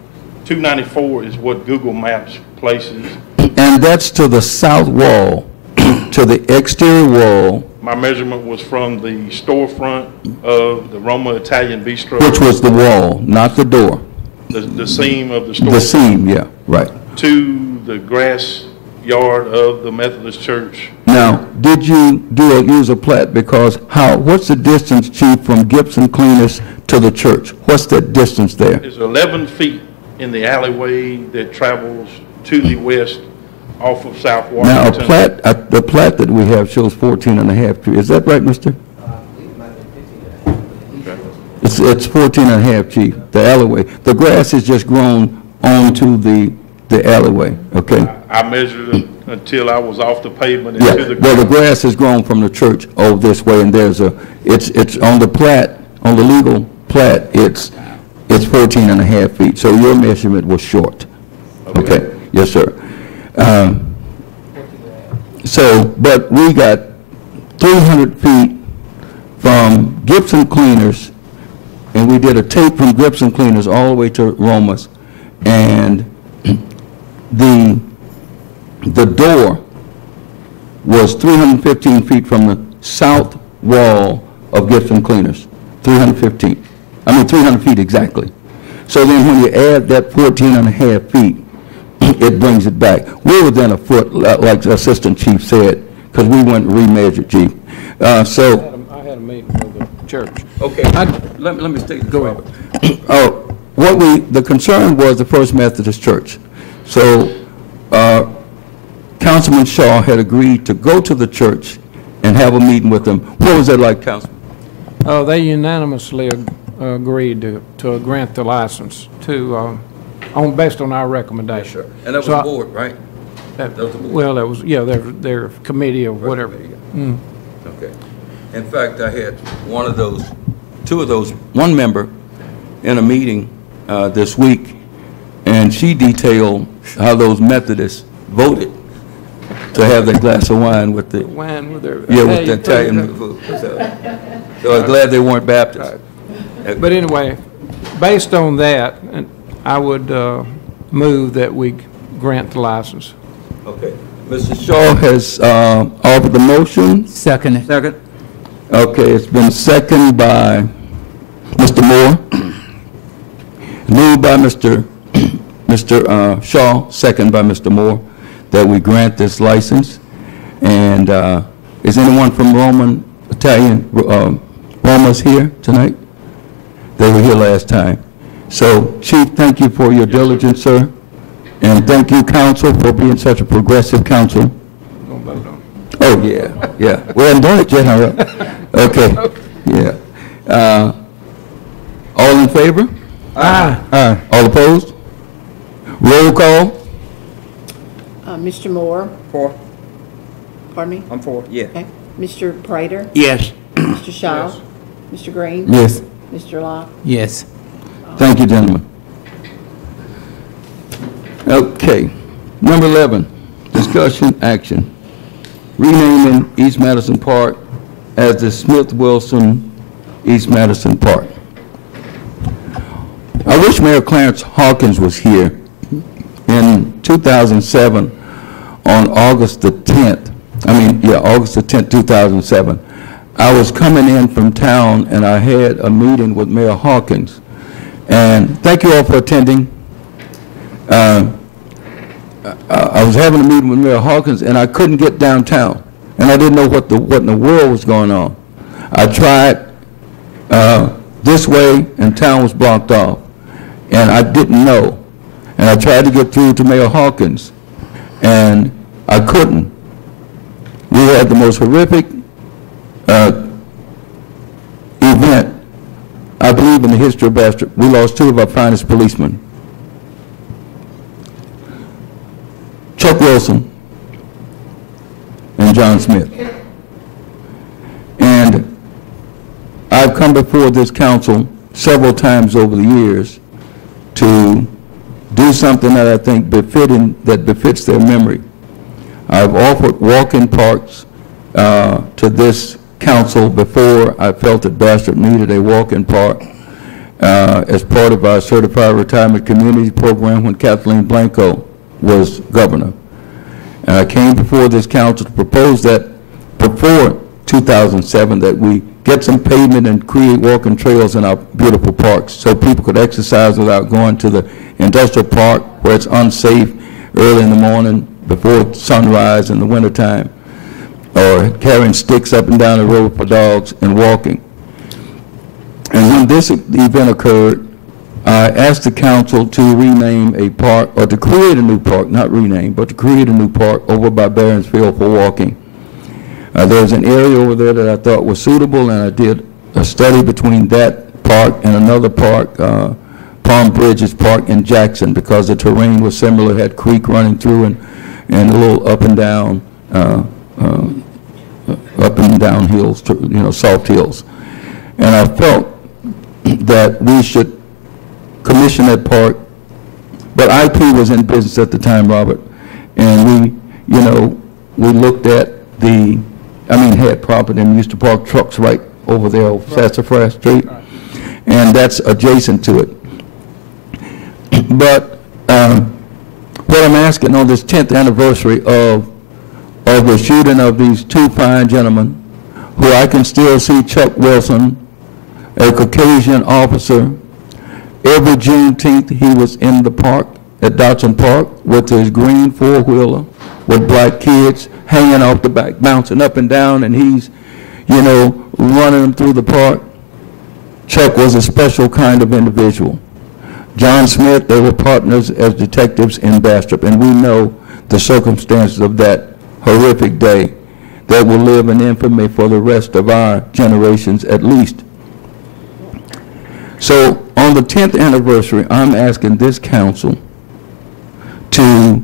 294 is what Google Maps places. And that's to the south wall, to the exterior wall. My measurement was from the storefront of the Roma Italian Bistro. Which was the wall, not the door. The seam of the storefront. The seam, yeah, right. To the grass yard of the Methodist Church. Now, did you use a plat? Because what's the distance, Chief, from Gibson Cleaners to the church? What's that distance there? There's 11 feet in the alleyway that travels to the west off of South Washington. Now, the plat that we have shows 14 and a half feet. Is that right, mister? It's 14 and a half, Chief, the alleyway. The grass has just grown onto the alleyway, okay? I measured it until I was off the pavement into the ground. Well, the grass has grown from the church over this way, and it's on the plat, on the legal plat, it's 14 and a half feet. So your measurement was short. Okay. Yes, sir. But we got 300 feet from Gibson Cleaners, and we did a tape from Gibson Cleaners all the way to Roma's, and the door was 315 feet from the south wall of Gibson Cleaners, 300 feet exactly. So then when you add that 14 and a half feet, it brings it back. We're within a foot, like the Assistant Chief said, because we went and remeasured, Chief. I had a meeting with the church. Okay, let me state this. Go ahead. The concern was the First Methodist Church. So Councilman Shaw had agreed to go to the church and have a meeting with them. What was that like, Councilman? They unanimously agreed to grant the license based on our recommendation. Yes, sir. And that was the board, right? Well, that was, yeah, their committee or whatever. Okay. In fact, I had one member in a meeting this week, and she detailed how those Methodists voted to have that glass of wine with the with their with the Italian food. So I'm glad they weren't Baptists. But anyway, based on that, I would move that we grant the license. Okay. Mr. Shaw has offered the motion. Second. Second. Okay, it's been seconded by Mr. Moore. Moved by Mr. Shaw, second by Mr. Moore, that we grant this license. And is anyone from Roma's here tonight? They were here last time. So, Chief, thank you for your diligence, sir. And thank you, council, for being such a progressive council. Oh, yeah. We haven't done it yet, huh? Okay, yeah. All in favor? Aye. All opposed? Roll call? Mr. Moore? For? Pardon me? I'm for, yeah. Okay. Mr. Prater? Yes. Mr. Shaw? Yes. Mr. Green? Yes. Mr. Locke? Yes. Thank you, gentlemen. Okay. Number 11, discussion action. Renaming East Madison Park as the Smith-Wilson East Madison Park. I wish Mayor Clarence Hawkins was here in 2007 on August the 10th. August the 10th, 2007. I was coming in from town and I had a meeting with Mayor Hawkins. And thank you all for attending. I was having a meeting with Mayor Hawkins, and I couldn't get downtown, and I didn't know what in the world was going on. I tried this way, and town was blocked off, and I didn't know. And I tried to get through to Mayor Hawkins, and I couldn't. We had the most horrific event, I believe, in the history of Bastrop. We lost two of our finest policemen. Chuck Wilson and John Smith. And I've come before this council several times over the years to do something that I think befits their memory. I've offered walk-in parks to this council before. I felt that Bastrop needed a walk-in park as part of our Certified Retirement Community Program when Kathleen Blanco was governor. And I came before this council to propose that before 2007 that we get some pavement and create walking trails in our beautiful parks so people could exercise without going to the industrial park where it's unsafe early in the morning before sunrise in the wintertime, or carrying sticks up and down the road for dogs and walking. And when this event occurred, I asked the council to rename a park, or to create a new park, not rename, but to create a new park over by Baronsfield for walking. There's an area over there that I thought was suitable, and I did a study between that park and another park, Palm Bridges Park in Jackson, because the terrain was similar, had creek running through and a little up and down hills, soft hills. And I felt that we should commission that park, but IP was in business at the time, Robert, and we looked at had property and used to park trucks right over there on Sassafras Street, and that's adjacent to it. But what I'm asking on this 10th anniversary of the shooting of these two fine gentlemen, who I can still see Chuck Wilson, a Caucasian officer. Every Juneteenth, he was in the park, at Dodson Park, with his green four-wheeler, with black kids hanging off the back, bouncing up and down, and he's, running them through the park. Chuck was a special kind of individual. John Smith, they were partners as detectives in Bastrop, and we know the circumstances of that horrific day that will live in infamy for the rest of our generations at least. So on the 10th anniversary, I'm asking this council to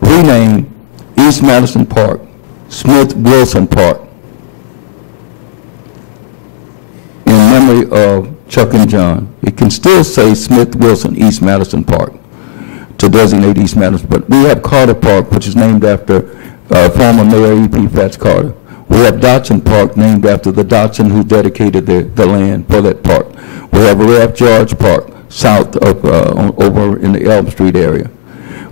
rename East Madison Park Smith Wilson Park in memory of Chuck and John. It can still say Smith Wilson East Madison Park to designate East Madison, but we have Carter Park, which is named after former Mayor E.P. Fats Carter. We have Dodson Park, named after the Dodson who dedicated the land for that park. We have Ralph George Park, south of, over in the Elm Street area.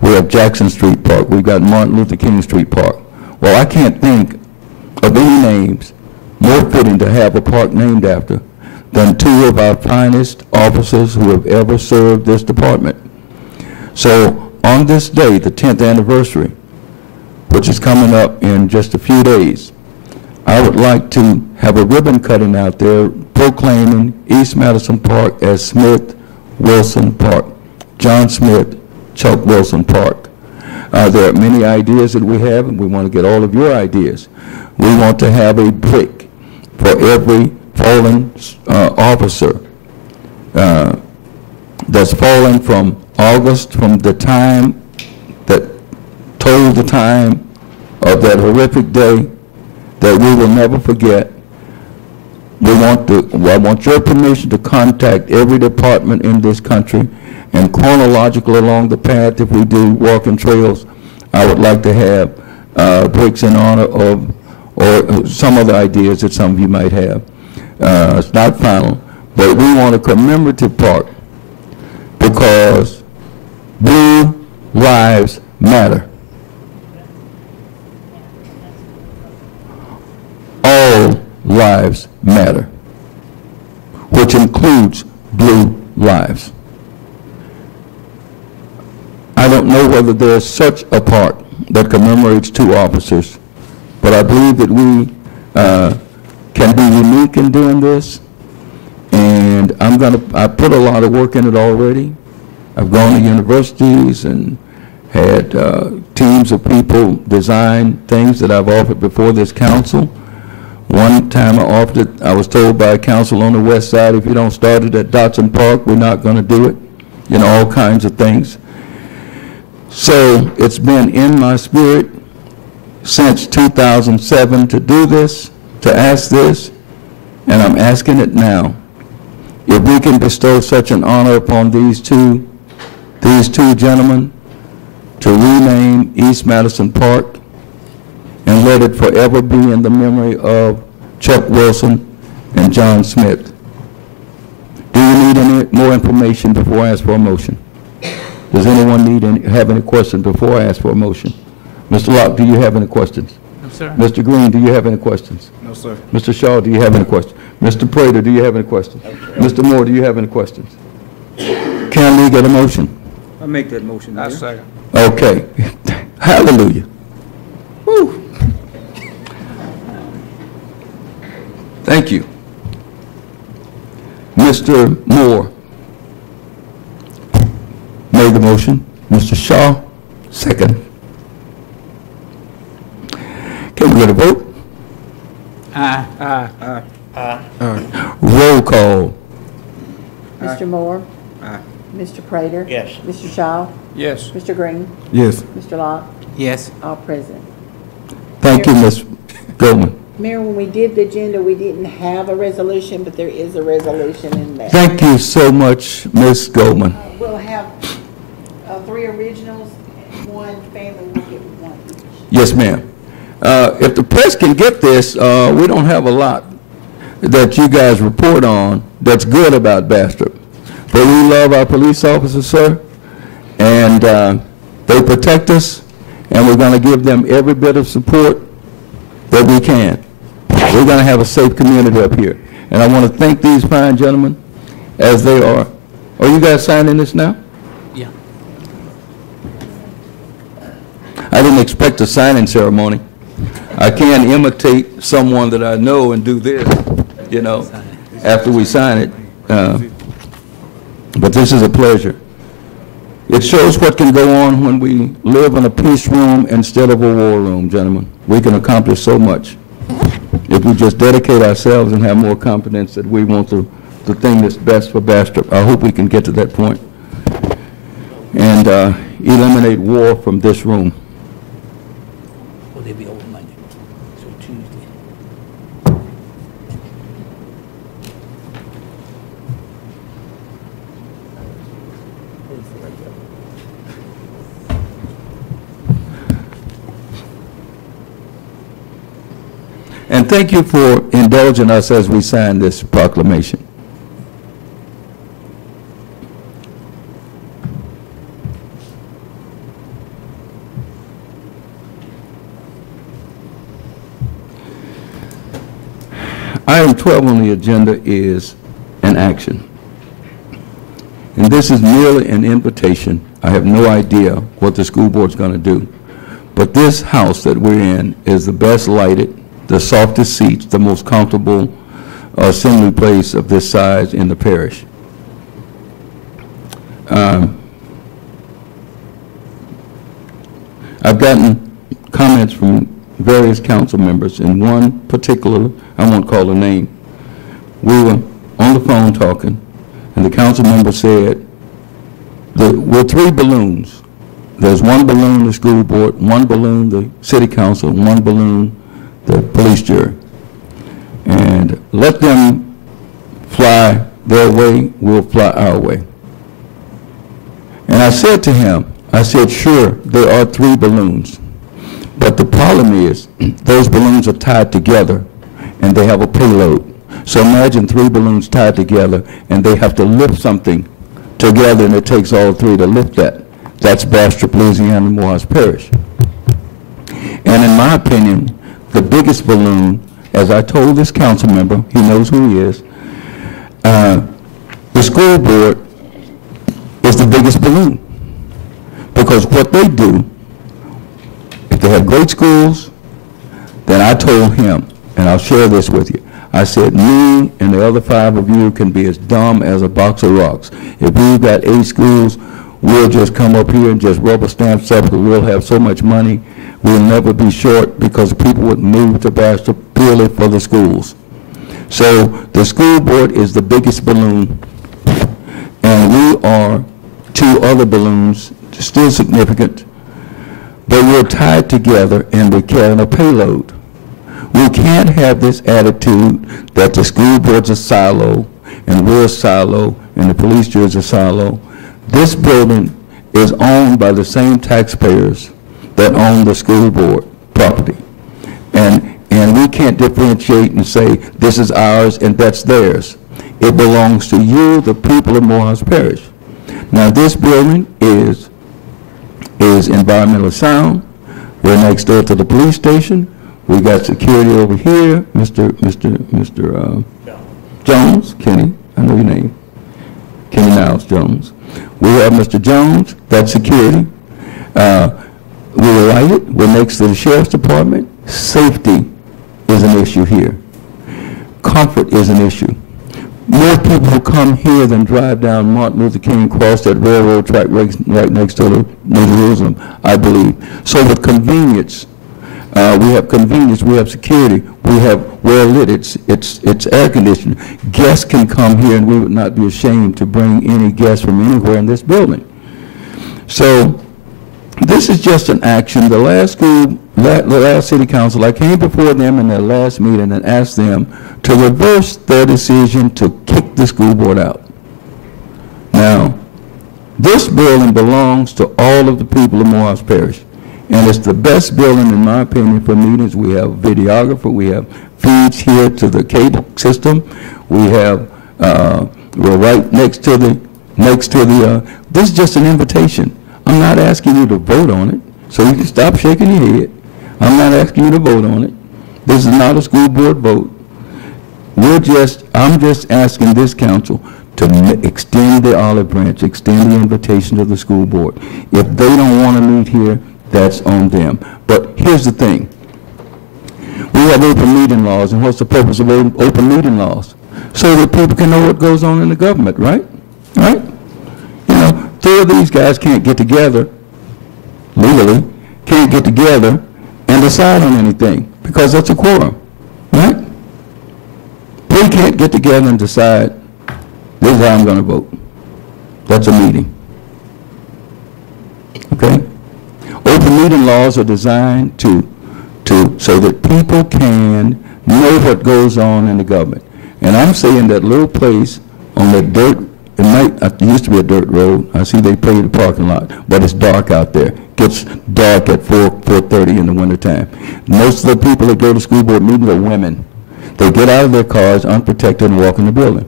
We have Jackson Street Park. We've got Martin Luther King Street Park. Well, I can't think of any names more fitting to have a park named after than two of our finest officers who have ever served this department. So on this day, the 10th anniversary, which is coming up in just a few days, I would like to have a ribbon cutting out there proclaiming East Madison Park as Smith Wilson Park. John Smith, Chuck Wilson Park. There are many ideas that we have, and we want to get all of your ideas. We want to have a brick for every fallen officer that's fallen from August, from the time that told the time of that horrific day that we will never forget. I want your permission to contact every department in this country, and chronologically along the path, if we do walking trails, I would like to have bricks in honor of, or some other ideas that some of you might have. It's not final, but we want a commemorative park because blue lives matter. All lives matter, which includes blue lives. I don't know whether there's such a park that commemorates 2 officers, but I believe that we can be unique in doing this, and I put a lot of work in it already. I've gone to universities and had teams of people design things that I've offered before this council. One time I offered it, I was told by a council on the west side, if you don't start it at Dotson Park, we're not going to do it. You know, all kinds of things. So it's been in my spirit since 2007 to do this, to ask this, and I'm asking it now. If we can bestow such an honor upon these two gentlemen to rename East Madison Park and let it forever be in the memory of Chuck Wilson and John Smith. Do you need any more information before I ask for a motion? Does anyone have any questions before I ask for a motion? Mr. Locke, do you have any questions? No, sir. Mr. Green, do you have any questions? No, sir. Mr. Shaw, do you have any questions? Mr. Prater, do you have any questions? Mr. Moore, do you have any questions? Can we get a motion? I make that motion, Mayor. second. Okay. Hallelujah. Woo. Thank you. Mr. Moore made the motion. Mr. Shaw, second. Can we get a vote? Aye. Roll call. Mr. Moore? Mr. Prater? Yes. Mr. Shaw? Yes. Mr. Green? Yes. Mr. Locke? Yes. All present. Thank you, Ms. Goldman. Mayor, when we did the agenda, we didn't have a resolution, but there is a resolution in there. Thank you so much, Ms. Goldman. We'll have 3 originals, and 1 family will get 1 each. Yes, ma'am. If the press can get this, we don't have a lot that you guys report on that's good about Bastrop. But we love our police officers, sir, and they protect us, and we're going to give them every bit of support that we can. We're going to have a safe community up here. And I want to thank these fine gentlemen as they are. Are you guys signing this now? Yeah. I didn't expect a signing ceremony. I can't imitate someone that I know and do this, you know, after we sign it. But this is a pleasure. It shows what can go on when we live in a peace room instead of a war room, gentlemen. We can accomplish so much if we just dedicate ourselves and have more confidence that we want the thing that's best for Bastrop. I hope we can get to that point and eliminate war from this room. Will they be open Monday? So Tuesday. And thank you for indulging us as we sign this proclamation. Item 12 on the agenda is an action. And this is merely an invitation. I have no idea what the school board's going to do. But this house that we're in is the best lighted, the softest seats, the most comfortable assembly place of this size in the parish. I've gotten comments from various council members, and one particular, I won't call her name. We were on the phone talking, and the council member said, we're 3 balloons. There's 1 balloon the school board, 1 balloon the city council, 1 balloon the police jury. And let them fly their way, we'll fly our way. And I said to him, I said, sure, there are 3 balloons. But the problem is, those balloons are tied together, and they have a payload. So imagine 3 balloons tied together, and they have to lift something together, and it takes all 3 to lift that. That's Bastrop Louisiana, Morehouse Parish. And in my opinion, the biggest balloon, as I told this council member, he knows who he is, the school board is the biggest balloon. Because what they do, if they have great schools, then I told him, and I'll share this with you, I said, me and the other 5 of you can be as dumb as a box of rocks. If we've got 8 schools, we'll just come up here and just rubber stamp stuff because we'll have so much money. We'll never be short because people would move to Bastrop purely for the schools. So the school board is the biggest balloon, and we are 2 other balloons, still significant, but we're tied together and we're carrying a payload. We can't have this attitude that the school board's a silo, and we're a silo, and the police jury is a silo. This building is owned by the same taxpayers that own the school board property. And we can't differentiate and say, this is ours and that's theirs. It belongs to you, the people of Morehouse Parish. Now, this building is environmentally sound. We're next door to the police station. We got security over here, Mr. Jones, Kenny, I know your name, Kenny Niles Jones. We have Mr. Jones, that's security. We're lighted, we're next to the sheriff's department. Safety is an issue here. Comfort is an issue. More people come here than drive down Martin Luther King, cross that railroad track right next to the New Jerusalem, I believe. So with convenience, we have convenience, we have security, we have well lit, it's air conditioned. Guests can come here and we would not be ashamed to bring any guests from anywhere in this building. So this is just an action. The last city council, I came before them in their last meeting and asked them to reverse their decision to kick the school board out. Now, this building belongs to all of the people of Morehouse Parish. And it's the best building, in my opinion, for meetings. We have a videographer. We have feeds here to the cable system. We have, we're right next to the, this is just an invitation. I'm not asking you to vote on it, so you can stop shaking your head. I'm not asking you to vote on it. This is not a school board vote. I'm just asking this council to extend the olive branch, extend the invitation to the school board. If they don't want to meet here, that's on them. But here's the thing. We have open meeting laws, and what's the purpose of open meeting laws? So that people can know what goes on in the government, right? Right? You know, 3 of these guys can't get together, legally, can't get together and decide on anything, because that's a quorum, right? We can't get together and decide, this is how I'm going to vote. That's a meeting. Okay? Open meeting laws are designed so that people can know what goes on in the government. And I'm saying that little place on that dirt, it used to be a dirt road. I see they paved the parking lot, but it's dark out there. It gets dark at 4:30 in the wintertime. Most of the people that go to school board meetings are women. They get out of their cars unprotected and walk in the building.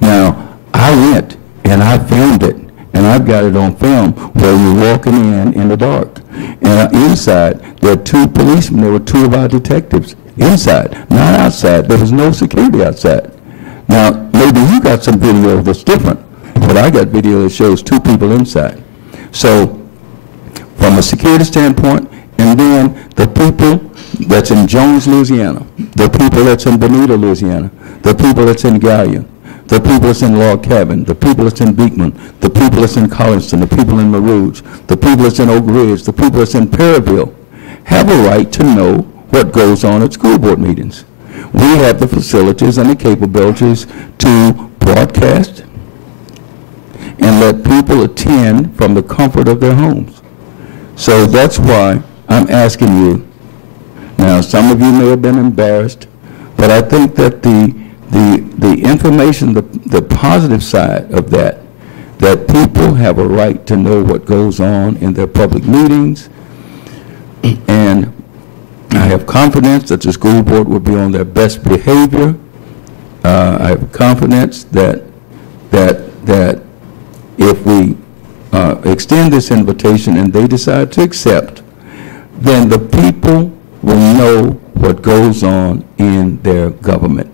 Now, I went and I filmed it. And I've got it on film where we're walking in the dark. And inside, there are 2 policemen. There were 2 of our detectives inside, not outside. There was no security outside. Now, maybe you got some video that's different, but I got video that shows 2 people inside. So, from a security standpoint, and then the people that's in Jones, Louisiana, the people that's in Bonita, Louisiana, the people that's in Gallion, the people that's in Log Cabin, the people that's in Beekman, the people that's in Collinston, the people in Marouge, the people that's in Oak Ridge, the people that's in Perryville, have a right to know what goes on at school board meetings. We have the facilities and the capabilities to broadcast and let people attend from the comfort of their homes. So that's why I'm asking you. Now, some of you may have been embarrassed, but I think that the information, the positive side of that people have a right to know what goes on in their public meetings, and I have confidence that the school board will be on their best behavior. I have confidence that if we extend this invitation and they decide to accept, then the people will know what goes on in their government.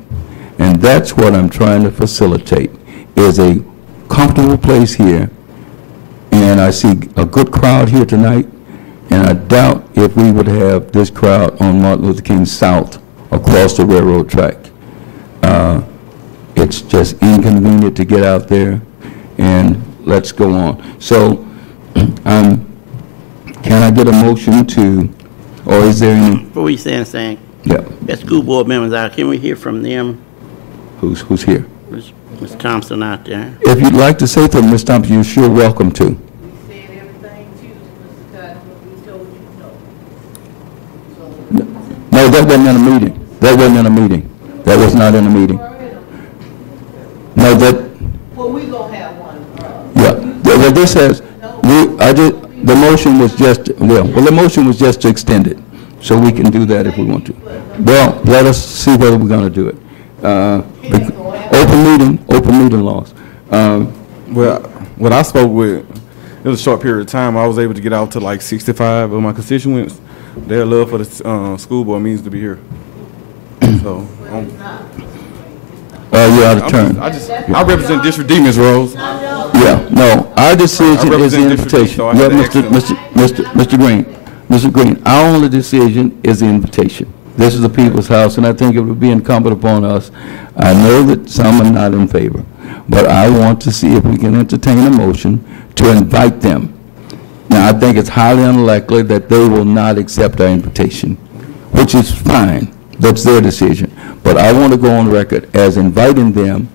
And that's what I'm trying to facilitate, is a comfortable place here and I see a good crowd here tonight, and I doubt if we would have this crowd on Martin Luther King South across the railroad track. It's just inconvenient to get out there, and let's go on. So, can I get a motion to, or is there any? Before we say anything, Yeah. that school board members out, can we hear from them? Who's here? Ms. Thompson out there. If you'd like to say something, Ms. Thompson, you're sure welcome to. We said everything to you, Mr. Cotton, what we told you no. No, that wasn't in a meeting. That wasn't in a meeting. That was not in a meeting. No, that, Well, we gonna have one. yeah. Well, this says, the motion was just, the motion was just to extend it, so we can do that if we want to. Well, let us see whether we're going to do it. Open meeting laws. Well, when I spoke with, it was a short period of time, I was able to get out to like 65 of my constituents. Their love for the school board means to be here. So, You're out of turn. I represent District D, Ms. Rose. Yeah, no, our decision is the invitation. Yeah, Mr. Green, Mr. Green, our only decision is the invitation. This is the people's house, and I think it would be incumbent upon us. I know that some are not in favor, but I want to see if we can entertain a motion to invite them. Now, I think it's highly unlikely that they will not accept our invitation, which is fine. That's their decision. But I want to go on record as inviting them,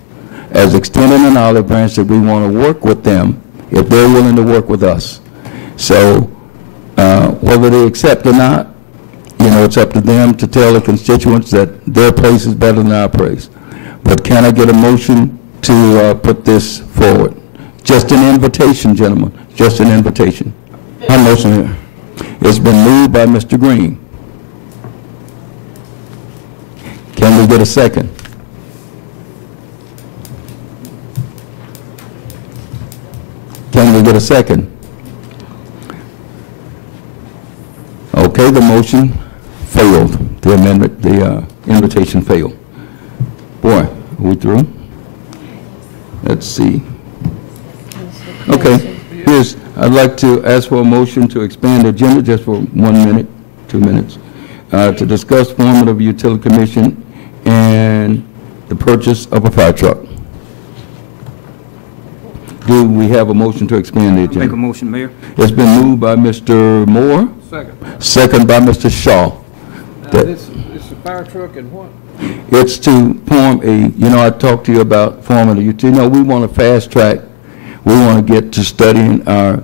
as extending an olive branch that we want to work with them if they're willing to work with us. So whether they accept or not, you know, it's up to them to tell the constituents that their place is better than our place. But can I get a motion to put this forward? Just an invitation, gentlemen, just an invitation. I motion it. It's been moved by Mr. Green. Can we get a second? Can we get a second? Okay, the motion failed. The amendment, the invitation failed. Boy, are we through? Let's see. Okay, I'd like to ask for a motion to expand the agenda just for 1 minute, 2 minutes, to discuss forming of utility commission and the purchase of a fire truck. Do we have a motion to expand the agenda? Make a motion, Mayor. It's been moved by Mr. Moore. Second by Mr. Shaw. It's a fire truck and what? It's to form I talked to you about forming a utility. We want to fast track. We want to get to studying our,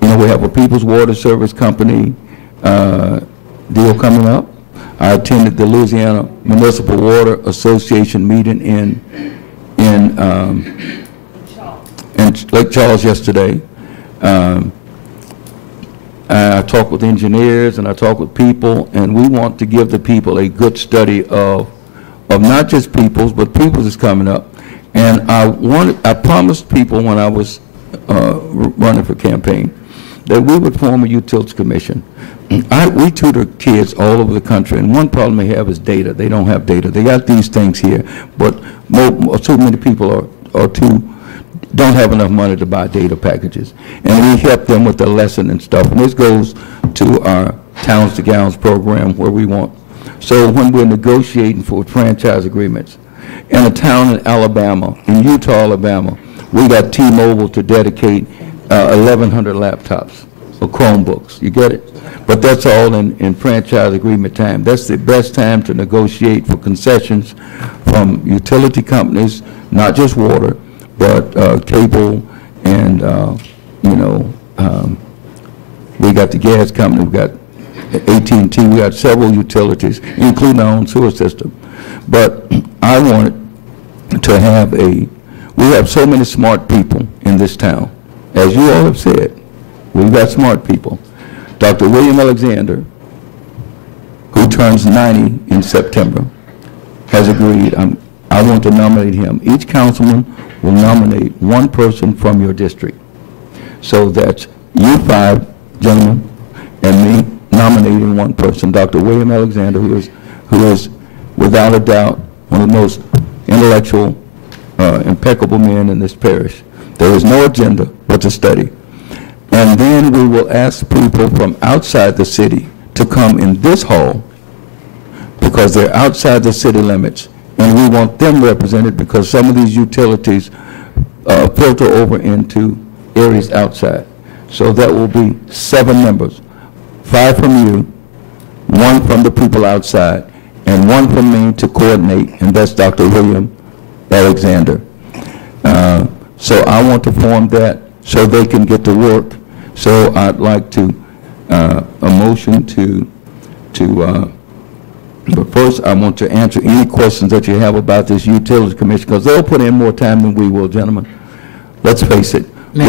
we have a People's Water Service Company deal coming up. I attended the Louisiana Municipal Water Association meeting in Lake Charles yesterday. I talked with engineers and I talked with people, and we want to give the people a good study of not just Peoples, but Peoples is coming up. And I promised people when I was running for campaign that we would form a utilities commission. We tutor kids all over the country, and one problem they have is data. They don't have data. They got these things here, but too many people don't have enough money to buy data packages. And we help them with the lesson and stuff. And this goes to our Towns to Gowns program where we want. So when we're negotiating for franchise agreements, in a town in Alabama, in Utah, Alabama, we got T-Mobile to dedicate 1,100 laptops or Chromebooks. You get it? But that's all in franchise agreement time. That's the best time to negotiate for concessions from utility companies, not just water, but cable and, we got the gas company, we got AT&T, we got several utilities, including our own sewer system. But I wanted to have we have so many smart people in this town. As you all have said, we've got smart people. Dr. William Alexander, who turns 90 in September, has agreed. I want to nominate him. Each councilman will nominate one person from your district. So that's you 5 gentlemen and me nominating one person, Dr. William Alexander, who is without a doubt one of the most intellectual, impeccable men in this parish. There is no agenda but to study. And then we will ask people from outside the city to come in this hall because they're outside the city limits. And we want them represented because some of these utilities filter over into areas outside. So that will be 7 members, 5 from you, 1 from the people outside, and 1 from me to coordinate, and that's Dr. William Alexander. So I want to form that so they can get to work. So I'd like to, a motion but first I want to answer any questions that you have about this utility commission, because they'll put in more time than we will, gentlemen. Let's face it. We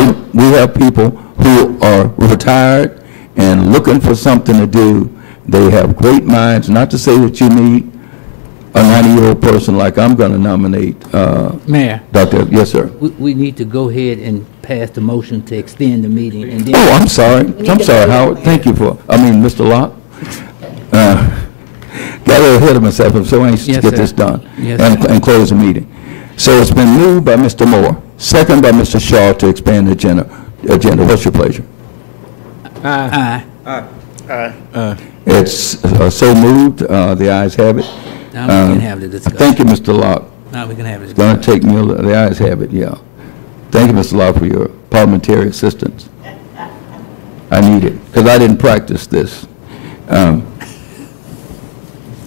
have people who are retired and looking for something to do. They have great minds, not to say that you need a 90-year-old person like I'm going to nominate. Mayor. Doctor, yes, sir. We need to go ahead and pass the motion to extend the meeting. And then Oh, I'm sorry. I'm sorry, Howard. Thank you Mr. Locke. Got a little ahead of myself. I'm so anxious to get this done and close the meeting. So it's been moved by Mr. Moore, second by Mr. Shaw to expand the agenda. What's your pleasure? Aye. It's so moved. The ayes have it. Now we can have the discussion. Thank you, Mr. Locke. Now we can have it. It's going to take me, the ayes have it, yeah. Thank you, Mr. Locke, for your parliamentary assistance. I need it, because I didn't practice this.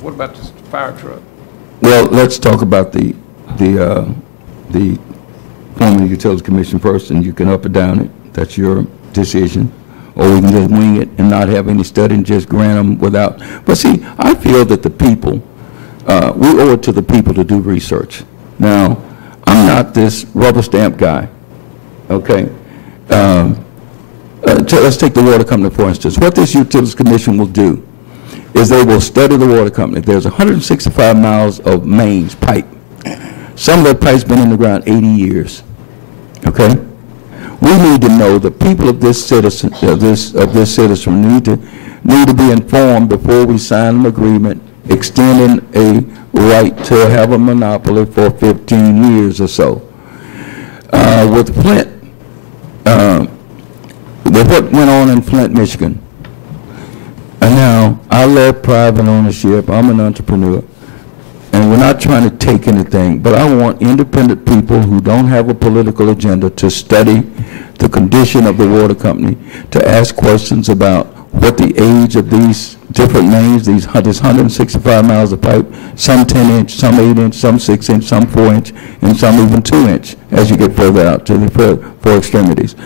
What about this fire truck? Well, let's talk about the forming the Utilities Commission first, and you can up or down it. That's your decision. Or we can just wing it and not have any study and just grant them without. But see, I feel that the people, we owe it to the people to do research. Now, I'm not this rubber stamp guy, okay? Let's take the water company, for instance. What this Utilities Commission will do is they will study the water company. There's 165 miles of mains, pipe. Some of that pipe's been in the ground 80 years, okay? We need to know the people of this citizen, need to be informed before we sign an agreement extending a right to have a monopoly for 15 years or so. With Flint, with what went on in Flint, Michigan, and now I love private ownership. I'm an entrepreneur, and we're not trying to take anything, but I want independent people who don't have a political agenda to study the condition of the water company, to ask questions about what the age of these different mains, this 165 miles of pipe, some 10-inch, some 8-inch, some 6-inch, some 4-inch, and some even 2-inch as you get further out to the four extremities.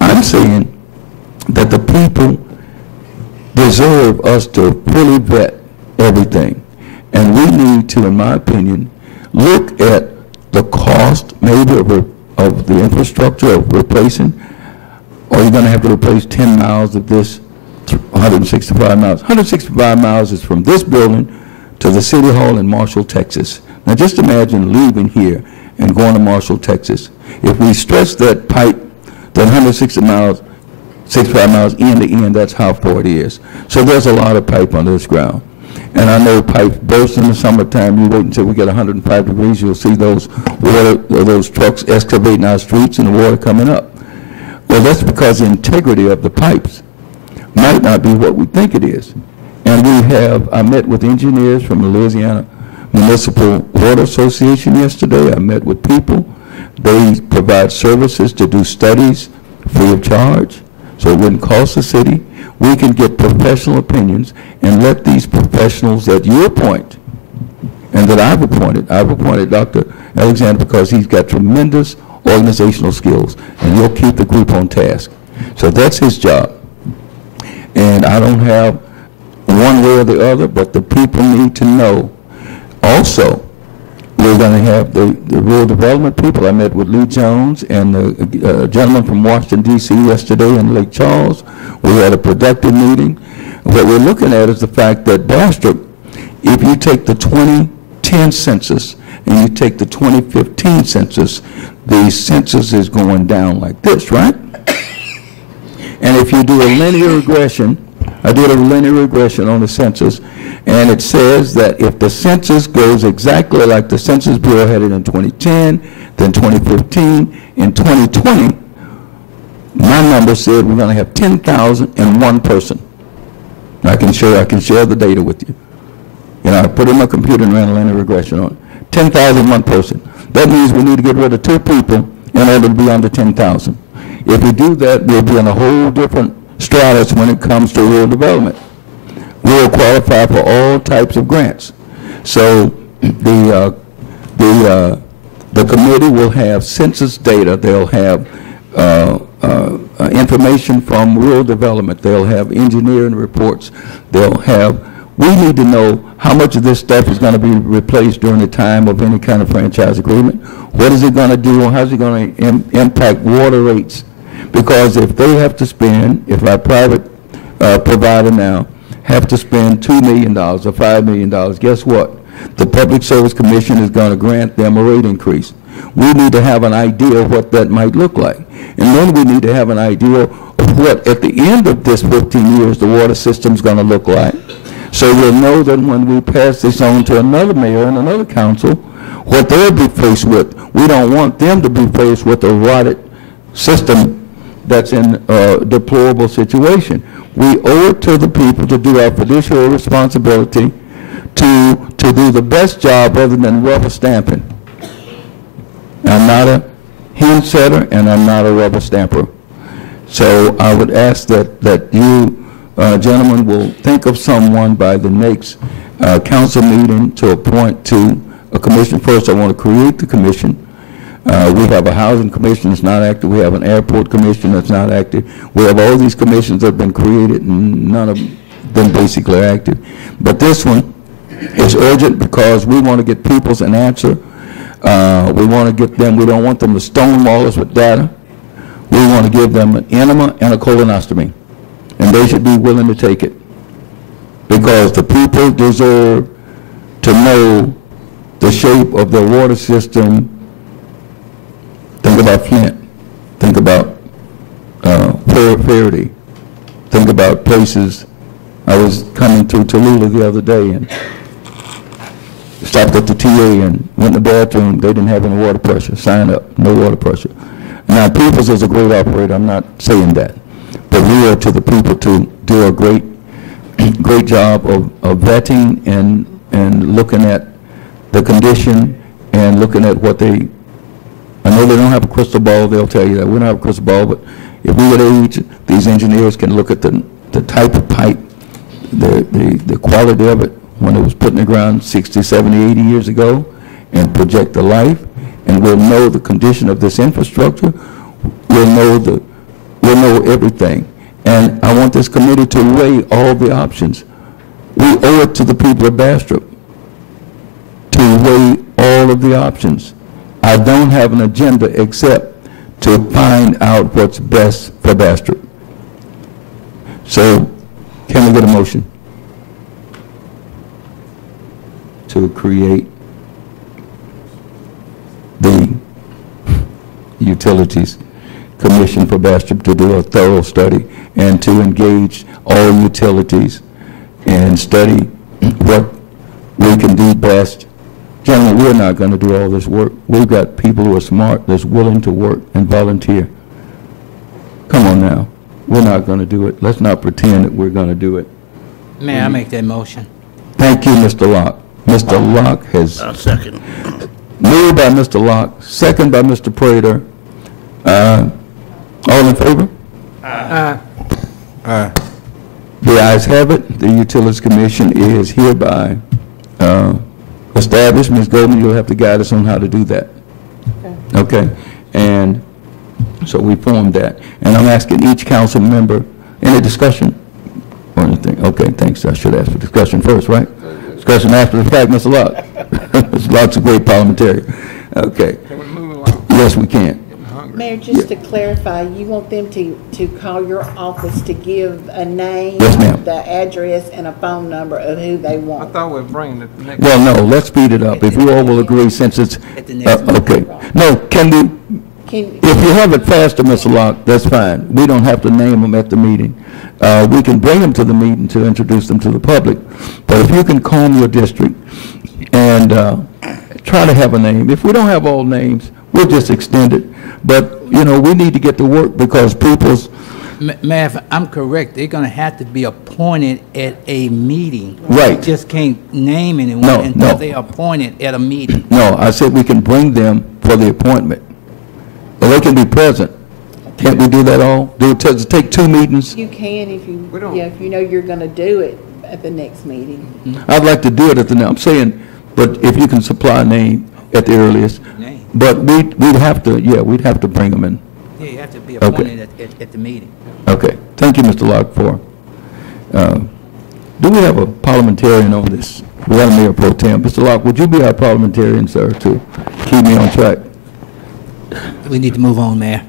I'm saying that the people deserve us to fully vet everything. And we need to, in my opinion, look at the cost maybe of the infrastructure of replacing, or you're going to have to replace 10 miles of this 165 miles. 165 miles is from this building to the City Hall in Marshall, Texas. Now just imagine leaving here and going to Marshall, Texas. If we stretch that pipe, that 165 miles end to end, that's how far it is. So there's a lot of pipe under this ground. And I know pipes burst in the summertime. You wait until we get 105 degrees, you'll see those trucks excavating our streets and the water coming up. Well, that's because the integrity of the pipes might not be what we think it is. And I met with engineers from the Louisiana Municipal Water Association yesterday. I met with people. They provide services to do studies free of charge, so it wouldn't cost the city. We can get professional opinions and let these professionals that you appoint and that I've appointed Dr. Alexander because he's got tremendous organizational skills and he'll keep the group on task. So that's his job. And I don't have one way or the other, but the people need to know. Also, we're going to have the rural development people. I met with Lee Jones and the gentleman from Washington, D.C. yesterday in Lake Charles. We had a productive meeting. What we're looking at is the fact that Bastrop, if you take the 2010 census and you take the 2015 census, the census is going down like this, right? And if you do a linear regression, I did a linear regression on the census, and it says that if the census goes exactly like the Census Bureau had it in 2010, then 2015, in 2020, My number said we're going to have 10,001 person. I can share the data with you. You know, I put it in my computer and ran a linear regression on it. 10,001 person. That means we need to get rid of 2 people in order to be under 10,000. If we do that, we'll be in a whole different stratus when it comes to rural development. We'll qualify for all types of grants. So the committee will have census data. They'll have information from rural development. They'll have engineering reports. We need to know how much of this stuff is going to be replaced during the time of any kind of franchise agreement. What is it going to do? How is it going to impact water rates? Because if they have to spend, if our private provider now have to spend $2 million or $5 million, guess what? The Public Service Commission is going to grant them a rate increase. We need to have an idea of what that might look like. And then we need to have an idea of what, at the end of this 15 years, the water system is going to look like. So we'll know that when we pass this on to another mayor and another council, what they'll be faced with. We don't want them to be faced with a rotted system that's in a deplorable situation. We owe it to the people to do our fiduciary responsibility to do the best job other than rubber stamping. I'm not a hen setter and I'm not a rubber stamper. So I would ask that you gentlemen will think of someone by the next council meeting to appoint to a commission. First, I want to create the commission. We have a housing commission that's not active. We have an airport commission that's not active. We have all these commissions that have been created and none of them basically are active. But this one is urgent because we want to get people's an answer. We want to get them, we don't want them to stonewall us with data. We want to give them an enema and a colonoscopy. And they should be willing to take it. Because the people deserve to know the shape of their water system. Think about Flint. Think about Faraday. Think about places. I was coming through Tallulah the other day and stopped at the TA and went in the bathroom. They didn't have any water pressure. Sign up, no water pressure. Now, Peoples is a great operator. I'm not saying that. But we owe to the people to do a great job of vetting and looking at the condition and looking at what they, I know they don't have a crystal ball, they'll tell you that. We don't have a crystal ball, but if we get age, these engineers can look at the type of pipe, the quality of it when it was put in the ground 60, 70, 80 years ago and project the life, and we'll know the condition of this infrastructure. We'll know everything. And I want this committee to weigh all the options. We owe it to the people of Bastrop to weigh all of the options. I don't have an agenda except to find out what's best for Bastrop. So, can we get a motion to create the Utilities Commission for Bastrop to do a thorough study and to engage all utilities and study what we can do best? Gentlemen, we're not going to do all this work. We've got people who are smart, that's willing to work and volunteer. Come on now. We're not going to do it. Let's not pretend that we're going to do it. May I make that motion? Thank you, Mr. Locke. Mr. Locke has... I'll second. Moved by Mr. Locke, second by Mr. Prater. All in favor? Aye. Aye. The ayes have it. The Utilities Commission is hereby established. Ms. Goldman, you'll have to guide us on how to do that. Okay. And so we formed that. And I'm asking each council member, any discussion or anything? Okay, thanks. I should ask for discussion first, right? Discussion after the fact, Mr. Locke. Mr. Locke's a great parliamentarian. Okay. Can we move along? Yes, we can. Mayor, just to clarify, you want them to call your office to give a name, Yes, ma'am. the address, and a phone number of who they I want? thought we'd bring it next. Well, no, let's speed it up. If you all will agree, since it's, okay. No, can we, if you have it faster, Mr. Locke, that's fine. We don't have to name them at the meeting. We can bring them to the meeting to introduce them to the public. But if you can comb your district and try to have a name. If we don't have all names, we'll just extend it. But, you know, we need to get to work because people's, Mayor, if I'm correct, they're going to have to be appointed at a meeting. Right. You just can't name anyone No, until no. they're appointed at a meeting. no, I said we can bring them for the appointment. Well, they can be present. Can't we do that all? Does it take 2 meetings? You can if you, yeah, if you know you're gonna do it at the next meeting. I'd like to do it at the, I'm saying, but if you can supply a name at the earliest. Name. But we'd have to, yeah, we'd have to bring them in. Yeah, you have to be Okay. appointed at the meeting. Okay, thank you, Mr. Locke, for, do we have a parliamentarian on this? We got a mayor pro tem. Mr. Locke, would you be our parliamentarian, sir, to keep me on track? We need to move on, Mayor.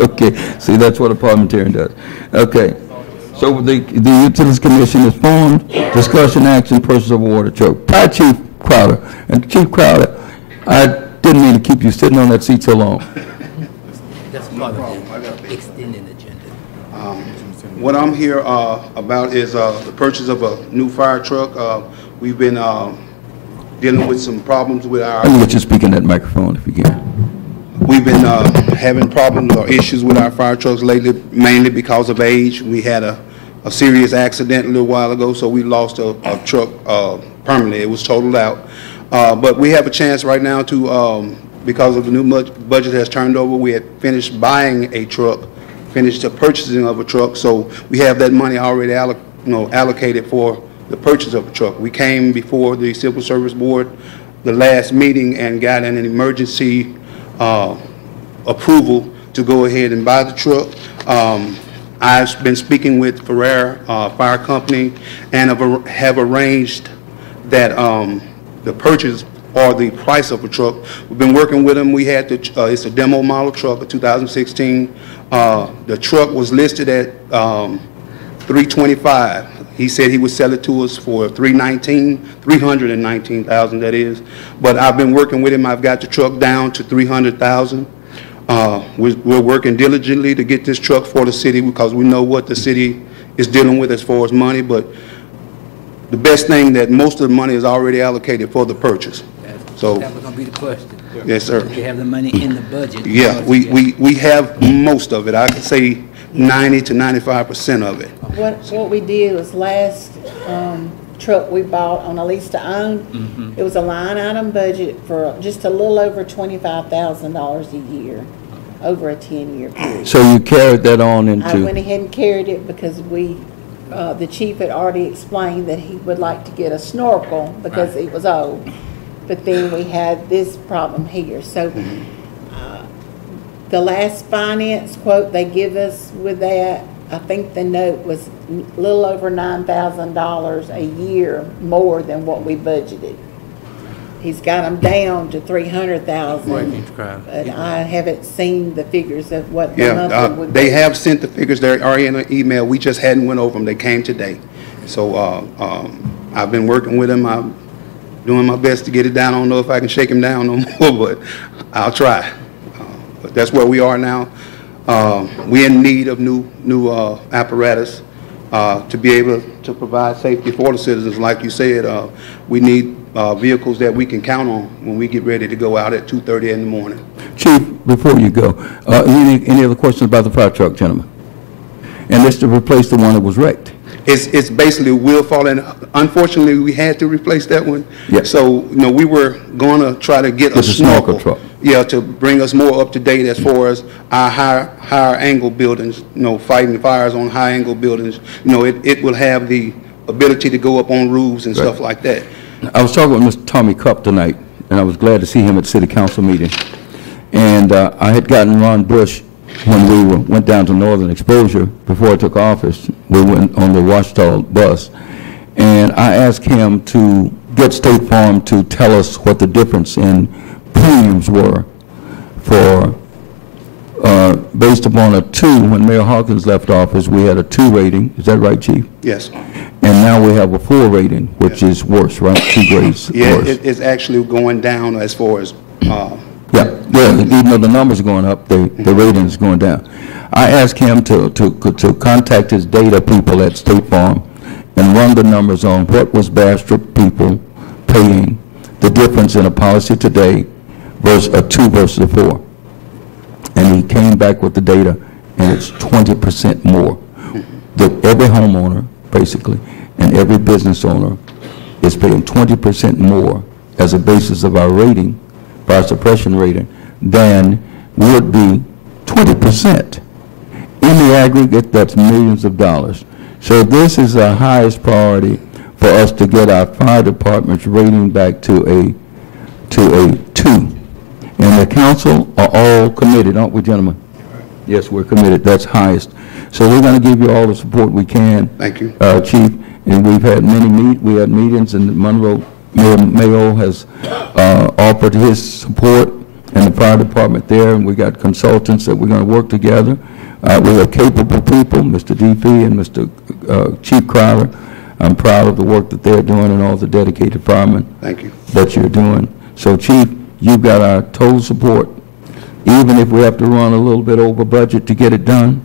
Okay, see, that's what a parliamentarian does. Okay, so the Utilities Commission is formed, discussion, action, purchase of a water truck. Hi, Chief Crowder. And Chief Crowder, I didn't mean to keep you sitting on that seat so long. That's part of the extended agenda. What I'm here about is the purchase of a new fire truck. We've been dealing with some problems with our... Let me get you speaking that microphone if you can. We've been having problems or issues with our fire trucks lately, mainly because of age. We had a serious accident a little while ago, so we lost a truck permanently. It was totaled out. But we have a chance right now to, because of the new budget has turned over, we had finished buying a truck, finished the purchasing of a truck, so we have that money already allocated for the purchase of a truck. We came before the Civil Service Board the last meeting and got an emergency approval to go ahead and buy the truck. I've been speaking with Ferrer Fire Company and have arranged that the purchase or the price of a truck. We've been working with them. We had it's a demo model truck, a 2016. The truck was listed at $325,000. He said he would sell it to us for $319,000, that is. But I've been working with him. I've got the truck down to $300,000. We're working diligently to get this truck for the city because we know what the city is dealing with as far as money. But the best thing that most of the money is already allocated for the purchase. So That was going to be the question. yes, sir. You have the money in the budget. Yeah, we have most of it. I could say 90 to 95% of it. What we did was last truck we bought on a lease to own, it was a line item budget for just a little over $25,000 a year, over a 10-year period. So you carried that on I went into, ahead and carried it because the chief had already explained that he would like to get a snorkel because it was old. But then we had this problem here. So the last finance quote they give us with that, I think the note was a little over $9,000 a year more than what we budgeted. He's got them down to $300,000, but I haven't seen the figures of what the monthly would be. They have sent the figures. They are in an email. We just hadn't went over them. They came today. So I've been working with him. I'm doing my best to get it down. I don't know if I can shake him down no more, but I'll try. But that's where we are now. We're in need of new apparatus to be able to provide safety for the citizens. Like you said, we need vehicles that we can count on when we get ready to go out at 2:30 in the morning. Chief, before you go, any other questions about the fire truck, gentlemen? And this to replace the one that was wrecked. It's basically wheel falling. Unfortunately, we had to replace that one. Yeah. So, we were going to try to get a snorkel truck. Yeah, to bring us more up to date as far as our higher angle buildings, fighting fires on high angle buildings. It will have the ability to go up on roofs and stuff like that. I was talking with Mr. Tommy Cupp tonight, and I was glad to see him at the city council meeting. And I had gotten Ron Bush when we went down to Northern Exposure before I took office. We went on the Washita bus, and I asked him to get State Farm to tell us what the difference in premiums were for, based upon a 2. When Mayor Hawkins left office, we had a 2 rating. Is that right, Chief? Yes. And now we have a 4 rating, which is worse, right? 2 grades Yeah, worse. it's actually going down as far as even though the numbers are going up, the rating is going down. I asked him to contact his data people at State Farm and run the numbers on what was Bastrop people paying, the difference in a policy today 2 versus a 4. And he came back with the data, and it's 20% more. Every homeowner, basically, and every business owner is paying 20% more as a basis of our rating, fire suppression rating, than would be 20%. In the aggregate, that's millions of dollars. So this is our highest priority for us to get our fire department's rating back to a 2. And the council are all committed, aren't we, gentlemen? Yes, we're committed. That's highest. So we're going to give you all the support we can. Thank you. Chief, and we've had we had meetings, and Monroe, Mayo has offered his support and the fire department there, and we got consultants that we're going to work together. We have capable people, Mr. DP and Mr. Chief Crowder. I'm proud of the work that they're doing and all the dedicated firemen Thank you. that you're doing. So, Chief, you've got our total support. Even if we have to run a little bit over budget to get it done,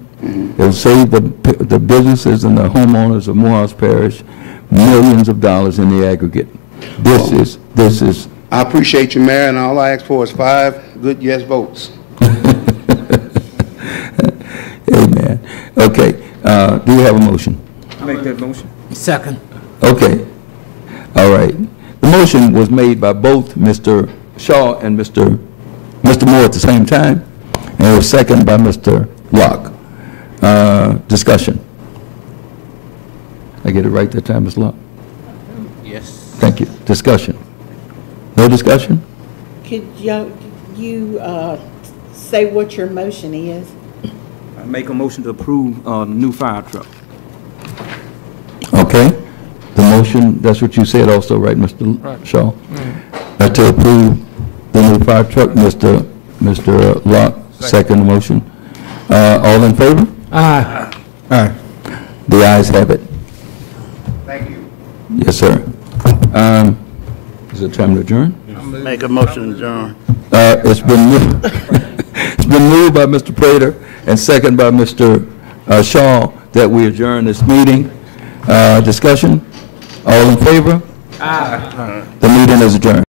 it'll save the businesses and the homeowners of Morehouse Parish millions of dollars in the aggregate. This is. I appreciate you, Mayor, and all I ask for is 5 good yes votes. Amen. Okay, do we have a motion? Make that motion. Second. Okay, all right. The motion was made by both Mr. Shaw and Mr. Moore at the same time, and it was seconded by Mr. Locke. Discussion. I get it right that time, Ms. Locke? Yes. Thank you. Discussion. No discussion? Could you say what your motion is? I make a motion to approve the new fire truck. Okay. The motion, that's what you said also, right, Mr. Shaw? To approve the new fire truck, Mr. Locke, second motion. All in favor? Aye. Aye. The ayes have it. Thank you. Yes, sir. Is it time to adjourn? Make a motion to adjourn. It's been moved, it's been moved by Mr. Prater and second by Mr. Shaw that we adjourn this meeting. Discussion? All in favor? Aye. The meeting is adjourned.